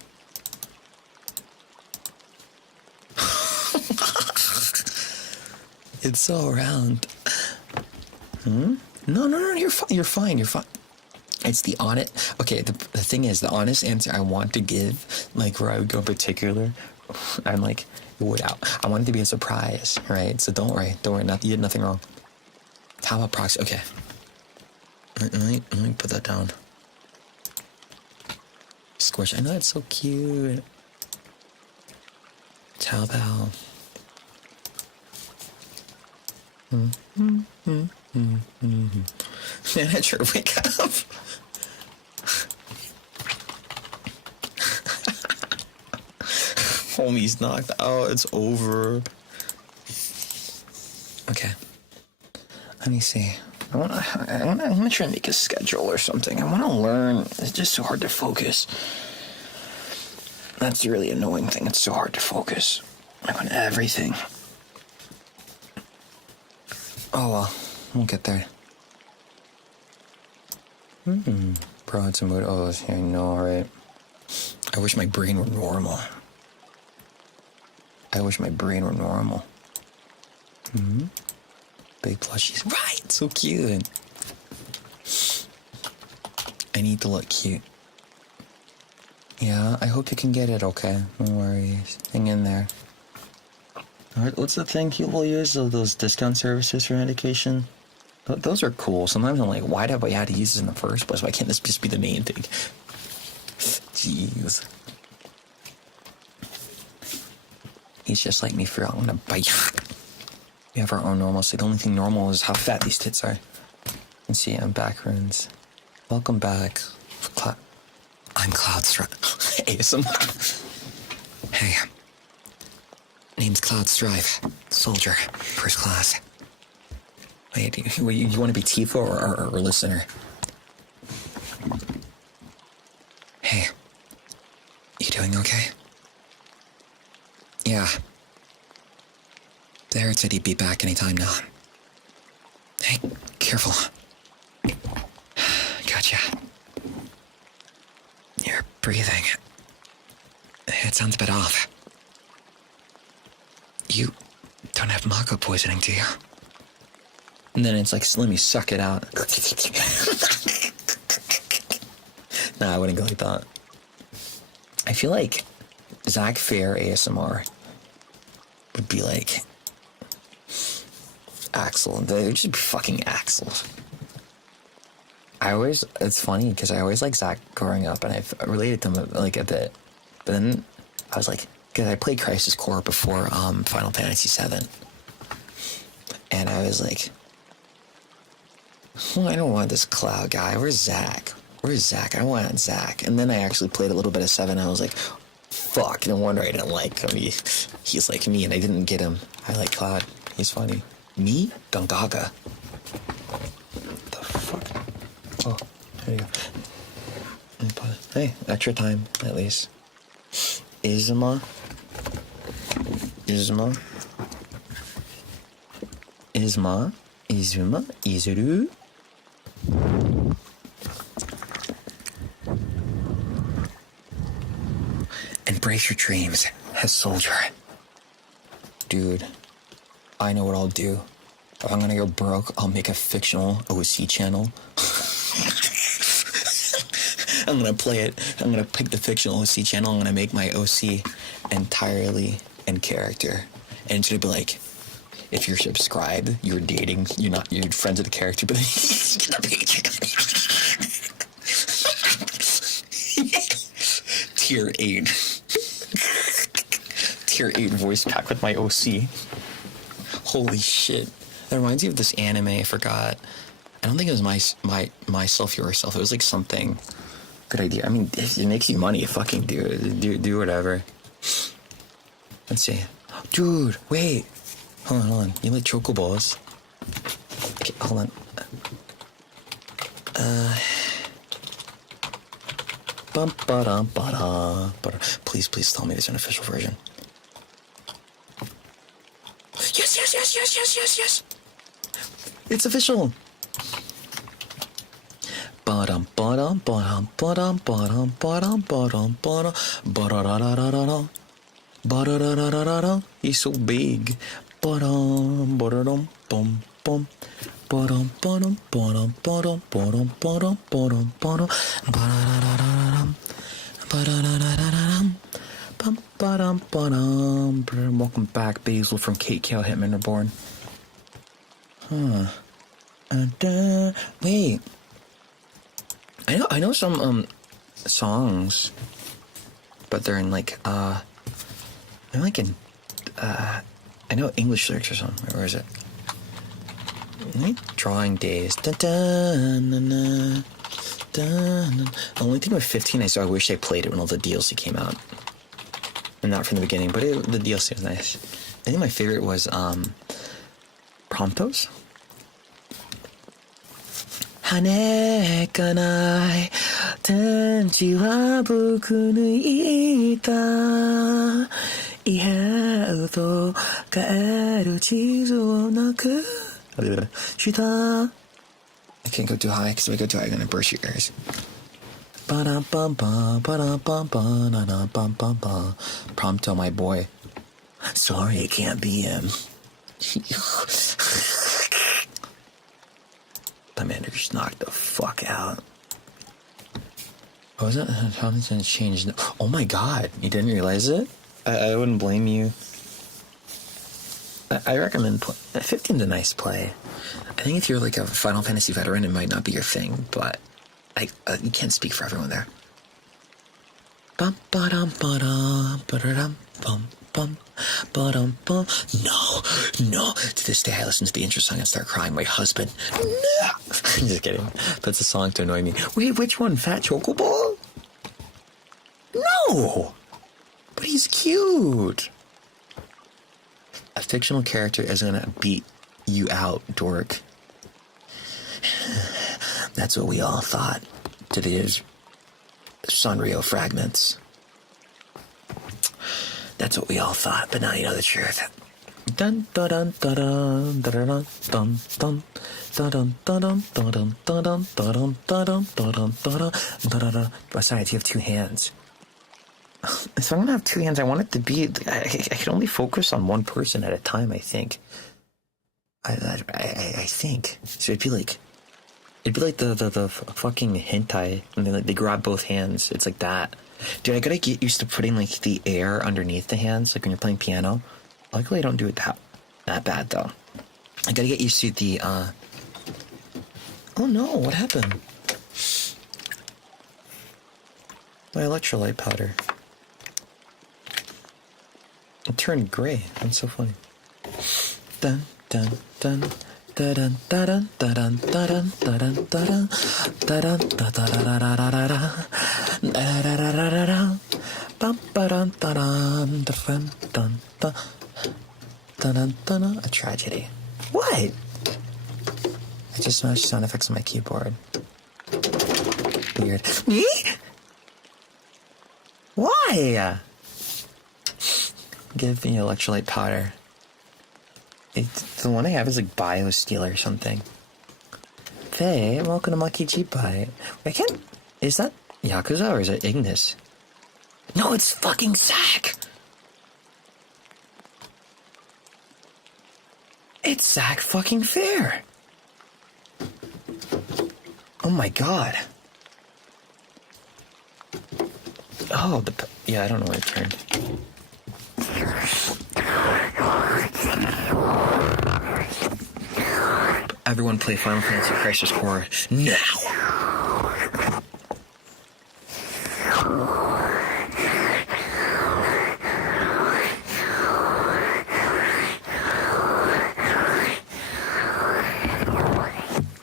It's so round. No, you're fine. It's the honest... Okay, the thing is, the honest answer I want to give, like where I would go in particular, I'm like, I want it to be a surprise, right? So don't worry, you did nothing wrong. How about proxy? Okay. Let me put that down. Squish, I know it's so cute. Taobao. Manager, wake up. Homie's knocked out. It's over. Okay. Let me see. I want to try and make a schedule or something. I want to learn. It's just so hard to focus. That's the really annoying thing. It's so hard to focus. Like on everything. Oh well, we'll get there. Broads and mood. Oh, I know, right? I wish my brain were normal. Big plushies. Right, so cute. I need to look cute. Yeah, I hope you can get it, okay? No worries. Hang in there. What's the thing people use? Those discount services for medication? Those are cool. Sometimes I'm like, why have I had to use this in the first place? Why can't this just be the main thing? Jeez. He's just like me for I'm gonna bite. We have our own normalcy. The only thing normal is how fat these tits are. And see, I'm back runes. Welcome back. I'm Cloudstripe. ASMR. Hey. Name's Cloudstripe. Soldier. First class. Wait, you want to be Tifa or listener? Hey. You doing okay? Yeah. There said he'd be back anytime now. Hey, careful. Gotcha. You're breathing. It sounds a bit off. You don't have Mako poisoning, do you? And then it's like, let me suck it out. Nah, I wouldn't go like that. I feel like Zach Fair ASMR would be like Axel. They would just be fucking Axel. It's funny because I always like Zach growing up, and I've related to him like a bit. But then I was like, because I played Crisis Core before Final Fantasy VII. And I was like, well, I don't want this Cloud guy. Where's Zach? Where's Zach? I want Zach. And then I actually played a little bit of 7. And I was like, fuck, no wonder I didn't like him. He's like me, and I didn't get him. I like Cloud. He's funny. Me? Gungaga. What the fuck? Oh, there you go. Hey, extra time, at least. Izuma? Izuma? Izuma? Izuma? Izuru? Embrace your dreams as soldier. Dude, I know what I'll do. If I'm gonna go broke, I'll make a fictional OC channel. I'm gonna play it. I'm gonna pick the fictional OC channel. I'm gonna make my OC entirely in character. And it's gonna be like, if you're subscribed, you're dating, you're friends with the character, but he's gonna be Tier 8. Tier 8 voice pack with my OC. Holy shit. That reminds me of this anime I forgot. I don't think it was myself, yourself. It was like something. Good idea. I mean, if it makes you money, fucking do it. Do whatever. Let's see. Dude, wait. Hold on. You like chocoballs? Okay, hold on. Please tell me there's an official version. Yes. It's official. He's so big. Welcome back, Basil from Kate Cow Hitman Reborn. Wait. I know some songs, but they're in like I know English lyrics or something. Where is it? Drawing days. The only thing with 15 I wish I played it when all the DLC came out. And not from the beginning, but the DLC was nice. I think my favorite was Promptos. 跳ねかない天地は僕抜いた家と帰る地図をなくした I can't go too high because if I go too high I'm gonna burst your ears. Prompto, my boy. Sorry, it can't be him. That man just knocked the fuck out. What was it? Something's gonna change. Oh my god, you didn't realize it? I wouldn't blame you. I recommend 15's a nice play. I think if you're like a Final Fantasy veteran, it might not be your thing, but you can't speak for everyone there. No. To this day, I listen to the intro song and start crying. My husband. No. I'm just kidding. That's a song to annoy me. Wait, which one? Fat Chocoball? No. But he's cute. A fictional character is gonna beat you out, dork. That's what we all thought. Today's Sanrio fragments. That's what we all thought, but now you know the truth. Dun dun dun dun dun dun dun dun dun dun dun dun dun dun. Besides, you have two hands. If I'm gonna have two hands, I want it to be. I can only focus on one person at a time. I think. I think so. It'd be like the fucking hentai when they grab both hands. It's like that. Dude, I gotta get used to putting like the air underneath the hands, like when you're playing piano. Luckily, I don't do it that bad though. I gotta get used to the. Oh no! What happened? My electrolyte powder. It turned gray. That's so funny. Dun dun dun Da-dun, da-dun, da-dun, da-dun, da-dun, da-dun, da-dun, da-da-da-da-da-da-da. Da-da-da-da-da-da. Bum, ba-dun, da-dun, da-dun, dun, dun. Dun, dun, dun. A tragedy. What? I just smashed sound effects on my keyboard. Weird. Me? Why? Give me electrolyte powder. The one I have is like BioSteel or something. Hey, welcome to Monkey G-Bite. I can't... Is that Yakuza or is it Ignis? No, it's fucking Zack! It's Zack fucking Fair! Oh my god. Oh, yeah, I don't know where it turned. Everyone play Final Fantasy Crisis Core now!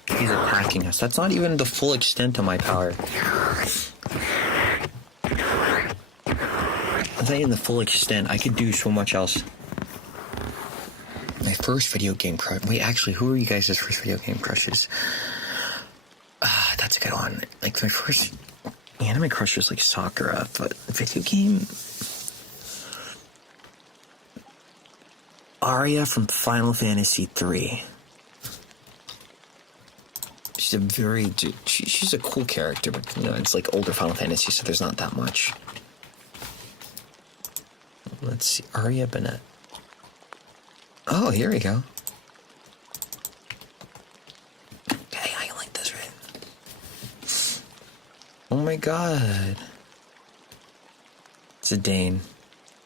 He's attacking us. That's not even the full extent of my power. That's not even the full extent. I could do so much else. My first video game crush. Wait, actually, who are you guys' first video game crushes? That's a good one. Like, my first anime crush was like Sakura, but video game. Arya from Final Fantasy III. She's a cool character, but you know, it's like older Final Fantasy, so there's not that much. Let's see, Arya Bennett. Oh, here we go. Okay, I like this, right? Oh my god. It's a Dane.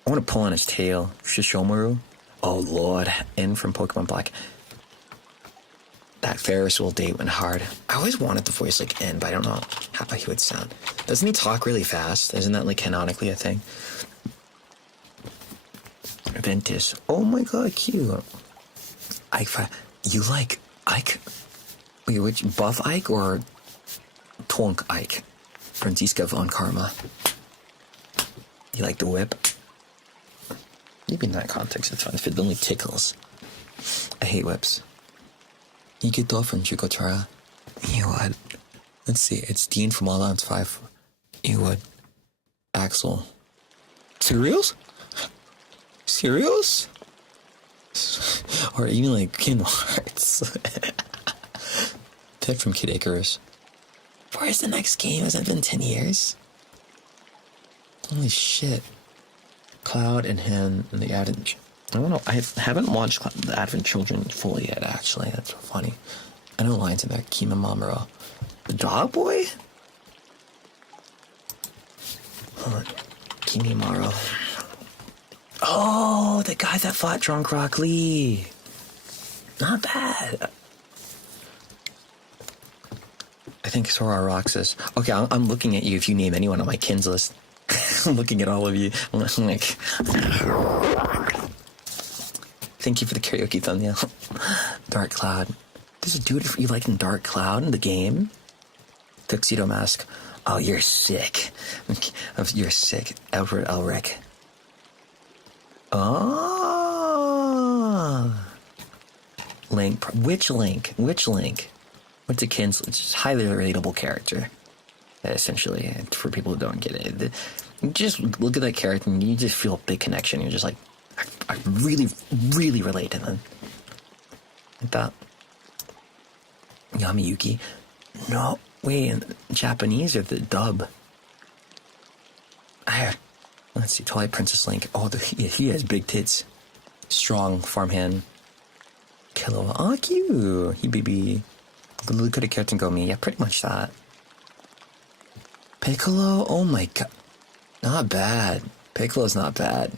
I want to pull on his tail. Shishomaru. Oh lord. N from Pokemon Black. That Ferris wheel date went hard. I always wanted to voice like N, but I don't know how he would sound. Doesn't he talk really fast? Isn't that like canonically a thing? Ventus. Oh my god, cute. Ike, you like Ike? Wait, which Buff Ike or Twonk Ike? Franziska von Karma. You like the whip? Maybe in that context it's fine if it only tickles. I hate whips. You get off from Chikochara. You would. Let's see, it's Dean from All Downs 5. You would. Axel. Cereals? Cereals? Or even like Kingdom Hearts. Pip from Kid Icarus. Where's the next game? Has it been 10 years? Holy shit. Cloud and him and the Advent. I don't know. I haven't watched the Advent Children fully yet, actually. That's so funny. I know lines in there. Kima Mamuro. The dog boy? Hold on. Kimimaro. Oh, the guy that fought Drunk Rock Lee. Not bad. I think Sora Roxas. Okay, I'm looking at you if you name anyone on my kins list. I'm looking at all of you. I'm like... Thank you for the karaoke thumbnail. Dark Cloud. There's a dude you like in Dark Cloud in the game? Tuxedo Mask. Oh, you're sick. You're sick. Edward Elric. Oh. Link. Which Link? Which Link? What's a kins? It's just a highly relatable character. Essentially, for people who don't get it. You just look at that character and you just feel a big connection. You're just like, I really, really relate to them. Like that. Yamayuki. No, wait, in Japanese or the dub? Let's see, Twilight Princess Link. Oh, he has big tits. Strong farmhand. Killua. Oh, cute. He baby. Look at a character and go me. Yeah, pretty much that. Piccolo? Oh my god. Not bad. Piccolo's not bad.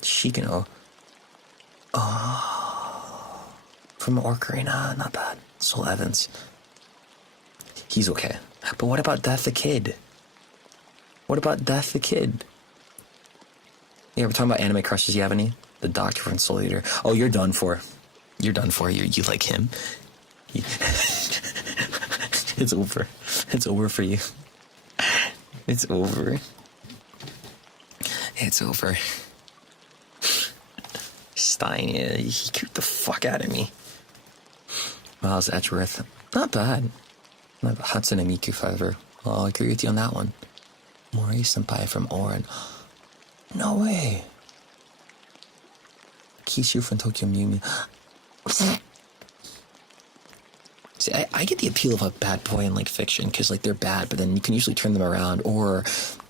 Shikano. Oh. From Ocarina. Not bad. Soul Evans. He's okay. But what about Death the Kid? What about Death the Kid? Yeah, we're talking about anime crushes. You have any? The Doctor from Soul Eater. Oh, you're done for. You're done for. You like him. It's over. It's over for you. It's over. It's over. Stein, he kicked the fuck out of me. Miles Edgeworth, not bad. Not Hatsune Miku, however. I'll agree with you on that one. Mori Senpai from Oren. No way. Kishu from Tokyo Mew Mew. See, I get the appeal of a bad boy in like fiction, because like they're bad, but then you can usually turn them around, or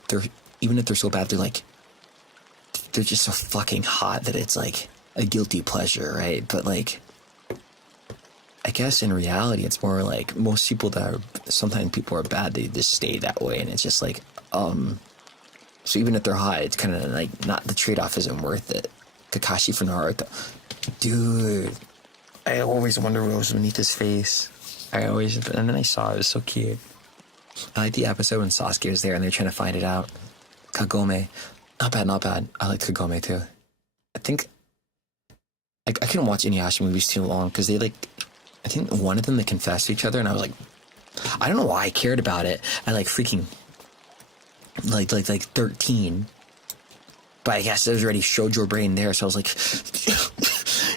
they're, even if they're so bad, they're just so fucking hot that it's like a guilty pleasure, right? But like, I guess in reality, it's more like most people that are, sometimes people are bad, they just stay that way, and it's just like, so even if they're hot, it's kind of like, not, the trade-off isn't worth it. Kakashi from Naruto. Dude, I always wonder what was beneath his face. And then I saw it was so cute. I like the episode when Sasuke was there and they're trying to find it out. Kagome. Not bad, not bad. I like Kagome too. I think I couldn't watch Inuyasha movies too long because they like, I think one of them they confessed to each other and I was like, I don't know why I cared about it. I like freaking like 13. But I guess there was already shoujo brain there, so I was like,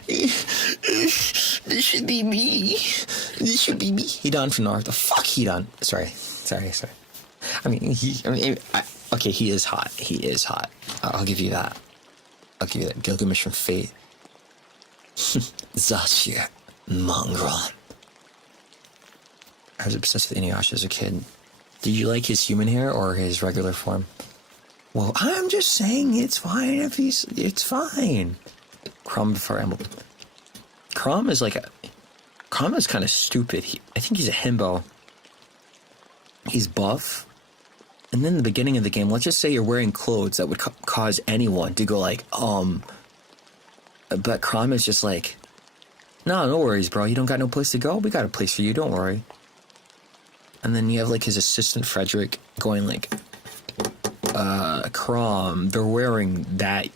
this should be me. This should be me. Hidan from Naruto. Fuck Hidan. Sorry. I mean, okay, he is hot. He is hot. I'll give you that. Gilgamesh from Fate. Zashir. Mongrel. I was obsessed with Inuyasha as a kid. Did you like his human hair or his regular form? Well, I'm just saying it's fine if it's fine. Crom before Emblem. Crom is kind of stupid. I think he's a himbo. He's buff. And then in the beginning of the game, let's just say you're wearing clothes that would cause anyone to go like, but Crom is just like, no worries, bro. You don't got no place to go? We got a place for you, don't worry. And then you have like his assistant Frederick going like, Crom, they're wearing that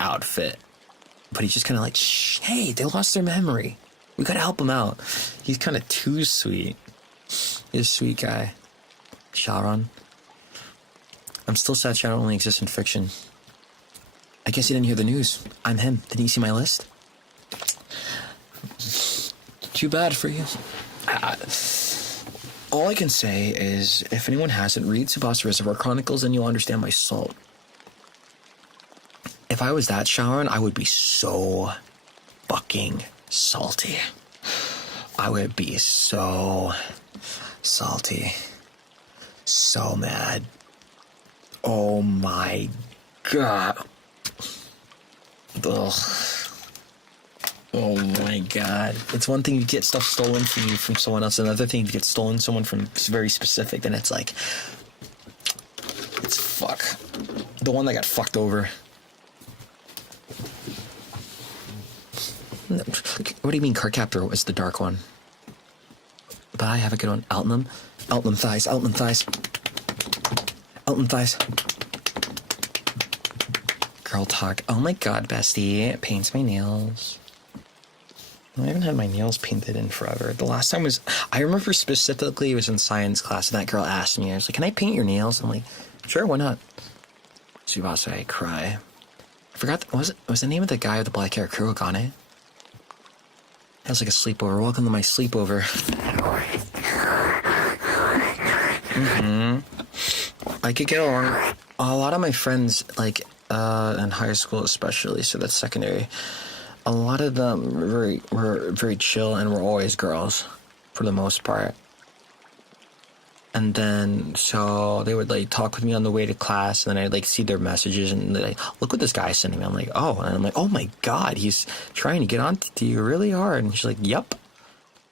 outfit. But he's just kind of like, shh, hey, they lost their memory. We gotta help him out. He's kind of too sweet. He's a sweet guy. Sharon. I'm still sad Sharon only exists in fiction. I guess you didn't hear the news. I'm him. Didn't you see my list? Too bad for you. All I can say is, if anyone hasn't, read Tsubasa Reservoir Chronicles and you'll understand my salt. If I was that Sharon, I would be so fucking salty. I would be so salty. So mad. Oh my god. Ugh. Oh my god. It's one thing to get stuff stolen from you from someone else. Another thing to get stolen someone from very specific. Then it's like, it's fuck. The one that got fucked over. What do you mean Cardcaptor was the dark one? Bye, have a good one. Altinum thighs. Girl talk. Oh my god, bestie. It paints my nails. I haven't had my nails painted in forever. The last time was, I remember specifically it was in science class and that girl asked me, I was like, can I paint your nails? I'm like, sure, why not? Tsubasa, I cry. I forgot, was the name of the guy with the black hair Kurogane? That was like a sleepover. Welcome to my sleepover. I could get along. A lot of my friends, like, in high school especially, so that's secondary, a lot of them were very chill and were always girls, for the most part. And then, so they would, like, talk with me on the way to class, and then I'd, like, see their messages, and they're like, look what this guy's sending me. I'm like, oh. And I'm like, oh my god, he's trying to get on to you really hard. And she's like, yep.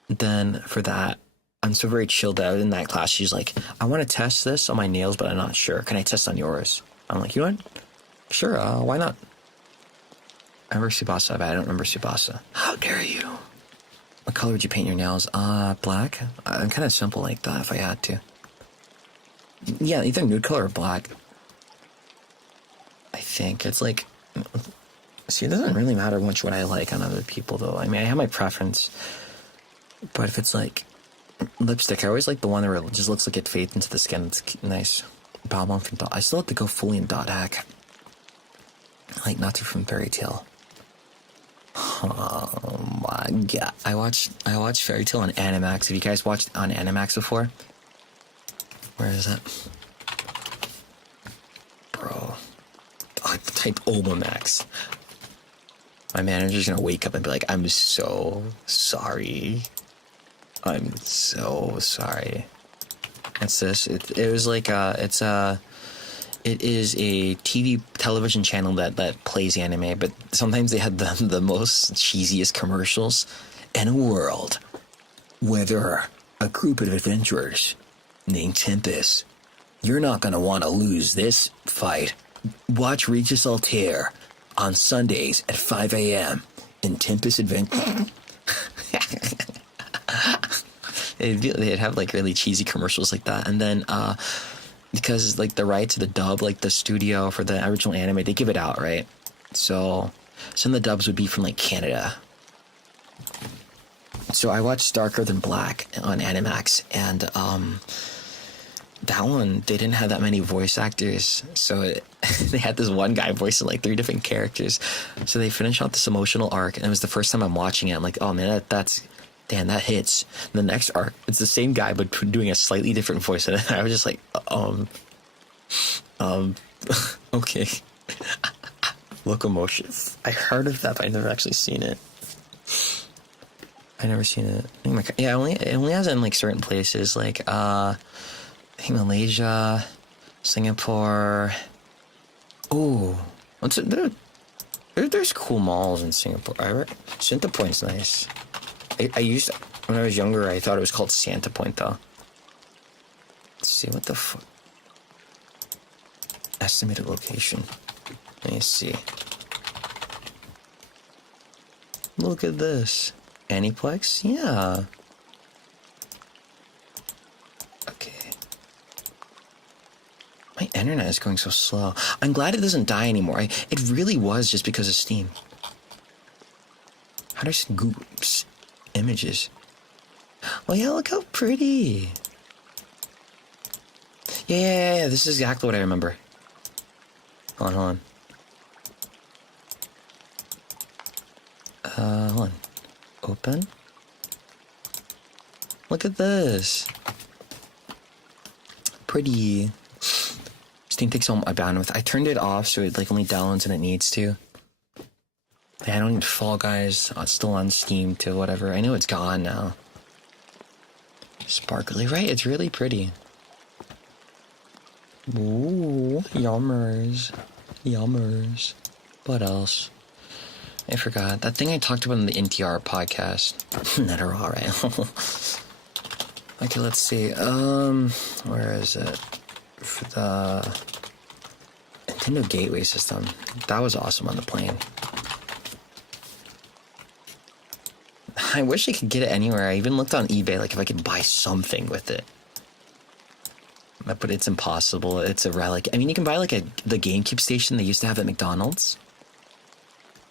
Then, for that, I'm so very chilled out in that class. She's like, I want to test this on my nails, but I'm not sure. Can I test on yours? I'm like, you know what? Sure, why not? I remember Tsubasa, but I don't remember Tsubasa. How dare you? What color would you paint your nails? Black? I'm kind of simple like that if I had to. Yeah, either nude color or black. I think it's like, See, it doesn't really matter much what I like on other people, though. I mean, I have my preference. But if it's like lipstick, I always like the one where it just looks like it fades into the skin. It's nice. Balm from Dot. I still have to go fully in Dot Hack. I like Natsu from Fairy Tail. Oh my god. I watched Fairy Tail on Animax. Have you guys watched on Animax before? Where is it? Bro. I type Obamax. My manager's gonna wake up and be like, I'm so sorry. I'm so sorry. What's this? It was like it is a television channel that plays anime, but sometimes they had the most cheesiest commercials in a world where there are a group of adventurers named Tempus. You're not gonna want to lose this fight. Watch Regis Altair on Sundays at 5 a.m. in Tempus Adventure. They'd have like really cheesy commercials like that, and then because like the rights to the dub, like the studio for the original anime, they give it out, right? So some of the dubs would be from like Canada. So I watched Darker Than Black on Animax, and that one, they didn't have that many voice actors, so they had this one guy voicing like 3 different characters. So they finished off this emotional arc, and it was the first time I'm watching it. I'm like, oh man, damn, that hits. And the next arc, it's the same guy, but doing a slightly different voice. And I was just like, okay. Locomotion. I heard of that, but I never actually seen it. I never seen it. Yeah, it only has it in like certain places, like I think Malaysia, Singapore. Oh, what's it? There's cool malls in Singapore. Santa Point's nice. I used, when I was younger, I thought it was called Santa Point, though. Let's see, what the fuck? Estimated location. Let me see. Look at this. Aniplex? Yeah. Okay. My internet is going so slow. I'm glad it doesn't die anymore. It really was just because of Steam. How do I see Google images? Oh yeah, look how pretty. Yeah, this is exactly what I remember. Hold on. Hold on. Open. Look at this. Pretty. Steam takes all my bandwidth. I turned it off so it like only downloads when it needs to. I don't need Fall Guys still on Steam to whatever. I know it's gone now. Sparkly, right? It's really pretty. Ooh, yummers. Yummers. What else? I forgot. That thing I talked about in the NTR podcast. Not at all, right? Okay, let's see. Where is it? For the Nintendo Gateway system. That was awesome on the plane. I wish I could get it anywhere. I even looked on eBay, like if I could buy something with it. But it's impossible. It's a relic. I mean, you can buy like the GameCube station they used to have at McDonald's.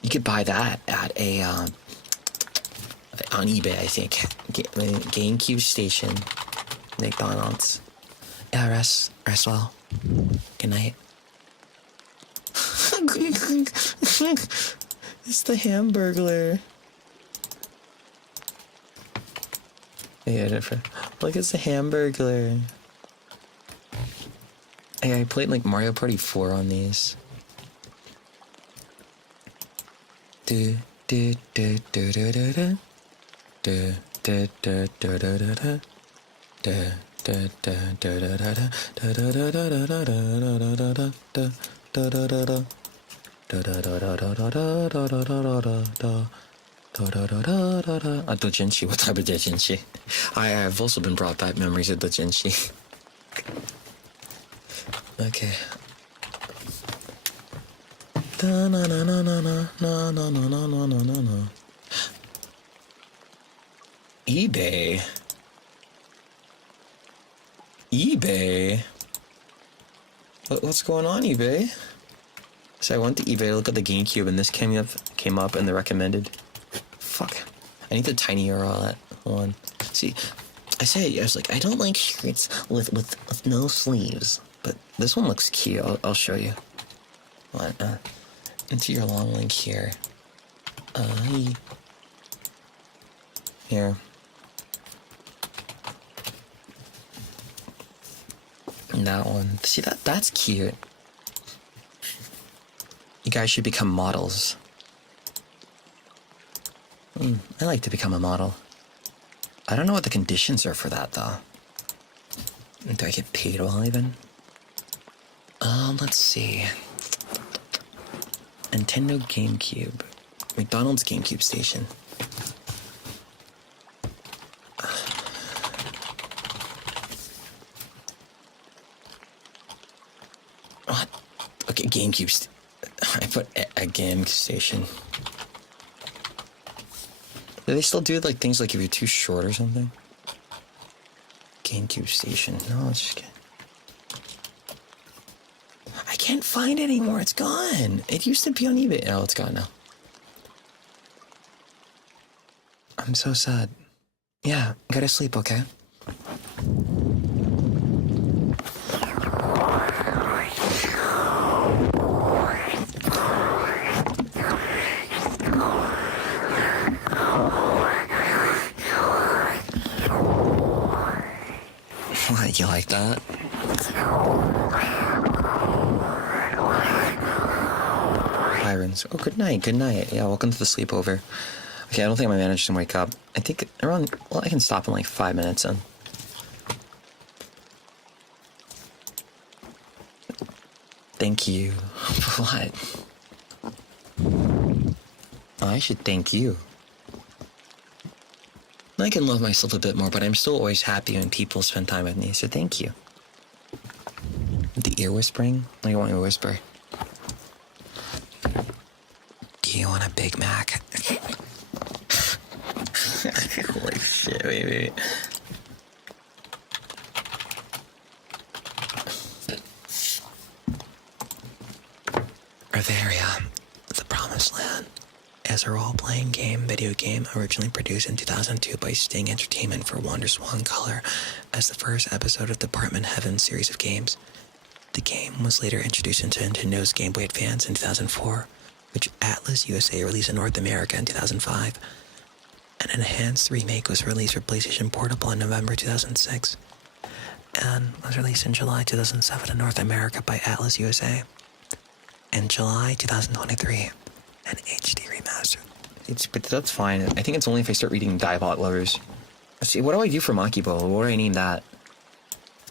You could buy that at a on eBay, I think. GameCube station, McDonald's. Yeah, rest well. Good night. It's the Hamburglar. Yeah, different. Look, it's the Hamburglar. Hey, I played like Mario Party 4 on these. Do do do do do do do do do do do do do do. Dojinshi, what type of Dojinshi? I've also been brought back memories of Dojinshi. Okay. eBay. eBay? What's going on, eBay? So I went to eBay to look at the GameCube, and this came up in the recommended. Fuck. I need the tiny URL one. See, I was like, I don't like shirts with no sleeves, but this one looks cute. I'll show you. What? Into your long link here. Here. And that one. See that's cute. You guys should become models. I like to become a model. I don't know what the conditions are for that, though. Do I get paid well, even? Let's see. Nintendo GameCube. McDonald's GameCube station. What? Okay, GameCube. I put a game station. Do they still do like things like if you're too short or something? GameCube station. No, it's just kidding. I can't find it anymore. It's gone. It used to be on eBay. Oh, it's gone now. I'm so sad. Yeah, go to sleep, okay? What, you like that? Sirens. Oh, good night, good night. Yeah, welcome to the sleepover. Okay, I don't think I'm gonna manage to wake up. I think around, well, I can stop in like 5 minutes then. Thank you. What? Oh, I should thank you. I can love myself a bit more, but I'm still always happy when people spend time with me, so thank you. The ear whispering? I don't want you to whisper. Do you want a Big Mac? Holy shit, wait. Riveria, the Promised Land, is a role-playing video game originally produced in 2002 by Sting Entertainment for WonderSwan Color as the first episode of the Department Heaven series of games. The game was later introduced into Nintendo's Game Boy Advance in 2004, which Atlas USA released in North America in 2005. An enhanced remake was released for PlayStation Portable in November 2006, and was released in July 2007 in North America by Atlas USA. In July 2023, an HD remaster. But that's fine. I think it's only if I start reading Diabot Lovers. See, what do I do for Makibo? What do I name that?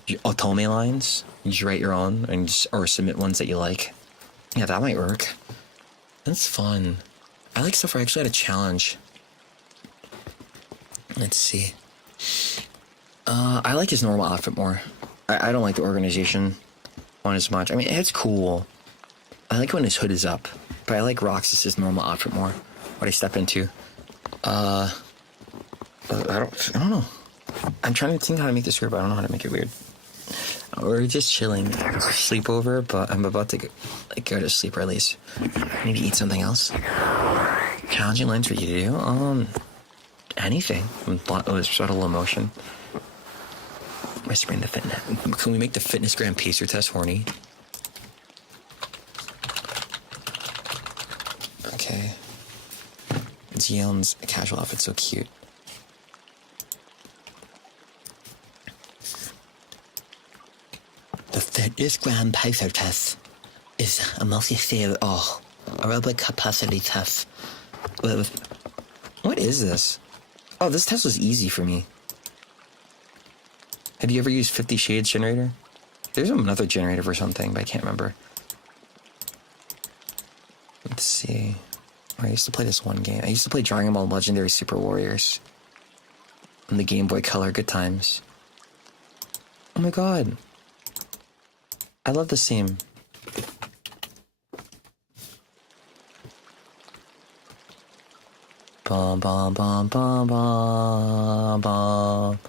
Otome lines? You just write your own or submit ones that you like. Yeah, that might work. That's fun. I like stuff where I actually had a challenge. Let's see. I like his normal outfit more. I don't like the organization one as much. I mean, it's cool. I like when his hood is up, but I like Roxas's normal outfit more. What I step into. I don't know. I'm trying to think how to make this weird, but I don't know how to make it weird. We're just chilling. Sleepover, but I'm about to go to sleep or at least maybe eat something else. Challenging lines for you to do? Anything. Subtle emotion. Whispering the fitness. Can we make the fitness gram pacer test horny? Okay. Zeon's casual outfit's so cute. The fitness gram pacer test is a multi-stage aerobic capacity test. What is this? Oh, this test was easy for me. Have you ever used 50 Shades generator? There's another generator for something, but I can't remember. Let's see. I used to play this one game. I used to play Dragon Ball Legendary Super Warriors. On the Game Boy Color. Good times. Oh my god. I love this theme. Bum bum bum bum bum bum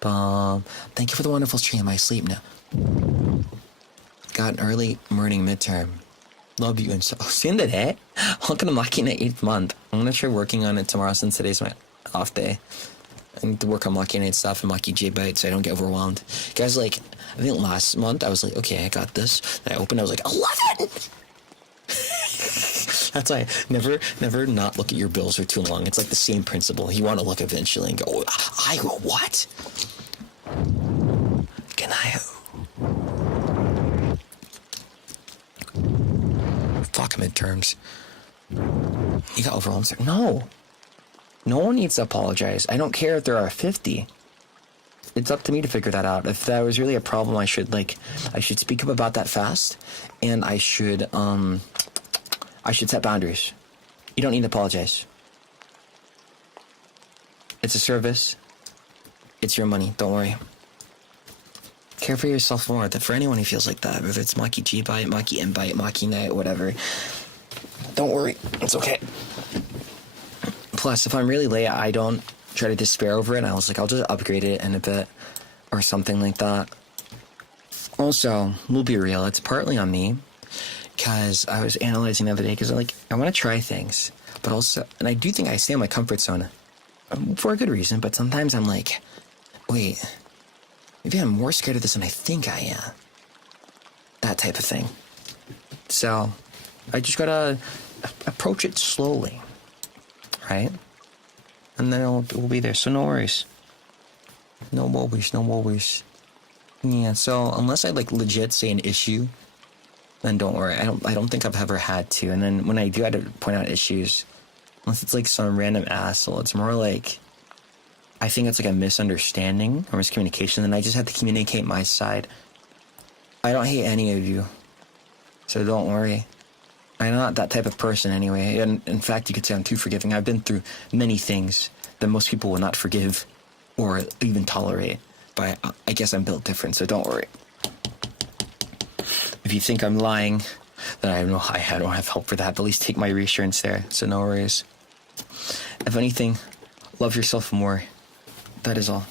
bum. Thank you for the wonderful stream. I sleep now. Got an early morning midterm. Love you and so. Sindere? Welcome to Machina 8th month. I'm gonna try working on it tomorrow since today's my off day. I need to work on Machina 8 stuff and Maki J Byte so I don't get overwhelmed. Guys, like, I think last month I was like, okay, I got this. And I opened, I was like, 11! That's why never not look at your bills for too long. It's like the same principle. You want to look eventually and go, oh, I go, what? Can I? Fuck midterms. You got overwhelmed. No. No one needs to apologize. I don't care if there are 50. It's up to me to figure that out. If that was really a problem, I should speak up about that fast, and I should set boundaries. You don't need to apologize. It's a service. It's your money. Don't worry. Care for yourself more. For anyone who feels like that, whether it's Maki G Byte, Maki M Byte, Maki Night, whatever. Don't worry. It's okay. Plus, if I'm really late, I don't try to despair over it. I was like, I'll just upgrade it in a bit or something like that. Also, we'll be real. It's partly on me because I was analyzing the other day because I want to try things, but also, and I do think I stay in my comfort zone for a good reason, but sometimes I'm like, wait, maybe I'm more scared of this than I think I am. That type of thing. So I just gotta approach it slowly, right? And then we'll be there. So no worries. No worries. Yeah. So unless I legit say an issue, then don't worry. I don't think I've ever had to. And then when I do have to point out issues, unless it's some random asshole, it's more like I think it's a misunderstanding or miscommunication. And I just have to communicate my side. I don't hate any of you, so don't worry. I'm not that type of person anyway, and in fact, you could say I'm too forgiving. I've been through many things that most people will not forgive or even tolerate, but I guess I'm built different, so don't worry. If you think I'm lying, then I don't have help for that, but at least take my reassurance there, so no worries. If anything, love yourself more. That is all.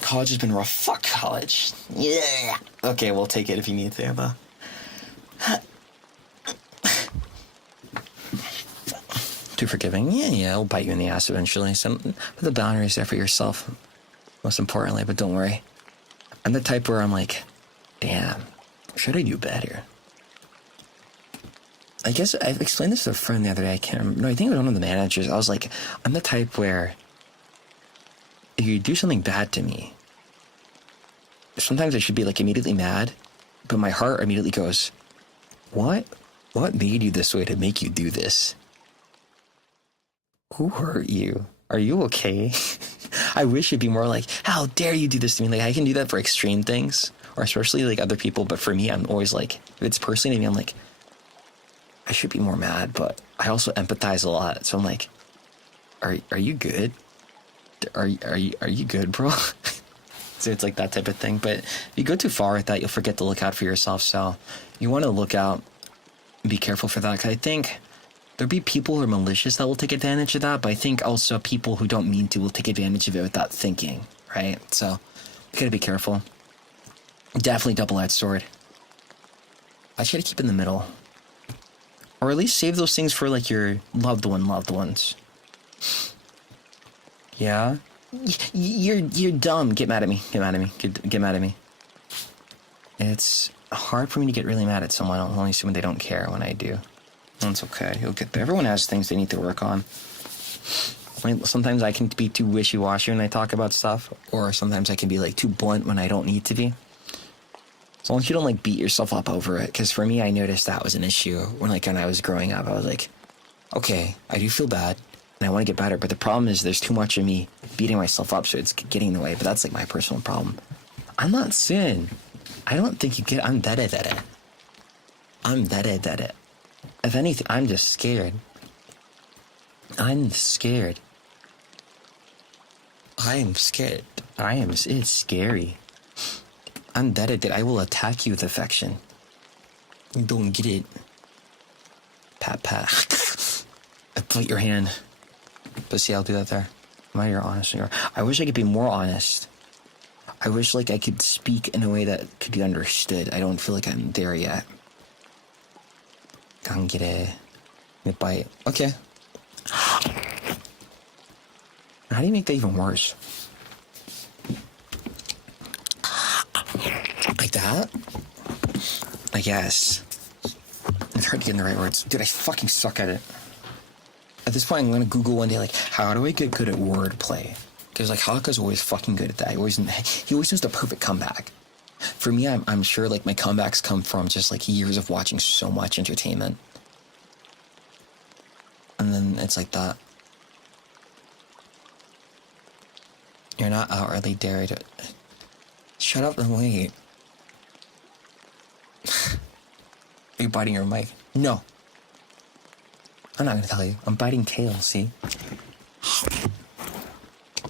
College has been rough. Fuck college. Yeah. Okay, we'll take it if you need to, but... Too forgiving. Yeah, it'll bite you in the ass eventually. So put the boundaries there for yourself, most importantly, but don't worry. I'm the type where I'm like, damn, should I do better? I guess I explained this to a friend the other day. I can't remember. No, I think it was one of the managers. I was like, I'm the type where if you do something bad to me, sometimes I should be immediately mad, but my heart immediately goes, what? What made you this way to make you do this? Who hurt you? Are you okay? I wish it'd be more like, how dare you do this to me? I can do that for extreme things, or especially other people, but for me, I'm always if it's personally to me, I'm like, I should be more mad, but I also empathize a lot. So I'm like, are you good? Are you good, bro? So it's that type of thing. But if you go too far with that, you'll forget to look out for yourself. So you want to look out and be careful for that. Because I think there'll be people who are malicious that will take advantage of that. But I think also people who don't mean to will take advantage of it without thinking, right? So you got to be careful. Definitely double-edged sword. I try to keep in the middle. Or at least save those things for your loved ones. Yeah? You're dumb. Get mad at me. Get mad at me. It's hard for me to get really mad at someone, only when they don't care when I do. It's okay. You'll get there. Everyone has things they need to work on. Sometimes I can be too wishy-washy when I talk about stuff, or sometimes I can be too blunt when I don't need to be. As long as you don't beat yourself up over it, because for me, I noticed that was an issue when I was growing up. I was like, okay, I do feel bad, and I want to get better, but the problem is there's too much of me beating myself up, so it's getting in the way. But that's my personal problem. I'm not sin. I don't think you get. I'm dede. If anything, I'm just scared. It's scary. I'm dede. I will attack you with affection. You don't get it. Pat. I bite your hand. But see, I'll do that there. You're honest. I wish I could be more honest. I wish I could speak in a way that could be understood. I don't feel like I'm there yet. Gangire. They bite. Okay. How do you make that even worse? Like that? I guess. It's hard to get in the right words. Dude, I fucking suck at it. At this point, I'm gonna Google one day, like, how do I get good at wordplay? Because, like, Haka's always fucking good at that. He always knows the perfect comeback. For me, I'm sure, like, my comebacks come from just, like, years of watching so much entertainment. And then it's like that. You're not outwardly daring to... Shut up and wait. Are you biting your mic? No. I'm not gonna tell you. I'm biting tail, see?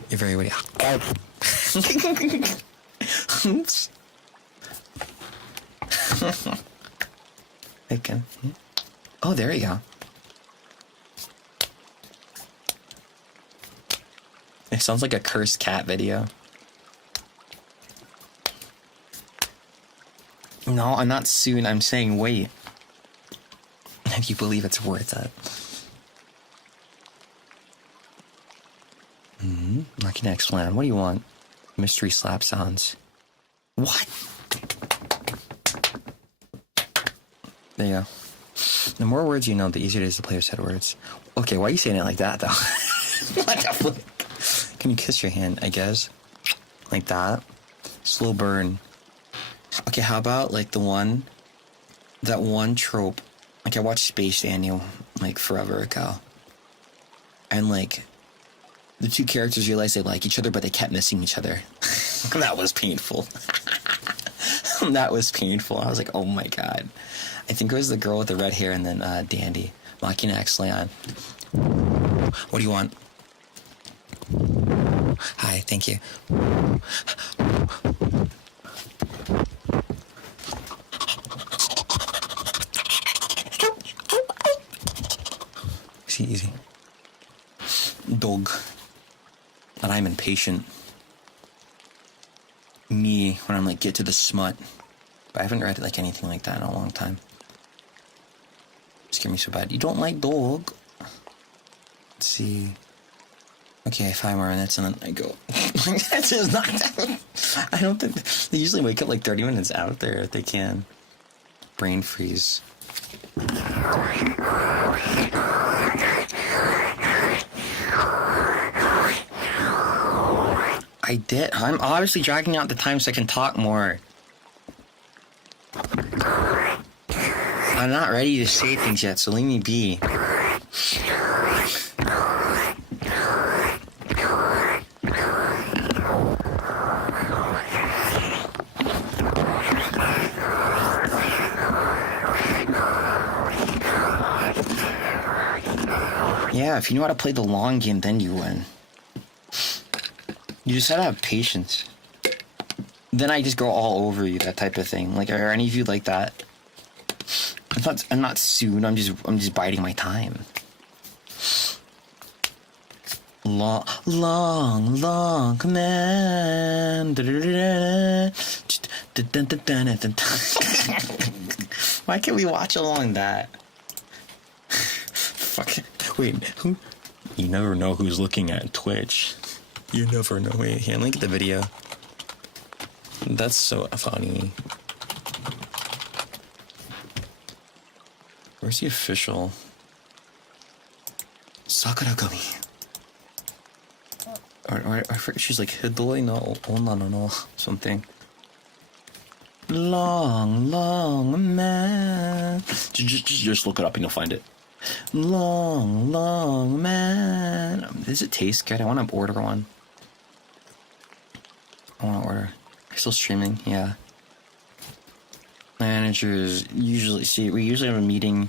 You're very witty. Oops. Bacon. Oh, there you go. It sounds like a cursed cat video. No, I'm not soon. I'm saying wait. If you believe it's worth it. Machina explain. What do you want? Mystery slap sounds. What? There you go. The more words you know, the easier it is to play with said words. Okay, why are you saying it like that, though? What the fuck? Can you kiss your hand, I guess? Like that? Slow burn. Okay, how about, like, that one trope. Like, I watched Space Daniel, like, forever ago. And, like, the two characters realized they like each other, but they kept missing each other. That was painful. That was painful. I was like, oh my god. I think it was the girl with the red hair and then Dandy. Machina X Flayon. What do you want? Hi, thank you. Easy. Dog. And I'm impatient. Me, when I'm like, get to the smut. But I haven't read like anything like that in a long time. Scare me so bad. You don't like dog? Let's see. Okay, 5 more minutes and then I go. That's just not that. I don't think they usually wake up like 30 minutes out there if they can. Brain freeze. I did. I'm obviously dragging out the time so I can talk more. I'm not ready to say things yet, so leave me be. Yeah, if you know how to play the long game, then you win. You just gotta have patience. Then I just go all over you, that type of thing. Like, are any of you like that? I'm not soon. I'm just biding my time. Long man. Why can't we watch along that? Fuck. Wait, who? You never know who's looking at Twitch. You never know. Wait, here, link the video. That's so funny. Where's the official? Sakuragami. Or I forget, she's like Hidoi no Onna no something. Long man. Just look it up and you'll find it. Long man. Does it taste good? I want to order one. I want to order. Still streaming? Yeah. Managers usually we usually have a meeting,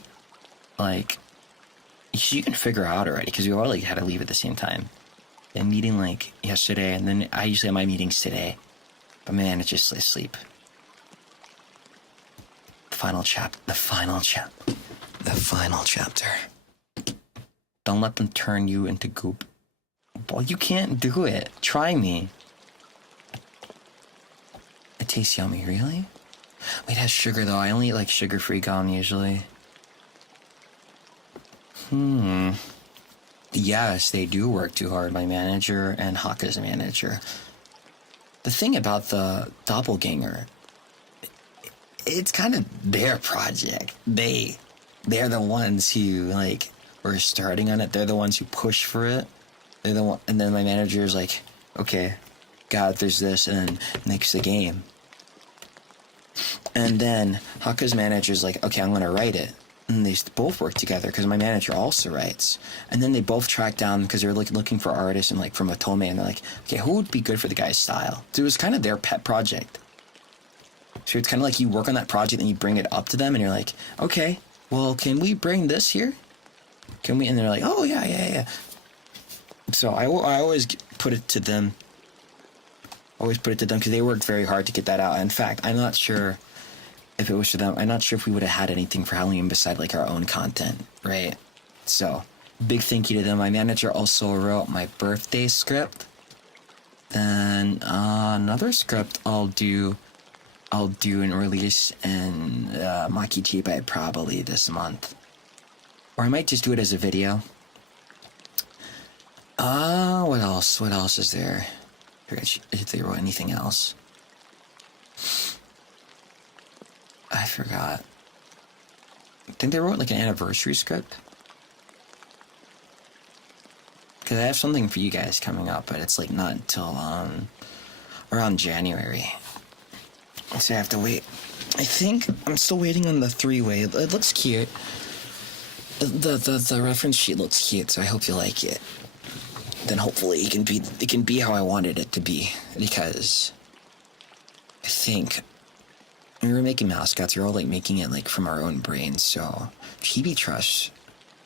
like, you can figure out already because we all like had to leave at the same time. A meeting like yesterday, and then I usually have my meetings today, but man, it's just asleep. The final chapter. Don't let them turn you into goop. Well, you can't do it. Try me. It tastes yummy, really? Wait, it has sugar though. I only eat like sugar-free gum usually. Yes, they do work too hard, my manager and Haka's manager. The thing about the doppelganger, it's kind of their project. They're the ones who, like, were starting on it. They're the ones who push for it. They're the one, and then my manager's like, okay, God, there's this, and then makes the game. And then Haka's manager's like, okay, I'm gonna write it. And they both work together because my manager also writes. And then they both track down because they're like looking for artists and like from Otome, and they're like, okay, who would be good for the guy's style? So it was kind of their pet project. So it's kind of like you work on that project and you bring it up to them, and you're like, okay, well, can we bring this here? Can we? And they're like, oh yeah. So I always put it to them. Always put it to them because they worked very hard to get that out. In fact, I'm not sure if it was for them. I'm not sure if we would have had anything for Halloween beside like our own content, right? So big thank you to them. My manager also wrote my birthday script. Then another script I'll do and release in Machina probably this month, or I might just do it as a video. What else? What else is there? I forget if they wrote anything else. I forgot. I think they wrote like an anniversary script. Because I have something for you guys coming up, but it's like not until around January. So I have to wait. I think I'm still waiting on the three-way. It looks cute. The reference sheet looks cute, so I hope you like it. Then hopefully it can be how I wanted it to be, because I think when we were making mascots, we were all like making it like from our own brains. So Chibi Trust,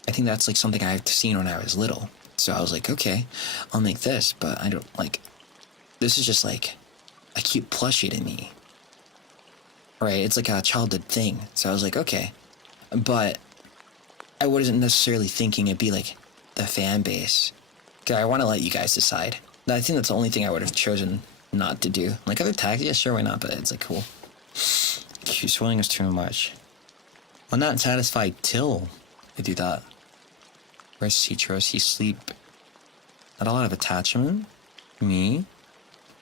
I think that's like something I've seen when I was little. So I was like, okay, I'll make this, but I don't like, this is just like a cute plushie to me, right? It's like a childhood thing. So I was like, okay, but I wasn't necessarily thinking it'd be like the fan base. I want to let you guys decide. I think that's the only thing I would have chosen not to do. Like other tags, yeah, sure, why not? But it's like cool. She's swelling us too much. I'm not satisfied till I do that. Where's Citros? He sleep. Not a lot of attachment. Me.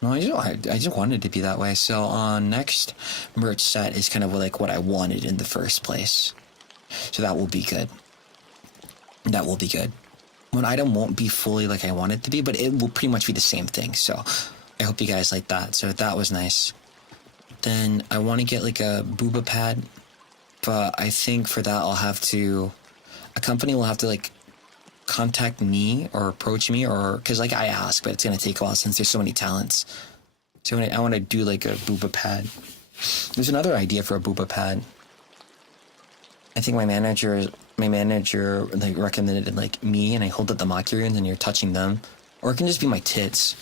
No, I just wanted it to be that way. So next merch set is kind of like what I wanted in the first place. So that will be good. That will be good. One item won't be fully like I want it to be, but it will pretty much be the same thing. So I hope you guys like that. So that was nice. Then I want to get like a booba pad, but I think for that a company will have to like contact me or approach me, or because like I ask, but it's gonna take a while since there's so many talents. So I want to do like a booba pad. There's another idea for a booba pad. I think my manager like recommended like me, and I hold up the Makirians and you're touching them, or it can just be my tits.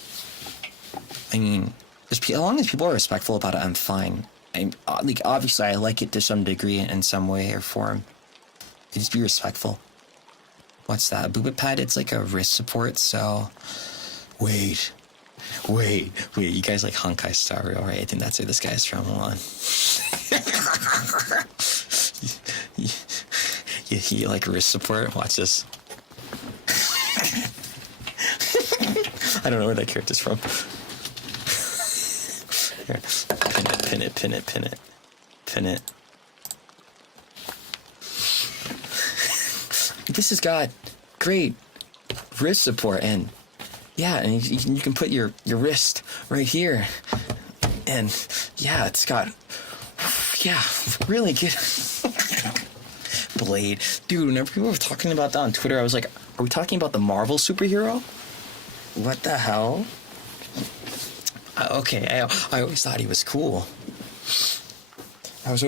I mean, as long as people are respectful about it, I'm fine. Like obviously I like it to some degree in some way or form. You just be respectful. What's that? Booba pad? It's like a wrist support. So wait. You guys like Honkai Star Rail, right? I think that's where this guy's from. Hold on. You like wrist support? Watch this. I don't know where that character's from. Here. Pin it. This has got great wrist support, and yeah, and you can put your wrist right here, and yeah, it's got really good blade. Dude, whenever people were talking about that on Twitter, I was like, are we talking about the Marvel superhero? What the hell? Okay, I always thought he was cool. I was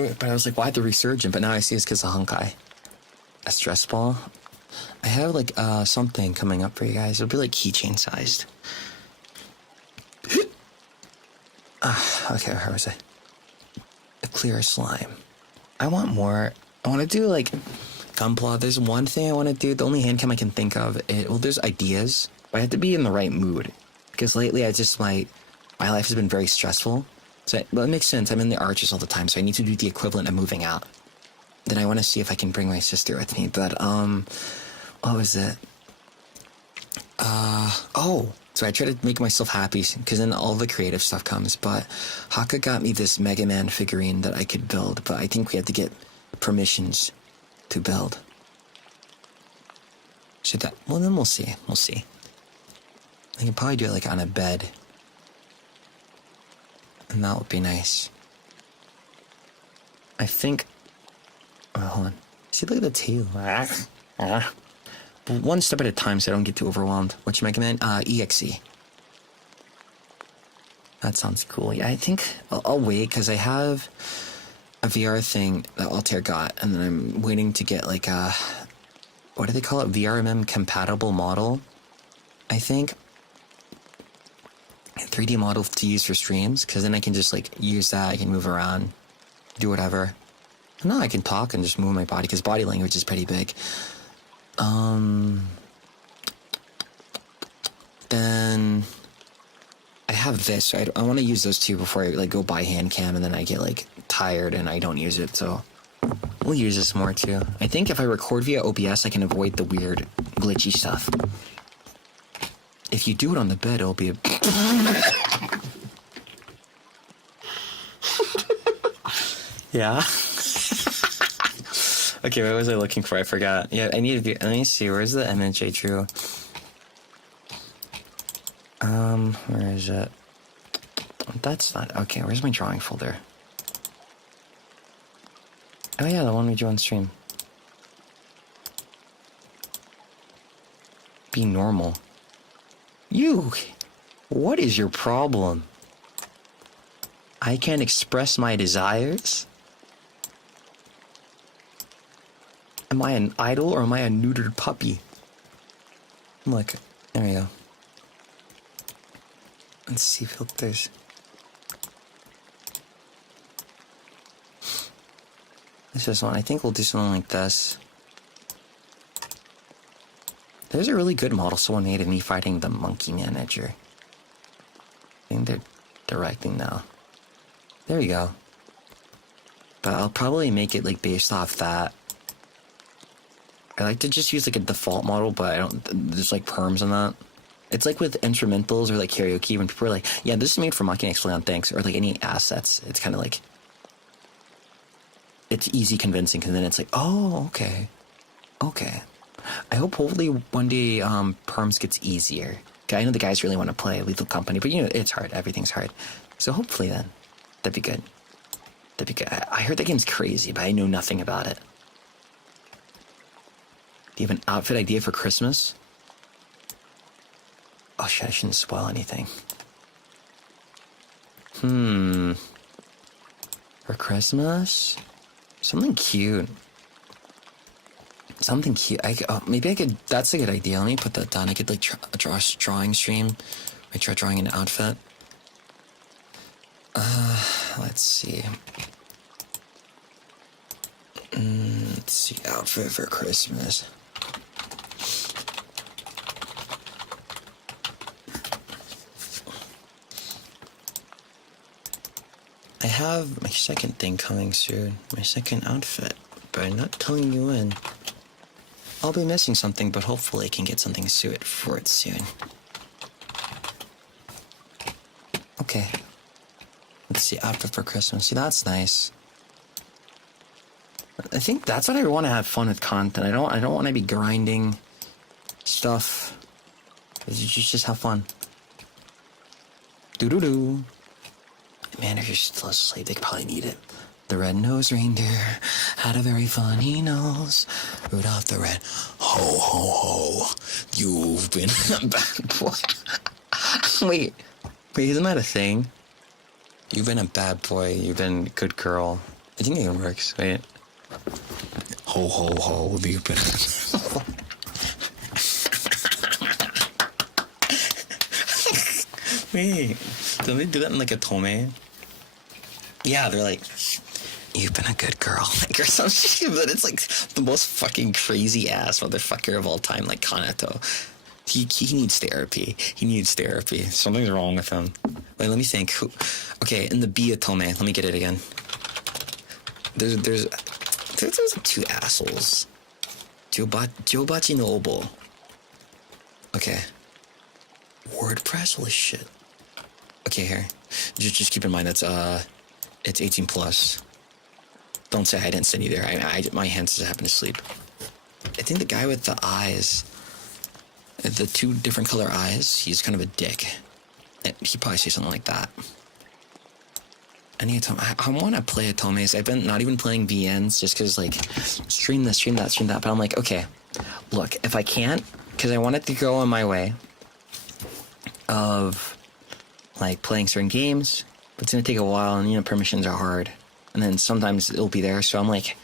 like, why the resurgent? But now I see it's because of Honkai. A stress ball. I have like something coming up for you guys. It'll be like keychain sized. Okay, where was I? A clear slime. I want more. I want to do like Gunpla. There's one thing I want to do. The only hand cam I can think of. Well, there's ideas, but I have to be in the right mood, because lately my life has been very stressful. So it makes sense. I'm in the arches all the time, so I need to do the equivalent of moving out. Then I want to see if I can bring my sister with me. But What was it? Oh, so I try to make myself happy because then all the creative stuff comes. But Haka got me this Mega Man figurine that I could build, but I think we have to get permissions to build. Should that? Well, then we'll see. We'll see. I can probably do it like on a bed, and that would be nice. I think. Oh, hold on. See, look at the tail. One step at a time so I don't get too overwhelmed. What's your Mega Man? EXE. That sounds cool. Yeah, I think I'll wait because I have a VR thing that Altair got, and then I'm waiting to get like a, what do they call it? VRMM compatible model, I think. A 3D model to use for streams, because then I can just like use that. I can move around, do whatever. And now I can talk and just move my body because body language is pretty big. Then I have this, right? I want to use those two before I like go buy hand cam, and then I get like tired and I don't use it. So we'll use this more too. I think if I record via OBS, I can avoid the weird glitchy stuff. If you do it on the bed, it'll be a yeah. Okay, what was I looking for? I forgot. Yeah, I need to be. Let me see. Where's the image I drew? Where is it? That's not. Okay, where's my drawing folder? Oh yeah, the one we drew on stream. Be normal. You. What is your problem? I can't express my desires? Am I an idol or am I a neutered puppy? Look, there we go. Let's see filters. This is one. I think we'll do something like this. There's a really good model someone made of me fighting the monkey manager. I think they're directing now. There we go. But I'll probably make it like based off that. I like to just use like a default model, but I don't, there's like perms on that. It's like with instrumentals or like karaoke when people are like, yeah, this is made for Machina X Flayon, thanks, or like any assets. It's kind of like, it's easy convincing, because then it's like, oh, okay. Okay. I hope hopefully one day perms gets easier. I know the guys really want to play Lethal Company, but you know, it's hard. Everything's hard. So hopefully then, that'd be good. That'd be good. I heard that game's crazy, but I know nothing about it. Do you have an outfit idea for Christmas? Oh shit, I shouldn't spoil anything. For Christmas? Something cute. Something cute. Maybe I could, that's a good idea. Let me put that down. I could like draw a drawing stream. I try drawing an outfit. Let's see. Let's see, outfit for Christmas. I have my second thing coming soon. My second outfit. But I'm not telling you when. I'll be missing something, but hopefully I can get something suited for it soon. Okay. Let's see, outfit for Christmas. See, that's nice. I think that's what I want to have fun with content. I don't want to be grinding stuff. Just have fun. Doo-doo-doo. Man, if you're still asleep, they probably need it. The red-nosed reindeer had a very funny nose. Rudolph the red, ho, ho, ho. You've been a bad boy. Wait, isn't that a thing? You've been a bad boy. You've been a good girl. I think it even works. Wait. Ho, ho, ho. You've been... Wait, don't they do that in like a tome? Yeah, they're like, you've been a good girl, like, or some shit, but it's like the most fucking crazy ass motherfucker of all time, like Kanato. He needs therapy. He needs therapy. Something's wrong with him. Wait, let me think. Okay, in the Bia tome, let me get it again. There's like two assholes. Jobachi no obo. Okay. WordPress? Holy shit. Okay, here. Just keep in mind that's it's 18 plus. Don't say I didn't send you there. My hands just happen to sleep. I think the guy with the eyes, the two different color eyes, he's kind of a dick. He probably say something like that. I want to play Atomes. I've been not even playing VNs just because, like, stream this, stream that, stream that. But I'm like, okay, look, if I can't, because I want it to go on my way of, like, playing certain games, but it's going to take a while, and, you know, permissions are hard. And then sometimes it'll be there. So I'm like,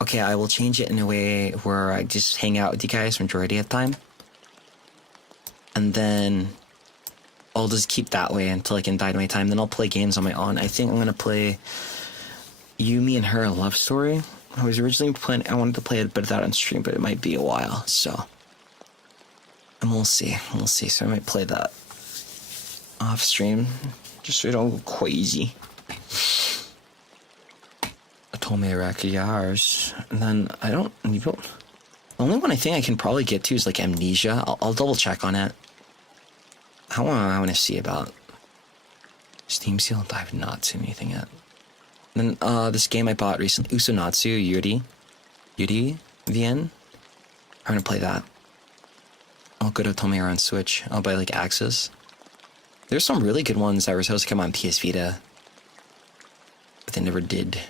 okay, I will change it in a way where I just hang out with you guys majority of the time. And then I'll just keep that way until I can bide my time. Then I'll play games on my own. I think I'm going to play You, Me, and Her, a love story. I was originally planning, I wanted to play a bit of that on stream, but it might be a while, so. And we'll see. We'll see. So I might play that off stream, just so it don't go crazy. Atome Rakiyars. And then I don't. The only one I think I can probably get to is like Amnesia. I'll double check on it. I want to see about Steam Sealed. I have not seen anything yet. And then this game I bought recently, Usunatsu Yuri VN. I'm gonna play that. I'll go to Tomera on Switch. I'll buy like Axis. There's some really good ones that were supposed to come on PS Vita, but they never did.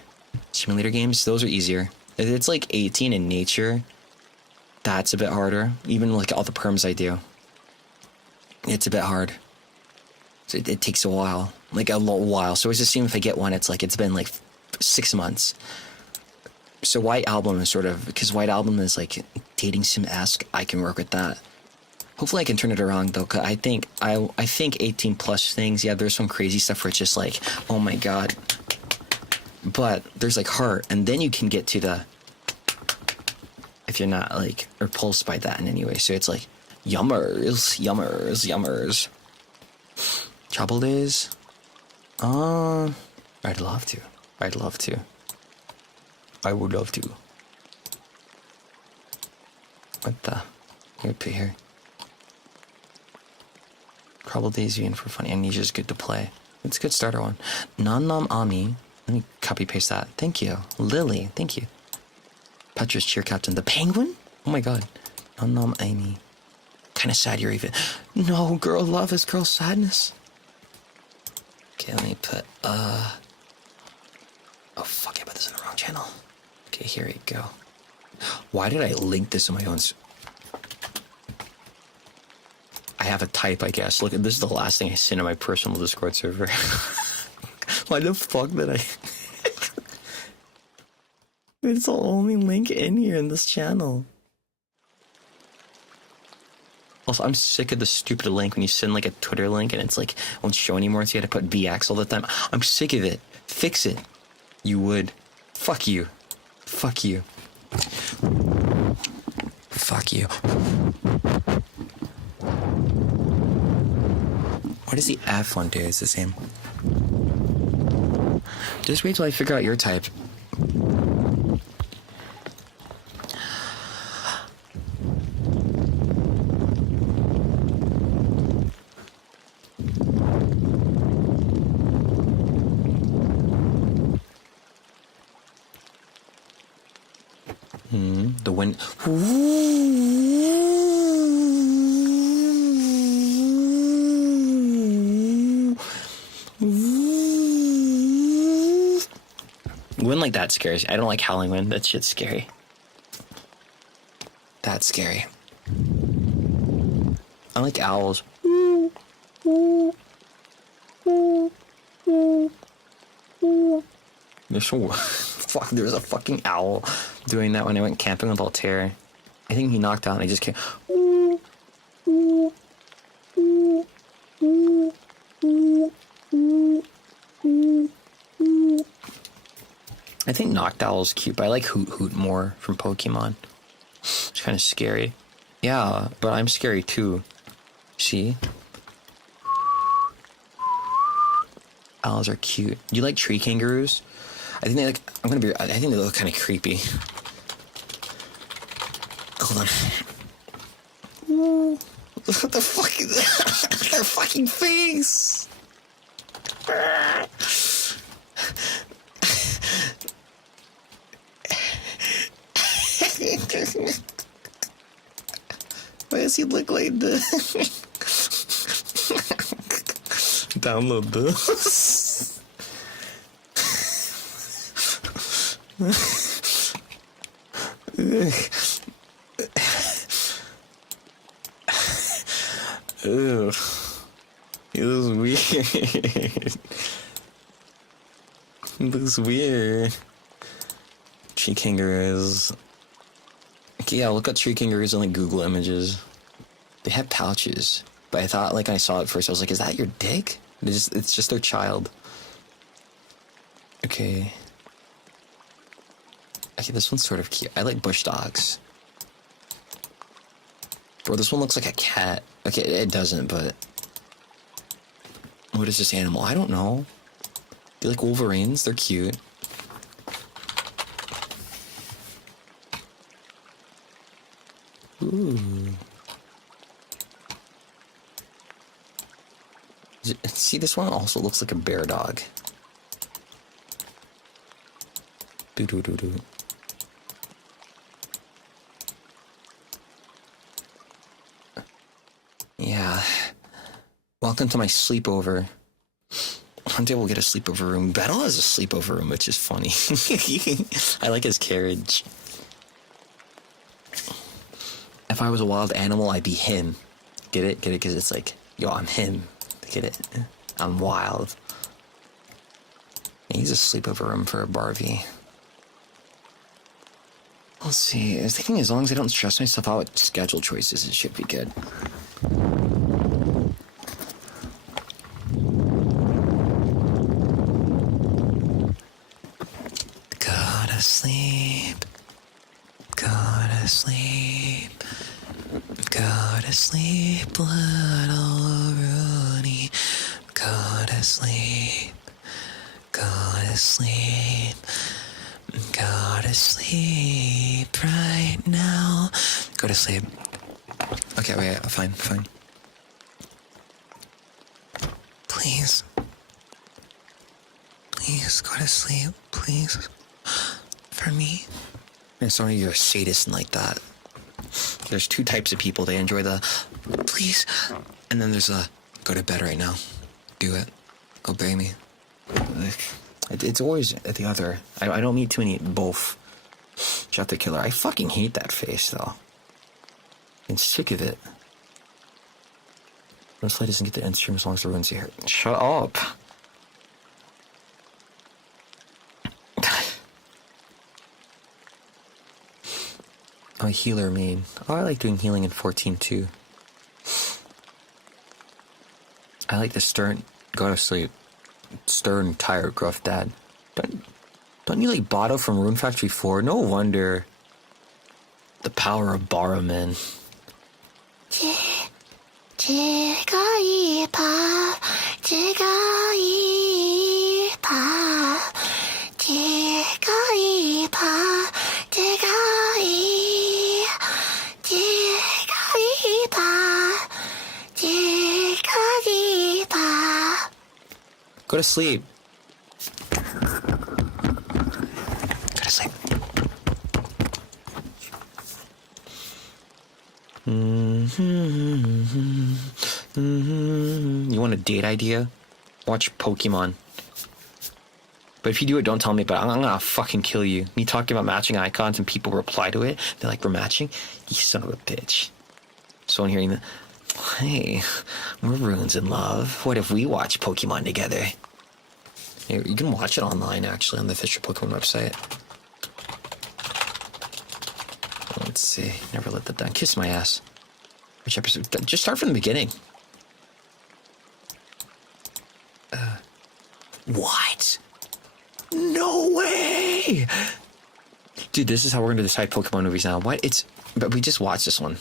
Simulator games, those are easier. It's like 18 in nature. That's a bit harder. Even like all the perms I do, it's a bit hard. So it takes a while, like a little while. So I just assume if I get one, it's like it's been like 6 months. So White Album is sort of, because White Album is like dating sim-esque. I can work with that. Hopefully I can turn it around though, cause I think 18 plus things. Yeah, there's some crazy stuff where it's just like, oh my god. But there's like heart, and then you can get to the, if you're not like repulsed by that in any way. So it's like yummers. Trouble Days. I'd love to. I would love to. What the? Here, put here. Trouble Days being for fun. Amnesia's good to play. It's a good starter one. Nan Ami. Let me copy paste that. Thank you. Lily, thank you. Petra's cheer captain. The penguin? Oh my god. Nan Ami. Kinda sad you're even. No, girl love is girl sadness. Okay, let me put, oh fuck, I put this in the wrong channel. Okay, here we go. Why did I link this on my own? I have a type, I guess. Look, this is the last thing I sent on my personal Discord server. Why the fuck did I? It's the only link in here in this channel. Also, I'm sick of the stupid link when you send like a Twitter link and it's like, won't show anymore, so you had to put VX all the time. I'm sick of it. Fix it. You would. Fuck you. Fuck you. Fuck you. What does the F one do? It's the same. Just wait till I figure out your type. The wind. Wind like that scares me. I don't like howling wind. That shit's scary. That's scary. I like owls. There's so fuck. There was a fucking owl doing that when I went camping with Altair. I think he knocked out and I just came. I think Knocked Owl's cute, but I like Hoot Hoot more from Pokemon. It's kind of scary. Yeah, but I'm scary too. See? Owls are cute. Do you like tree kangaroos? I think they look, I think they look kind of creepy. Hold on. Ooh, look at the fucking their fucking face. Why does he look like this? Download this. Ugh. It looks weird. It looks weird. Tree kangaroos. Okay, yeah, look up tree kangaroos on like Google Images. They have pouches. But I thought, like, I saw it first, I was like, is that your dick? It's just their child. Okay. Okay, this one's sort of cute. I like bush dogs. Bro, this one looks like a cat. Okay, it doesn't, but... What is this animal? I don't know. They like wolverines. They're cute. Ooh. See, this one also looks like a bear dog. Doo-doo-doo-doo. Yeah. Welcome to my sleepover. One day we'll get a sleepover room. Battle has a sleepover room, which is funny. I like his carriage. If I was a wild animal, I'd be him. Get it? Get it? Because it's like, yo, I'm him. Get it? I'm wild. He's a sleepover room for a Barbie. Let's see. I was thinking as long as I don't stress myself out with schedule choices, it should be good. Go to sleep. Go to sleep. Go to sleep, little Rooney. Go to sleep. Go to sleep. Go to sleep right now. Go to sleep. Okay, wait, fine. Please. Please go to sleep, please. For me. And some of you are sadists and like that. There's two types of people. They enjoy the please, and then there's a go to bed right now. Do it. Obey me. It's always the other. I don't meet too many both. Shut the killer. I fucking hate that face though. I'm sick of it. This lady doesn't get the end stream as long as the ruins here. Shut up. Oh, healer main. Oh, I like doing healing in 14 too. I like the stern. Go to sleep. Stern, tired, gruff dad. Don't you like Botto from Rune Factory 4? No wonder. The power of Barrowman. Go to sleep. Go to sleep. You want a date idea? Watch Pokemon. But if you do it, don't tell me, but I'm gonna fucking kill you. Me talking about matching icons and people reply to it, they're like, we're matching? You son of a bitch. Someone hearing that, hey, we're runes in love. What if we watch Pokemon together? Here, you can watch it online, actually, on the official Pokemon website. Let's see. Never let that down. Kiss my ass. Which episode? Just start from the beginning. What? No way! Dude, this is how we're going to decide Pokemon movies now. What? But we just watched this one.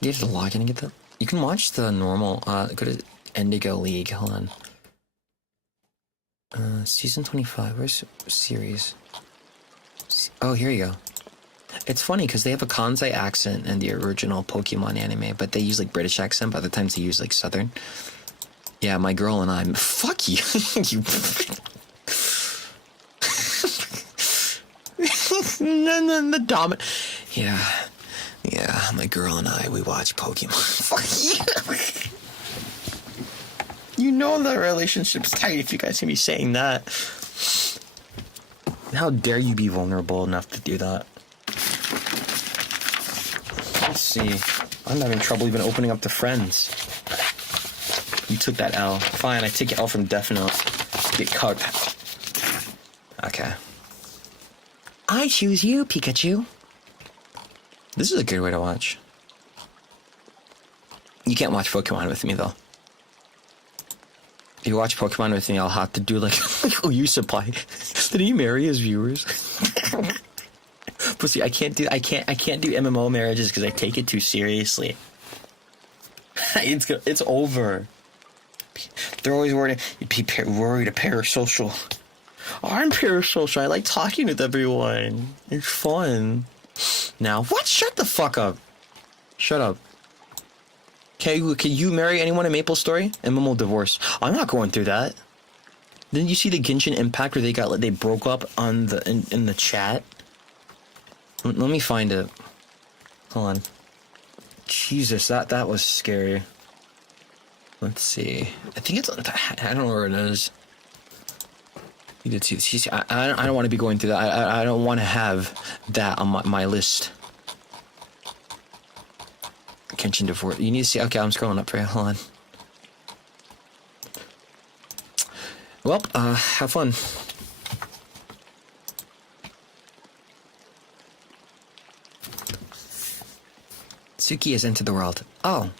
You have to log in and get that? You can watch the normal, go to Indigo League. Hold on. Season 25. Where's series? Oh, here you go. It's funny because they have a Kansai accent in the original Pokemon anime, but they use like British accent, but other times they use like Southern. Yeah, my girl and I. Fuck you. You. The dominant. Yeah. Yeah, my girl and I, we watch Pokemon. Fuck you. You know the relationship's tight if you guys can be saying that. How dare you be vulnerable enough to do that? Let's see. I'm having trouble even opening up to friends. You took that L. Fine, I take L from definite. Get cucked. Okay. I choose you, Pikachu. This is a good way to watch. You can't watch Pokemon with me, though. If you watch Pokemon with me, I'll have to do like you supply. Did he marry his viewers? But see, I can't do MMO marriages because I take it too seriously. It's over. They're always worried parasocial. I'm parasocial. I like talking with everyone. It's fun. Now, what? Shut the fuck up. Shut up. Can you marry anyone in Maple Story? MMO divorce. I'm not going through that. Didn't you see the Genshin Impact where they broke up on in the chat? Let me find it. Hold on. Jesus, that was scary. Let's see. I think it's. I don't know where it is. You did see. I don't want to be going through that. I don't want to have that on my list. Genshin divorce. You need to see. Okay, I'm scrolling up for you. Hold on. Well, have fun. Suki has entered the world. Oh.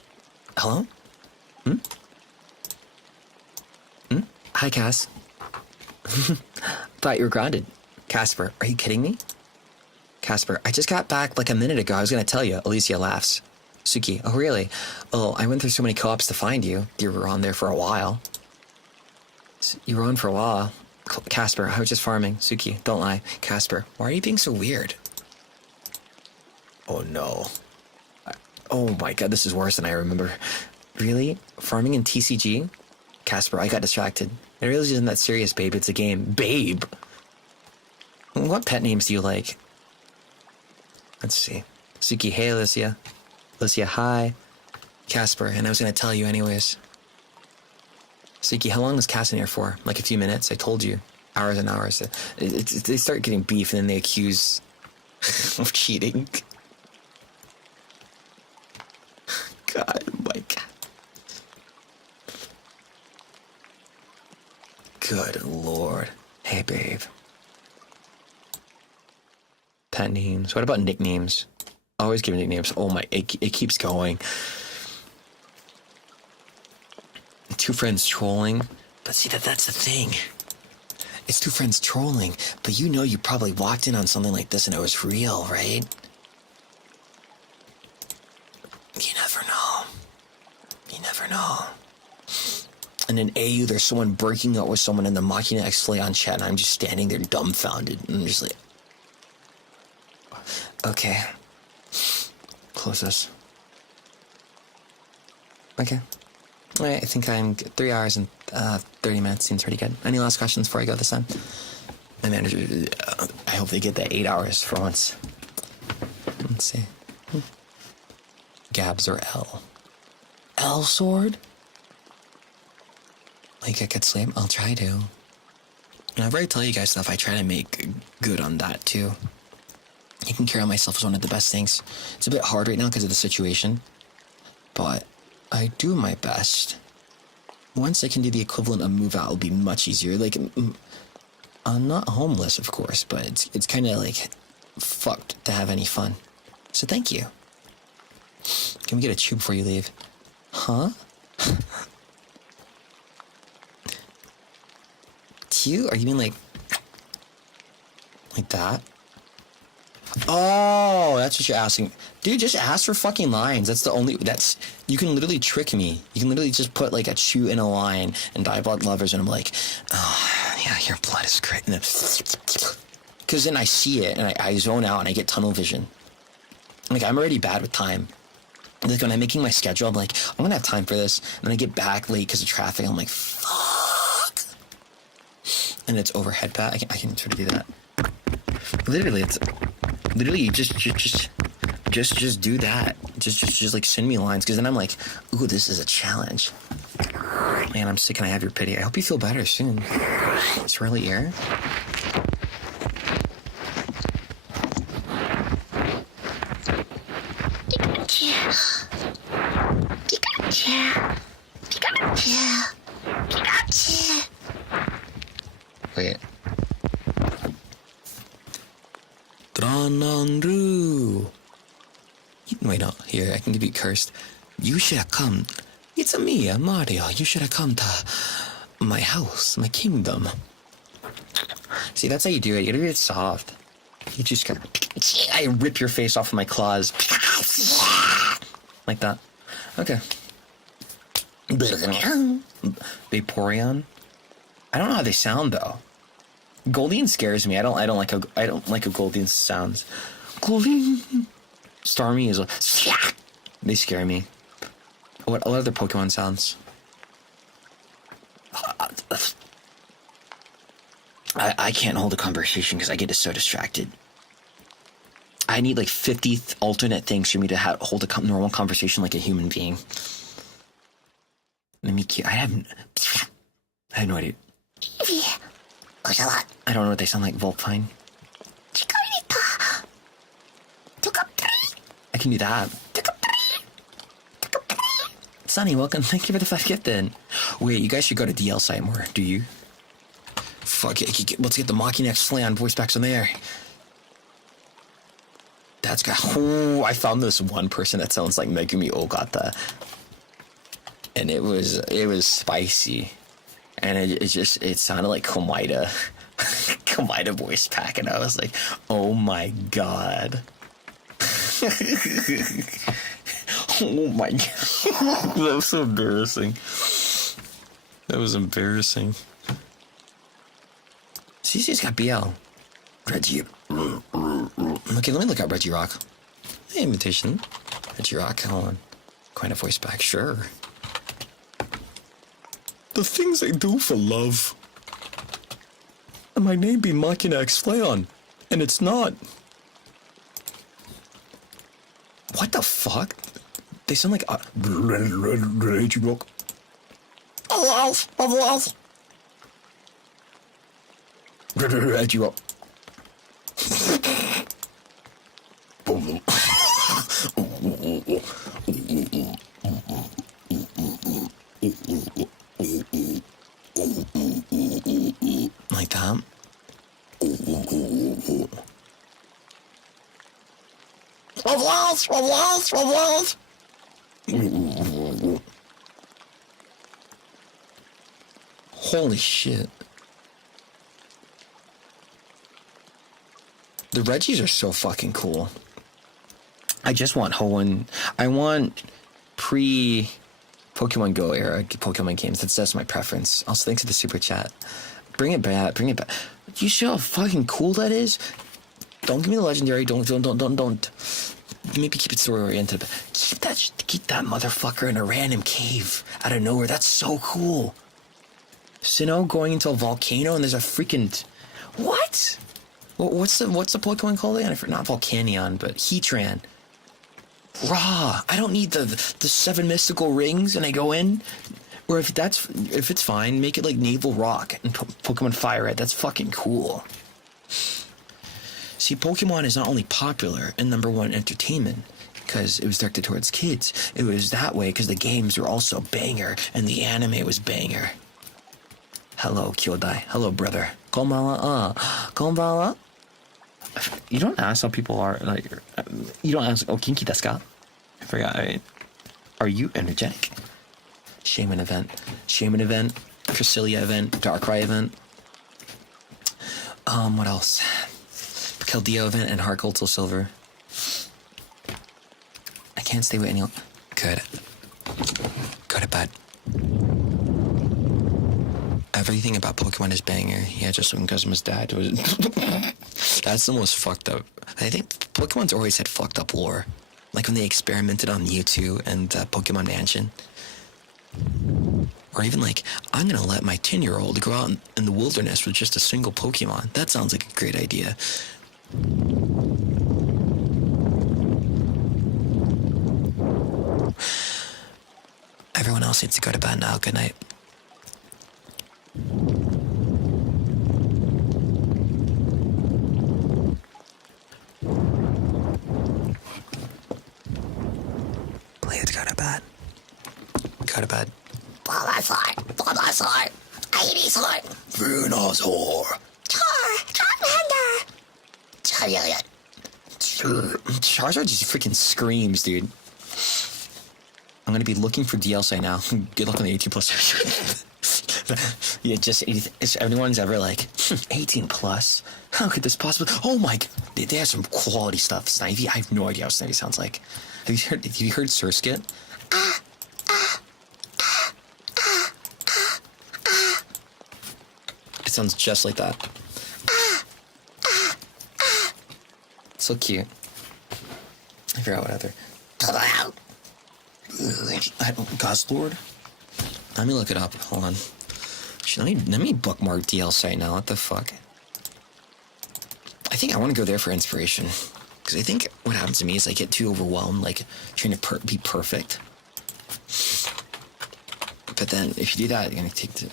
Hello? Hi, Cass. Thought you were grounded. Casper, are you kidding me? Casper, I just got back like a minute ago. I was gonna tell you. Alicia laughs. Suki, oh really? Oh, I went through so many co-ops to find you. You were on there for a while. You were on for a while. Casper, I was just farming. Suki, don't lie. Casper, why are you being so weird? Oh no. Oh my god, this is worse than I remember. Really? Farming in TCG? Casper, I got distracted. It really isn't that serious, babe. It's a game. Babe! What pet names do you like? Let's see. Suki, hey Alicia. Alicia, hi. Casper, and I was gonna tell you anyways. Suki, how long was Cass in here for? Like a few minutes? I told you. Hours and hours. They start getting beef and then they accuse of cheating. God, my God. Good lord. Hey, babe. Pet names. What about nicknames? Always give nicknames. Oh my, it keeps going. Two friends trolling. But see, that's the thing. It's two friends trolling. But you know you probably walked in on something like this and it was real, right? You never know. You never know. And in AU, there's someone breaking up with someone in the Machina X Flayon chat, and I'm just standing there dumbfounded. And I'm just like... Okay. Close this. Okay. Alright, I think I'm 3 hours and 30 minutes. Seems pretty good. Any last questions before I go this time? My manager... I hope they get that 8 hours for once. Let's see. Gabs or L? L sword? Like I could sleep? I'll try to. And I've already told you guys stuff. I try to make good on that too. Taking care of myself is one of the best things. It's a bit hard right now because of the situation. But I do my best. Once I can do the equivalent of move out, it'll be much easier. Like, I'm not homeless, of course, but it's kind of like fucked to have any fun. So thank you. Can we get a chew before you leave? Huh? Cute? Are you mean like that? Oh, that's what you're asking. Dude, just ask for fucking lines. That's the only... You can literally trick me. You can literally just put like a chew in a line and Diabolic Lovers and I'm like, oh, yeah, your blood is great. And then... Because then I see it and I zone out and I get tunnel vision. Like, I'm already bad with time. Like, when I'm making my schedule, I'm like, I'm gonna have time for this. And then I get back late because of traffic. I'm like, fuck. And it's overhead pat. I can sort of do that. Literally, it's literally just do that. Just like send me lines. Because then I'm like, ooh, this is a challenge. Man, I'm sick and I have your pity. I hope you feel better soon. It's really air. Wait. Tranandru. Wait, no. Here, I can give you cursed. You should have come. It's a me, Mario. You should have come to my house, my kingdom. See, that's how you do it. You gotta do it soft. You just gotta... I rip your face off with my claws. Like that. Okay. Vaporeon. I don't know how they sound though. Goldeen scares me. I don't like how Goldeen sounds. Goldeen. Starmie is a... They scare me. What other Pokemon sounds? I can't hold a conversation because I get so distracted. I need like 50 alternate things for me to hold a normal conversation like a human being. Let me... I have no idea. I don't know what they sound like. Volpine. I can do that. Sunny, welcome. Thank you for the 5 gift then. Wait, you guys should go to DL site more, do you? Fuck it. Let's get the Machina X Flayon voice packs on there. That's got... Oh, I found this one person that sounds like Megumi Ogata. And it was spicy. And it sounded like Komaida. Komaida voice pack. And I was like, oh my god. Oh my god. That was so embarrassing. That was embarrassing. CC's got BL. Reggie. Okay, let me look up Reggie Rock. Hey, invitation. Reggie Rock, hold on. Quite a voice back, sure. The things I do for love. And my name be Machina X Flayon. And it's not. What the fuck? They sound like Reggie Rock. Reggie Rock. Like that. Holy shit. The Reggies are so fucking cool. I just want Hoenn. I want pre-Pokemon Go era Pokemon games. That's my preference. Also, thanks for the super chat. Bring it back. Bring it back. You see how fucking cool that is? Don't give me the legendary. Don't. Maybe keep it story oriented. But keep that motherfucker in a random cave out of nowhere. That's so cool. Sinnoh going into a volcano and there's a freaking... What? What's the Pokemon called again? Not Volcanion, but Heatran. Raw. I don't need the 7 mystical rings and I go in. Or if it's fine, make it like Naval Rock and Pokemon Fire Red. That's fucking cool. See, Pokemon is not only popular and #1 entertainment because it was directed towards kids. It was that way because the games were also banger and the anime was banger. Hello, Kyodai. Hello, brother. Konbanwa. Konbanwa. You don't ask how people are, like, you don't ask, oh, kinki desu ka? I forgot, right? Are you energetic? Shaman event. Cresselia event. Darkrai event. What else? Keldeo event and Heart Gold Soul Silver. I can't stay with any... Good. Go to bed. Everything about Pokemon is banger. Yeah, just because his dad was... That's the most fucked up. I think Pokemon's always had fucked up lore. Like when they experimented on Mewtwo and Pokemon Mansion. Or even like, I'm gonna let my 10-year-old go out in the wilderness with just a single Pokemon. That sounds like a great idea. Everyone else needs to go to bed now. Good night. Please go to bed. Go to bed. Bulbasaur, Ivysaur, Venusaur. Charmander, Charmander. Charizard just freaking screams, dude. I'm gonna be looking for DLC now. Good luck on the 18 plus. Yeah, just if anyone's ever like 18 plus, how could this possibly? Oh my god, they have some quality stuff. Snivy, I have no idea how Snivy sounds like. Have you heard Surskit? It sounds just like that. So cute. I forgot what other. Goslord? Let me look it up. Hold on. Let me bookmark DL site now. What the fuck? I think I want to go there for inspiration. Because I think what happens to me is I get too overwhelmed, like, trying to be perfect. But then, if you do that, you're going to take the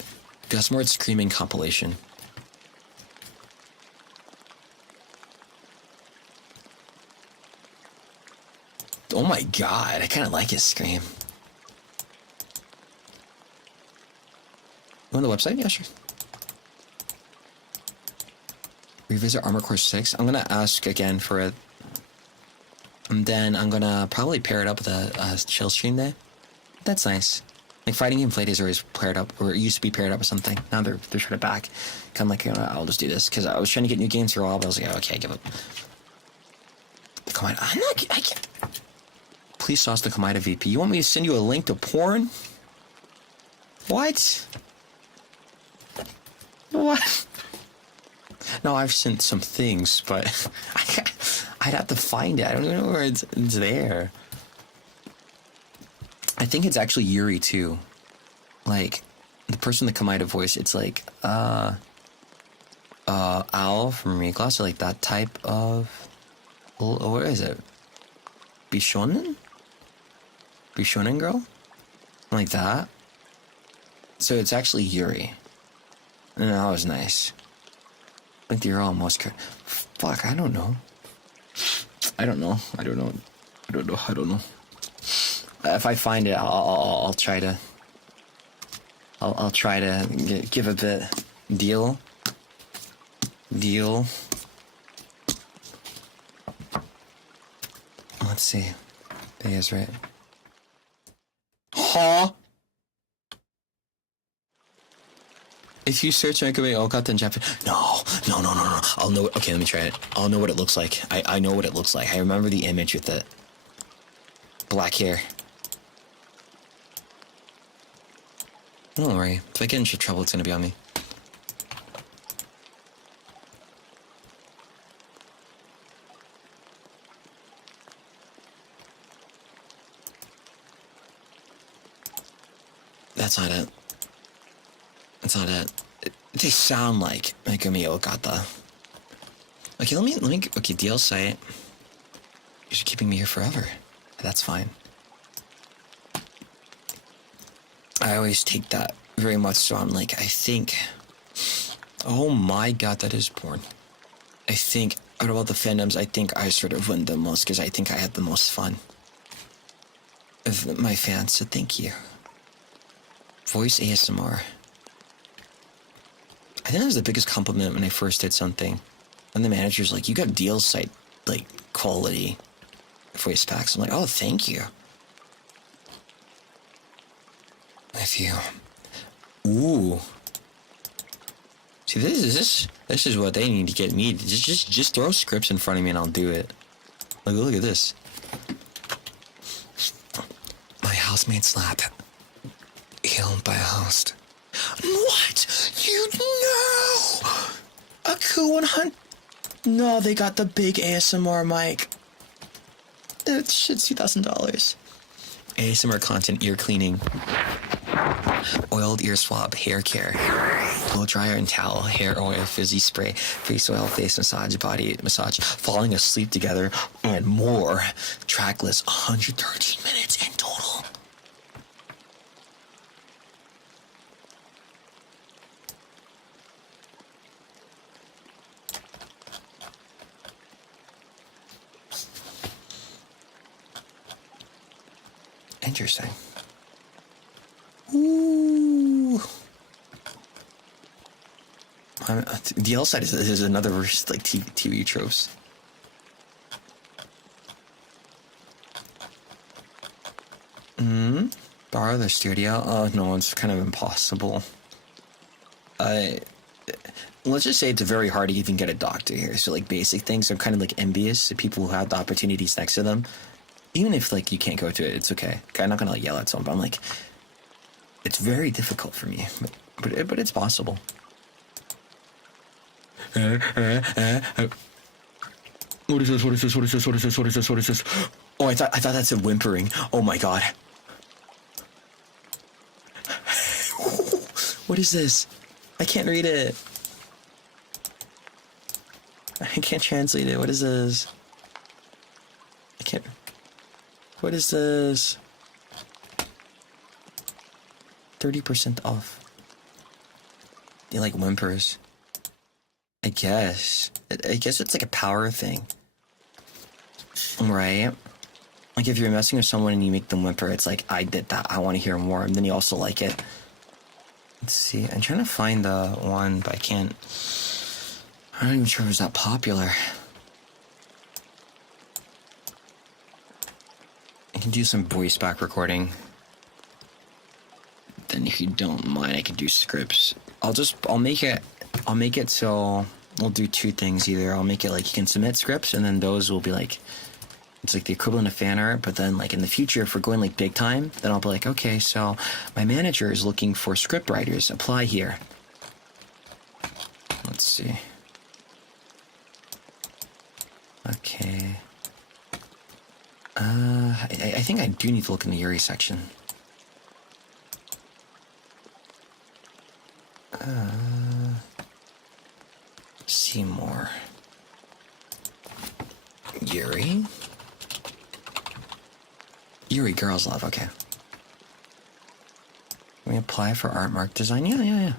Gusmord Screaming compilation. Oh my god, I kind of like his scream. You on the website? Yeah, sure. Revisit Armor Core 6. I'm gonna ask again for it. And then I'm gonna probably pair it up with a chill stream day. That's nice. Like fighting game play days are always paired up, or it used to be paired up with something. Now they're sort of back. Kind of like, you know, I'll just do this because I was trying to get new games for a while, but I was like, okay, I give up. Come on, I can't. Please sauce the Kamida VP. You want me to send you a link to porn? What? What? No, I've sent some things, but I'd have to find it. I don't even know where it's there. I think it's actually Yuri too. Like the person that Kamida voice, it's like Al from Reclass, or like that type of what is it? Bishonen girl? Like that. So it's actually Yuri. And that was nice. I think you're almost correct. Fuck, I don't know. If I find it, I'll try to. I'll try to give a bit. Deal. Let's see. Day is right. Huh? If you search Microwave Okata in Japanese, no. I'll know. Okay, let me try it. I'll know what it looks like. I know what it looks like. I remember the image with the black hair. Don't worry. If I get into trouble, it's gonna be on me. That's not it. That's not it. They sound like Megumi Okata. Okay, let me, okay, DL site. You're keeping me here forever. That's fine. I always take that very much so. I'm like, I think, oh my god, that is porn. I think, out of all the fandoms, I think I sort of win the most because I think I had the most fun of my fans, so thank you. Voice ASMR. I think that was the biggest compliment when I first did something. And the manager's like, you got DL site, like, quality voice packs. I'm like, oh, thank you. If you... Ooh. See, this is what they need to get me. Just throw scripts in front of me and I'll do it. Look at this. My housemate slap. Healed by a host. What? Who 100? No, they got the big ASMR mic. That shit's $2,000. ASMR content, ear cleaning, oiled ear swab, hair care, blow dryer and towel, hair oil, fizzy spray, face oil, face massage, body massage, falling asleep together, and more. Track list, 113 minutes in total. Interesting. Ooh. The L side is another like TV tropes. Borrow the studio? Oh no, it's kind of impossible. Let's just say it's very hard to even get a doctor here. So like basic things, I'm kind of like envious of people who have the opportunities next to them. Even if like you can't go to it, it's okay. I'm not gonna like yell at someone, but I'm like, it's very difficult for me, but it's possible. What is this? What is this? What is this? What is this? What is this? What is this? Oh, I thought that said whimpering. Oh my god. What is this? I can't read it. I can't translate it. What is this? I can't. What is this? 30% off. They like whimpers. I guess it's like a power thing. Right? Like if you're messing with someone and you make them whimper, it's like, I did that, I want to hear more, and then you also like it. Let's see, I'm trying to find the one, but I can't. I'm not even sure it was that popular. I can do some voice back recording. Then if you don't mind, I can do scripts. I'll make it so we'll do two things. Either I'll make it like you can submit scripts, and then those will be like, it's like the equivalent of fan art, but then like in the future, if we're going like big time, then I'll be like, okay, so my manager is looking for script writers, apply here. Let's see. Okay. I think I do need to look in the Yuri section. See more. Yuri? Yuri Girls Love, okay. Can we apply for art mark design? Yeah.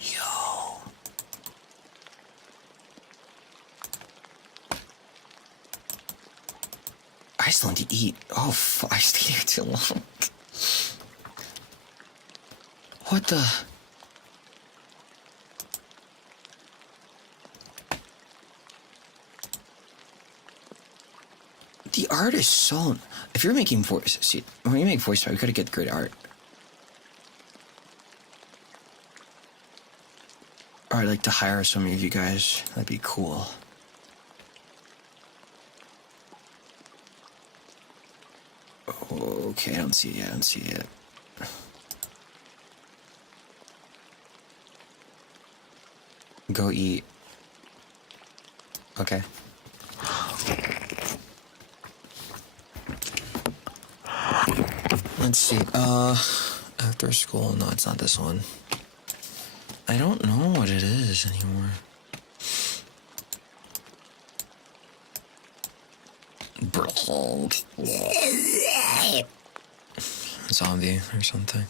Yo. I still need to eat. Oh, I stayed here too long. What the? The art is so... If you're making voice... See, when you make voice, you gotta get great art. Or I'd like to hire some of you guys. That'd be cool. Okay, I don't see it. Go eat. Okay. Let's see. After school. No, it's not this one. I don't know what it is anymore. Zombie or something.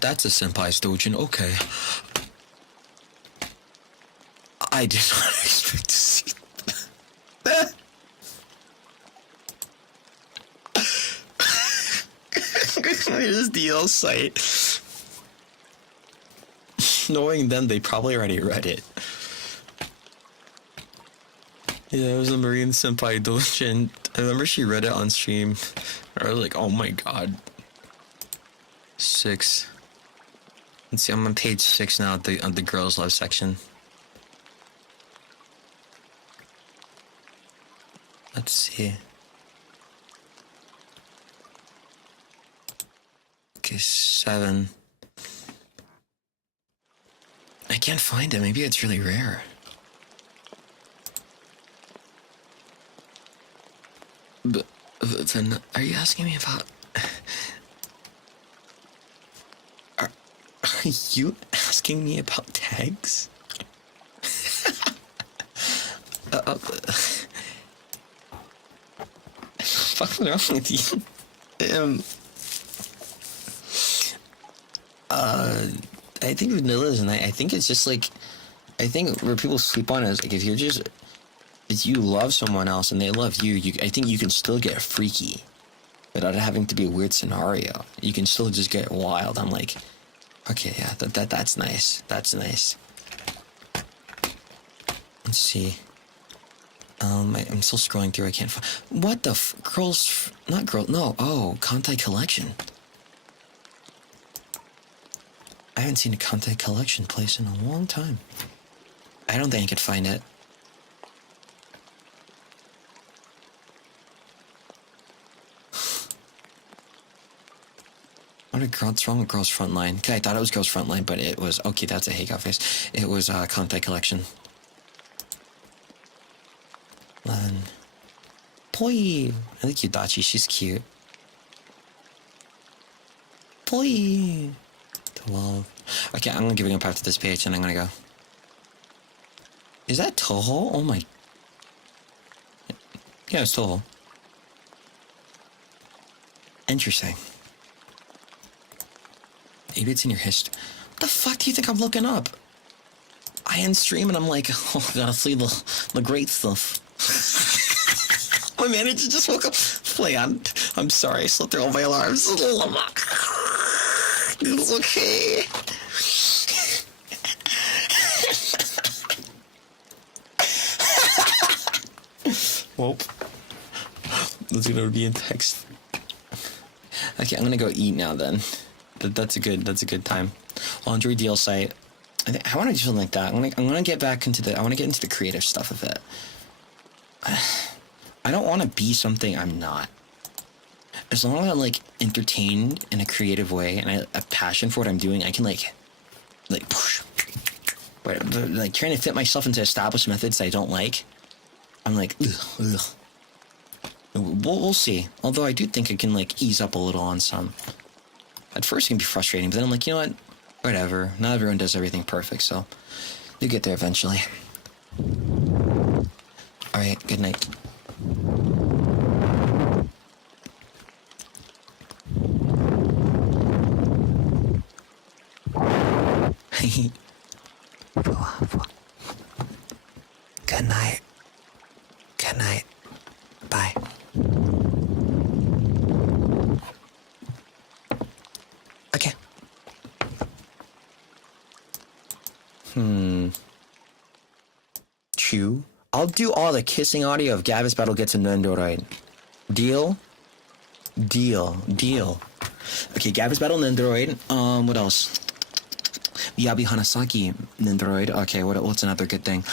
That's a senpai stojin. Okay. I did not expect to see that. Here's the DL site. Knowing them, they probably already read it. Yeah, it was a Marine senpai dojin. I remember she read it on stream. I was like, oh my god. 6. Let's see, I'm on page 6 now at the girls' love section. Let's see. Okay, 7. I can't find it. Maybe it's really rare. But then, are you asking me about... Are you asking me about tags? What's wrong with you? I think vanilla is nice. I think it's just like, I think where people sleep on it is like if you're just, if you love someone else and they love you, I think you can still get freaky without it having to be a weird scenario. You can still just get wild. I'm like, okay, yeah, that's nice. That's nice. Let's see. I'm still scrolling through. I can't find. What the girls? Not girl. No. Oh, Kantai collection. I haven't seen a Kantai collection place in a long time. I don't think I could find it. What's wrong with Girls Frontline? Okay, I thought it was Girls Frontline, but it was... Okay, that's a Hakeout face. It was Kantai collection. 11. Poi! I like Yudachi, she's cute. Poi! 12. Okay, I'm giving up after this page and I'm gonna go. Is that Toho? Oh my... Yeah, it's Toho. Interesting. Maybe it's in your history. What the fuck do you think I'm looking up? I end stream and I'm like, oh, I gotta see the great stuff. My manager just woke up. Flayon, I'm sorry, I slept through all my alarms. It's okay. Well, that's gonna be in text. Okay, I'm gonna go eat now then. That's a good time. Laundry deal site. I want to do something like that. I'm gonna get back into the. I want to get into the creative stuff of it. I don't want to be something I'm not. As long as I'm like entertained in a creative way and I have a passion for what I'm doing, I can like push. But like trying to fit myself into established methods I don't like, I'm like, ugh. We'll see. Although I do think I can like ease up a little on some. At first it can be frustrating, but then I'm like, you know what? Whatever. Not everyone does everything perfect, so you'll get there eventually. Alright, good night. Good night. Good night. Bye. Okay. Chew. I'll do all the kissing audio if Gavis Battle gets a Nendoroid. Deal? Deal. Okay, Gavis Battle Nendoroid. What else? Yabi Hanasaki Nendoroid. Okay, what's another good thing?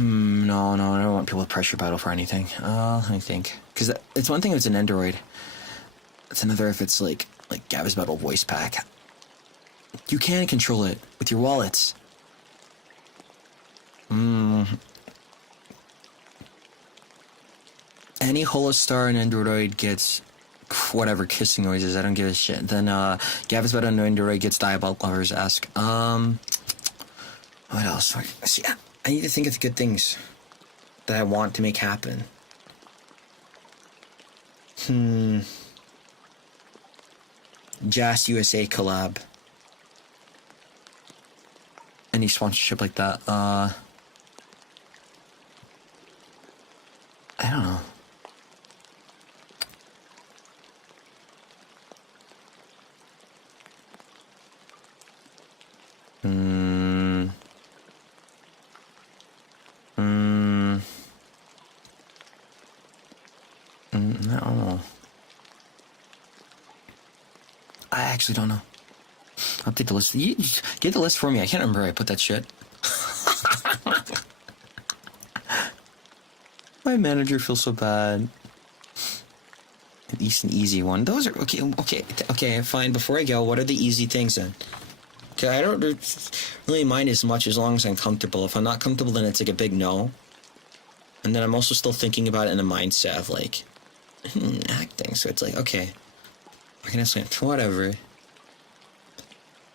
No, I don't want people to pressure battle for anything. Let me think. Because it's one thing if it's an Nendoroid. It's another if it's like Gavis Battle voice pack. You can control it with your wallets. Any Holostar and Nendoroid gets whatever kissing noises. I don't give a shit. Then Gavis Battle and Nendoroid gets Diabolic Lovers Ask. What else? See, I need to think of good things that I want to make happen. Jazz USA collab. Any sponsorship like that. I don't know. I don't know. I actually don't know. I'll take the list. You get the list for me. I can't remember where I put that shit. my manager feel so bad? At least an easy one. Those are okay, fine. Before I go, what are the easy things then? Okay, I don't really mind as much as long as I'm comfortable. If I'm not comfortable, then it's like a big no. And then I'm also still thinking about it in a mindset of like acting. So it's like, okay, I can explain whatever.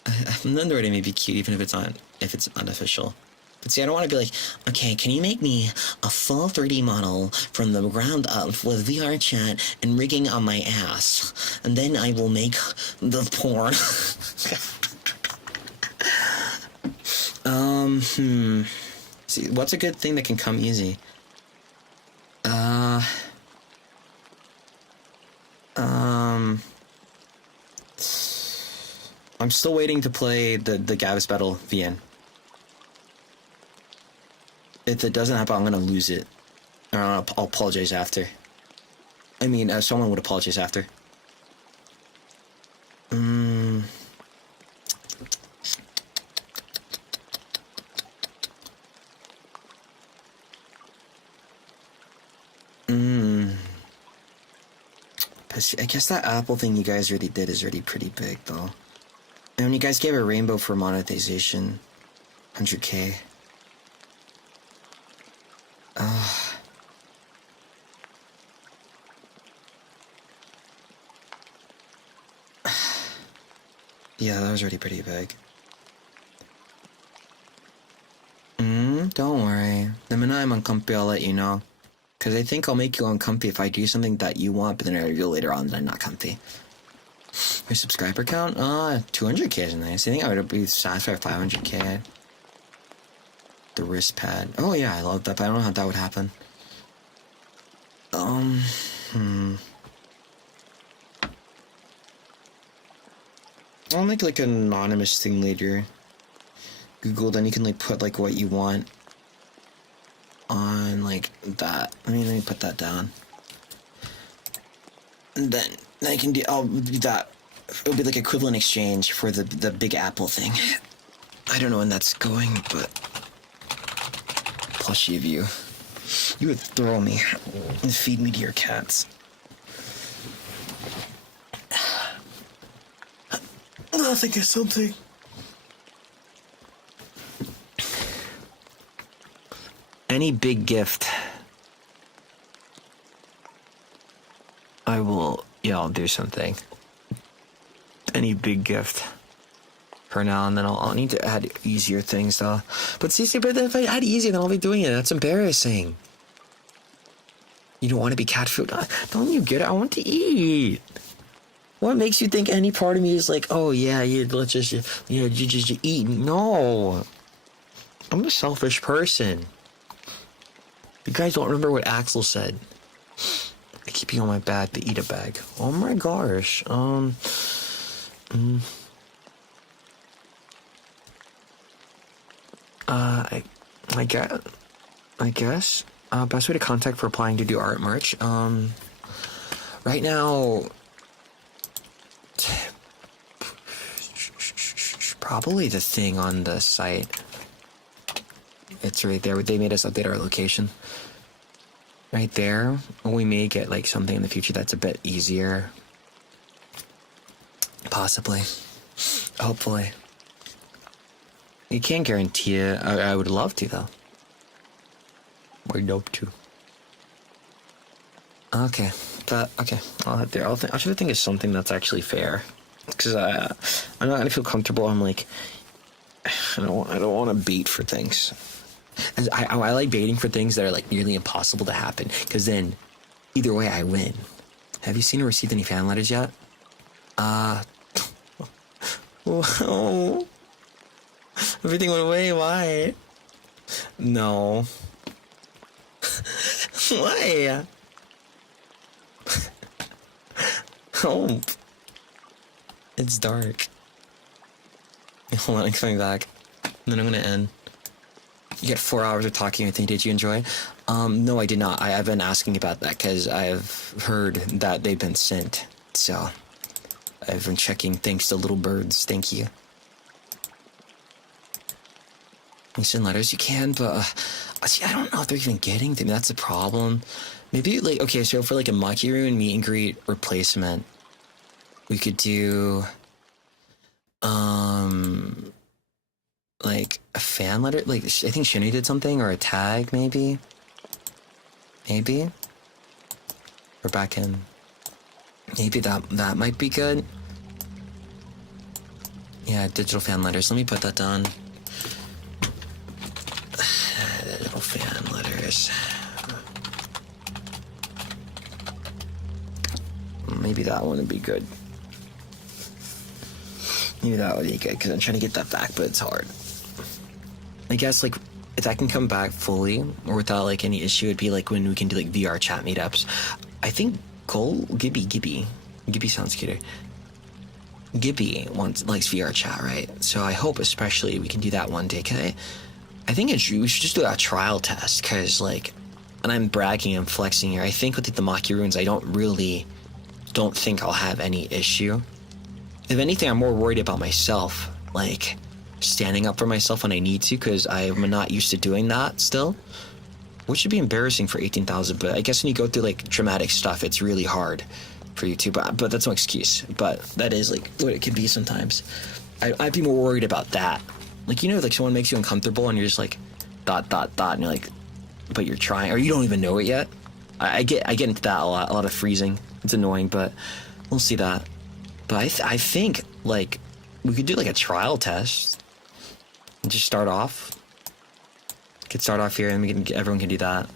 I'm underrated may be cute even if it's unofficial. But see, I don't want to be like, okay, can you make me a full 3D model from the ground up with VR chat and rigging on my ass, and then I will make the porn. See, what's a good thing that can come easy? I'm still waiting to play the Gavs Battle VN. If it doesn't happen, I'm gonna lose it. Or I'll apologize after. I mean, someone would apologize after. I guess that Apple thing you guys already did is already pretty big, though. And when you guys gave a rainbow for monetization, 100K. Yeah, that was already pretty big. Don't worry. The minute I'm uncomfy, I'll let you know. Because I think I'll make you uncomfy if I do something that you want, but then I reveal later on that I'm not comfy. My subscriber count? 200K is nice. I think I would be satisfied with 500K. The wrist pad. Oh yeah, I love that, but I don't know how that would happen. I'll make like an anonymous thing later. Google, then you can like put like what you want on like that. Let me put that down. And then I can I'll do that. It'll be like equivalent exchange for the Big Apple thing. I don't know when that's going, but plushie of you. You would throw me and feed me to your cats. I'll think of something. Any big gift, I'll do something. Any big gift for now, and then I'll need to add easier things though. But see, but if I add easier, then I'll be doing it. That's embarrassing. You don't want to be cat food? Don't you get it? I want to eat. What makes you think any part of me is like, oh yeah, let's just eat? No. I'm a selfish person. You guys don't remember what Axel said. I keep you on my back to eat a bag. Oh my gosh. I guess. Best way to contact for applying to do art merch. Right now, probably the thing on the site. It's right there. They made us update our location. Right there. We may get like something in the future that's a bit easier. Possibly. Hopefully. You can't guarantee it. I would love to though. We're dope too. Okay. But okay. I'll try to think of something that's actually fair. Because I'm not gonna feel comfortable. I'm like, I don't want to bait for things. And I like baiting for things that are like nearly impossible to happen. Because then, either way, I win. Have you seen or received any fan letters yet? Whoa. Everything went away. Why? No. Why? Oh. It's dark. Hold on, I'm coming back. And then I'm gonna end. You get 4 hours of talking. I think. Did you enjoy? No, I did not. I've been asking about that because I've heard that they've been sent. So I've been checking. Thanks to little birds. Thank you. You send letters, you can, but See, I don't know if they're even getting to me. That's the problem. Maybe, like, okay, so for, like, a Makiru meet and greet replacement, we could do, like, a fan letter? Like, I think Shinny did something, or a tag, maybe? Maybe? Or back in... Maybe that might be good. Yeah, digital fan letters. Let me put that down. Digital fan letters. Maybe that one would be good. Maybe that would be good, because I'm trying to get that back, but it's hard. I guess, like, if that can come back fully, or without, like, any issue, it'd be, like, when we can do, like, VR chat meetups. I think Gibby sounds cuter. Gibby likes VR chat, right? So I hope especially we can do that one day. I think we should just do a trial test, because, like, and I'm bragging and flexing here, I think with the Maki runes, I don't think I'll have any issue. If anything, I'm more worried about myself, like, standing up for myself when I need to, because I'm not used to doing that still. Which should be embarrassing for 18,000, but I guess when you go through, like, traumatic stuff, it's really hard for you too, but that's no excuse. But that is, like, what it can be sometimes. I'd be more worried about that. Like, you know, like, someone makes you uncomfortable and you're just like, ... and you're like, but you're trying, or you don't even know it yet. I get into that a lot of freezing. It's annoying, but we'll see that. But I think, like, we could do, like, a trial test and just start off. Could start off here, and everyone can do that.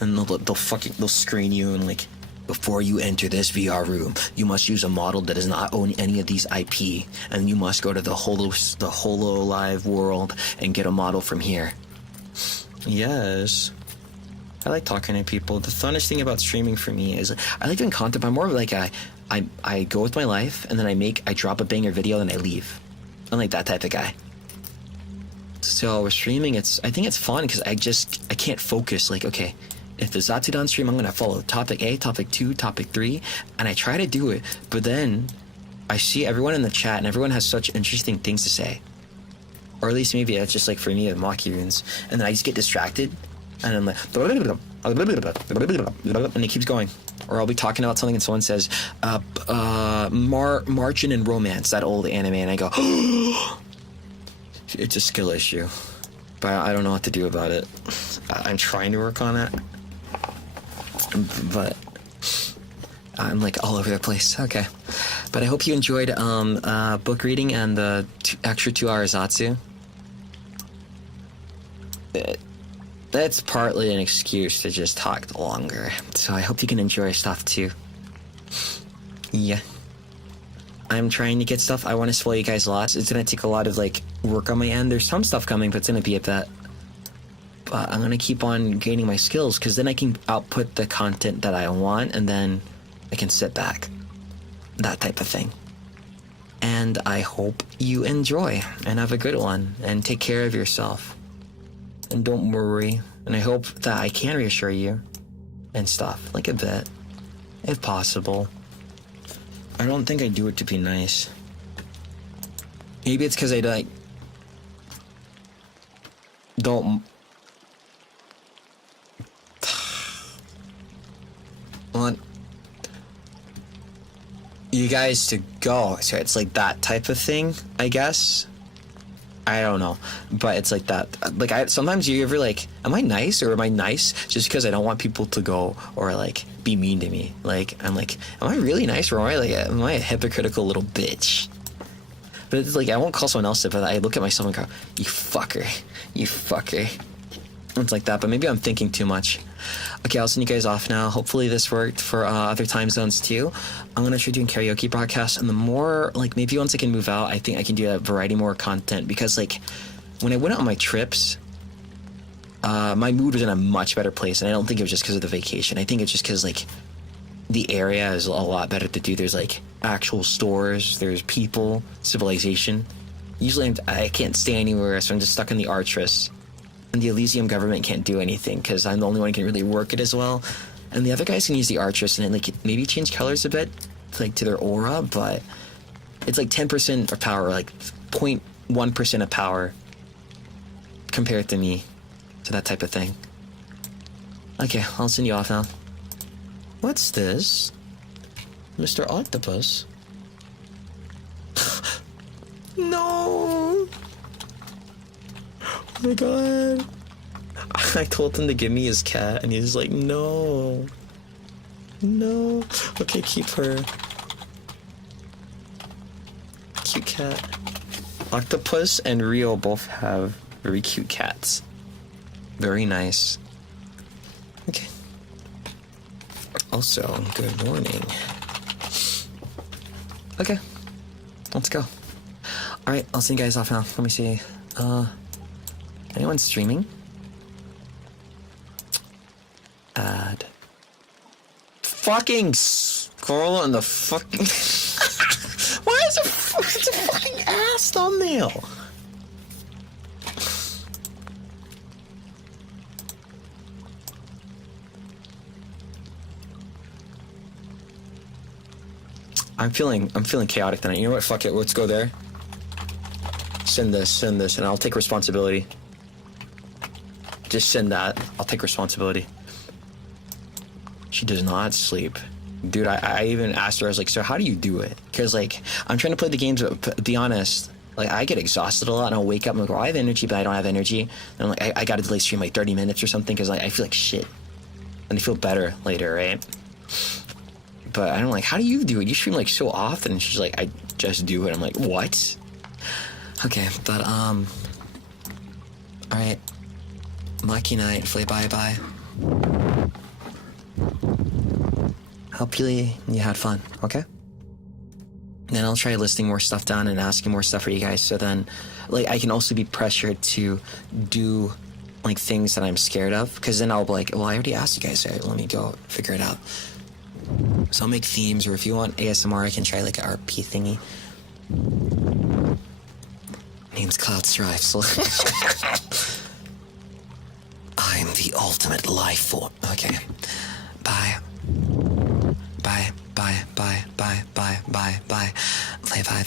And they'll screen you, and, like, before you enter this VR room, you must use a model that does not own any of these IP, and you must go to the HoloLive world and get a model from here. Yes. I like talking to people. The funnest thing about streaming for me is I like doing content, but I'm more of like I go with my life, and then I drop a banger video and I leave. I'm like that type of guy. So with streaming, I think it's fun because I can't focus. Like, okay, if the Zatsudan stream, I'm gonna follow topic A, topic 2, topic 3, and I try to do it, but then I see everyone in the chat and everyone has such interesting things to say. Or at least maybe it's just like for me with Maki runes, and then I just get distracted. And I'm like, and it keeps going. Or I'll be talking about something and someone says, Margin and Romance, that old anime, and I go, it's a skill issue. But I don't know what to do about it. I'm trying to work on it. But I'm like all over the place. Okay. But I hope you enjoyed book reading and the extra 2-hour Zatsu. That's partly an excuse to just talk longer. So I hope you can enjoy stuff too. Yeah. I'm trying to get stuff. I want to spoil you guys lots. It's going to take a lot of, like, work on my end. There's some stuff coming, but it's going to be a bit. But I'm going to keep on gaining my skills, because then I can output the content that I want, and then I can sit back. That type of thing. And I hope you enjoy, and have a good one, and take care of yourself. And don't worry. And I hope that I can reassure you and stuff, like a bit, if possible. I don't think I do it to be nice. Maybe it's because I, like, don't want you guys to go. So it's like that type of thing, I guess. I don't know, but it's like that. Like, sometimes you ever, like, am I nice, or am I nice just because I don't want people to go or, like, be mean to me? Like, I'm like, am I really nice, or am I a hypocritical little bitch? But it's like, I won't call someone else it, but I look at myself and go, you fucker. It's like that, but maybe I'm thinking too much. Okay, I'll send you guys off now. Hopefully this worked for other time zones too. I'm gonna try doing karaoke broadcasts, and the more, like, maybe once I can move out, I think I can do a variety more content, because, like, when I went on my trips, my mood was in a much better place, and I don't think it was just because of the vacation. I think it's just because, like, the area is a lot better to do. There's, like, actual stores, there's people, civilization. Usually I can't stay anywhere, so I'm just stuck in the Artress. And the Elysium government can't do anything, because I'm the only one who can really work it as well. And the other guys can use the Artress and, like, maybe change colors a bit, like, to their aura, but it's like 10% of power, like 0.1% of power compare it to me, to that type of thing. Okay, I'll send you off now. What's this? Mr. Octopus? No! Oh my god. I told him to give me his cat, and he's like, no. No. Okay, keep her. Cute cat. Octopus and Rio both have very cute cats. Very nice. Okay. Also, good morning. Okay. Let's go. Alright, I'll send you guys off now. Let me see. Anyone streaming? Add. Fucking scroll on the fucking... Why is it's a fucking ass thumbnail? I'm feeling chaotic tonight. You know what? Fuck it. Let's go there. Send this, and I'll take responsibility. Just send that. I'll take responsibility. She does not sleep. Dude, I even asked her, I was like, so how do you do it? Because, like, I'm trying to play the games, but be honest, like, I get exhausted a lot, and I'll wake up and go, I have energy, but I don't have energy. And I'm like, I gotta delay stream like 30 minutes or something, because like, I feel like shit. And I feel better later, right? But I'm like, how do you do it? You stream like so often. And she's like, I just do it. I'm like, what? Okay, but alright. Machina and Flay, bye. Hopefully you had fun, okay? Then I'll try listing more stuff down and asking more stuff for you guys, so then, like, I can also be pressured to do, like, things that I'm scared of, because then I'll be like, well, I already asked you guys, so let me go figure it out. So I'll make themes, or if you want ASMR, I can try, like, an RP thingy. Name's Cloud Strife, so... I'm the ultimate life form. Okay. Bye. Bye. Play bye.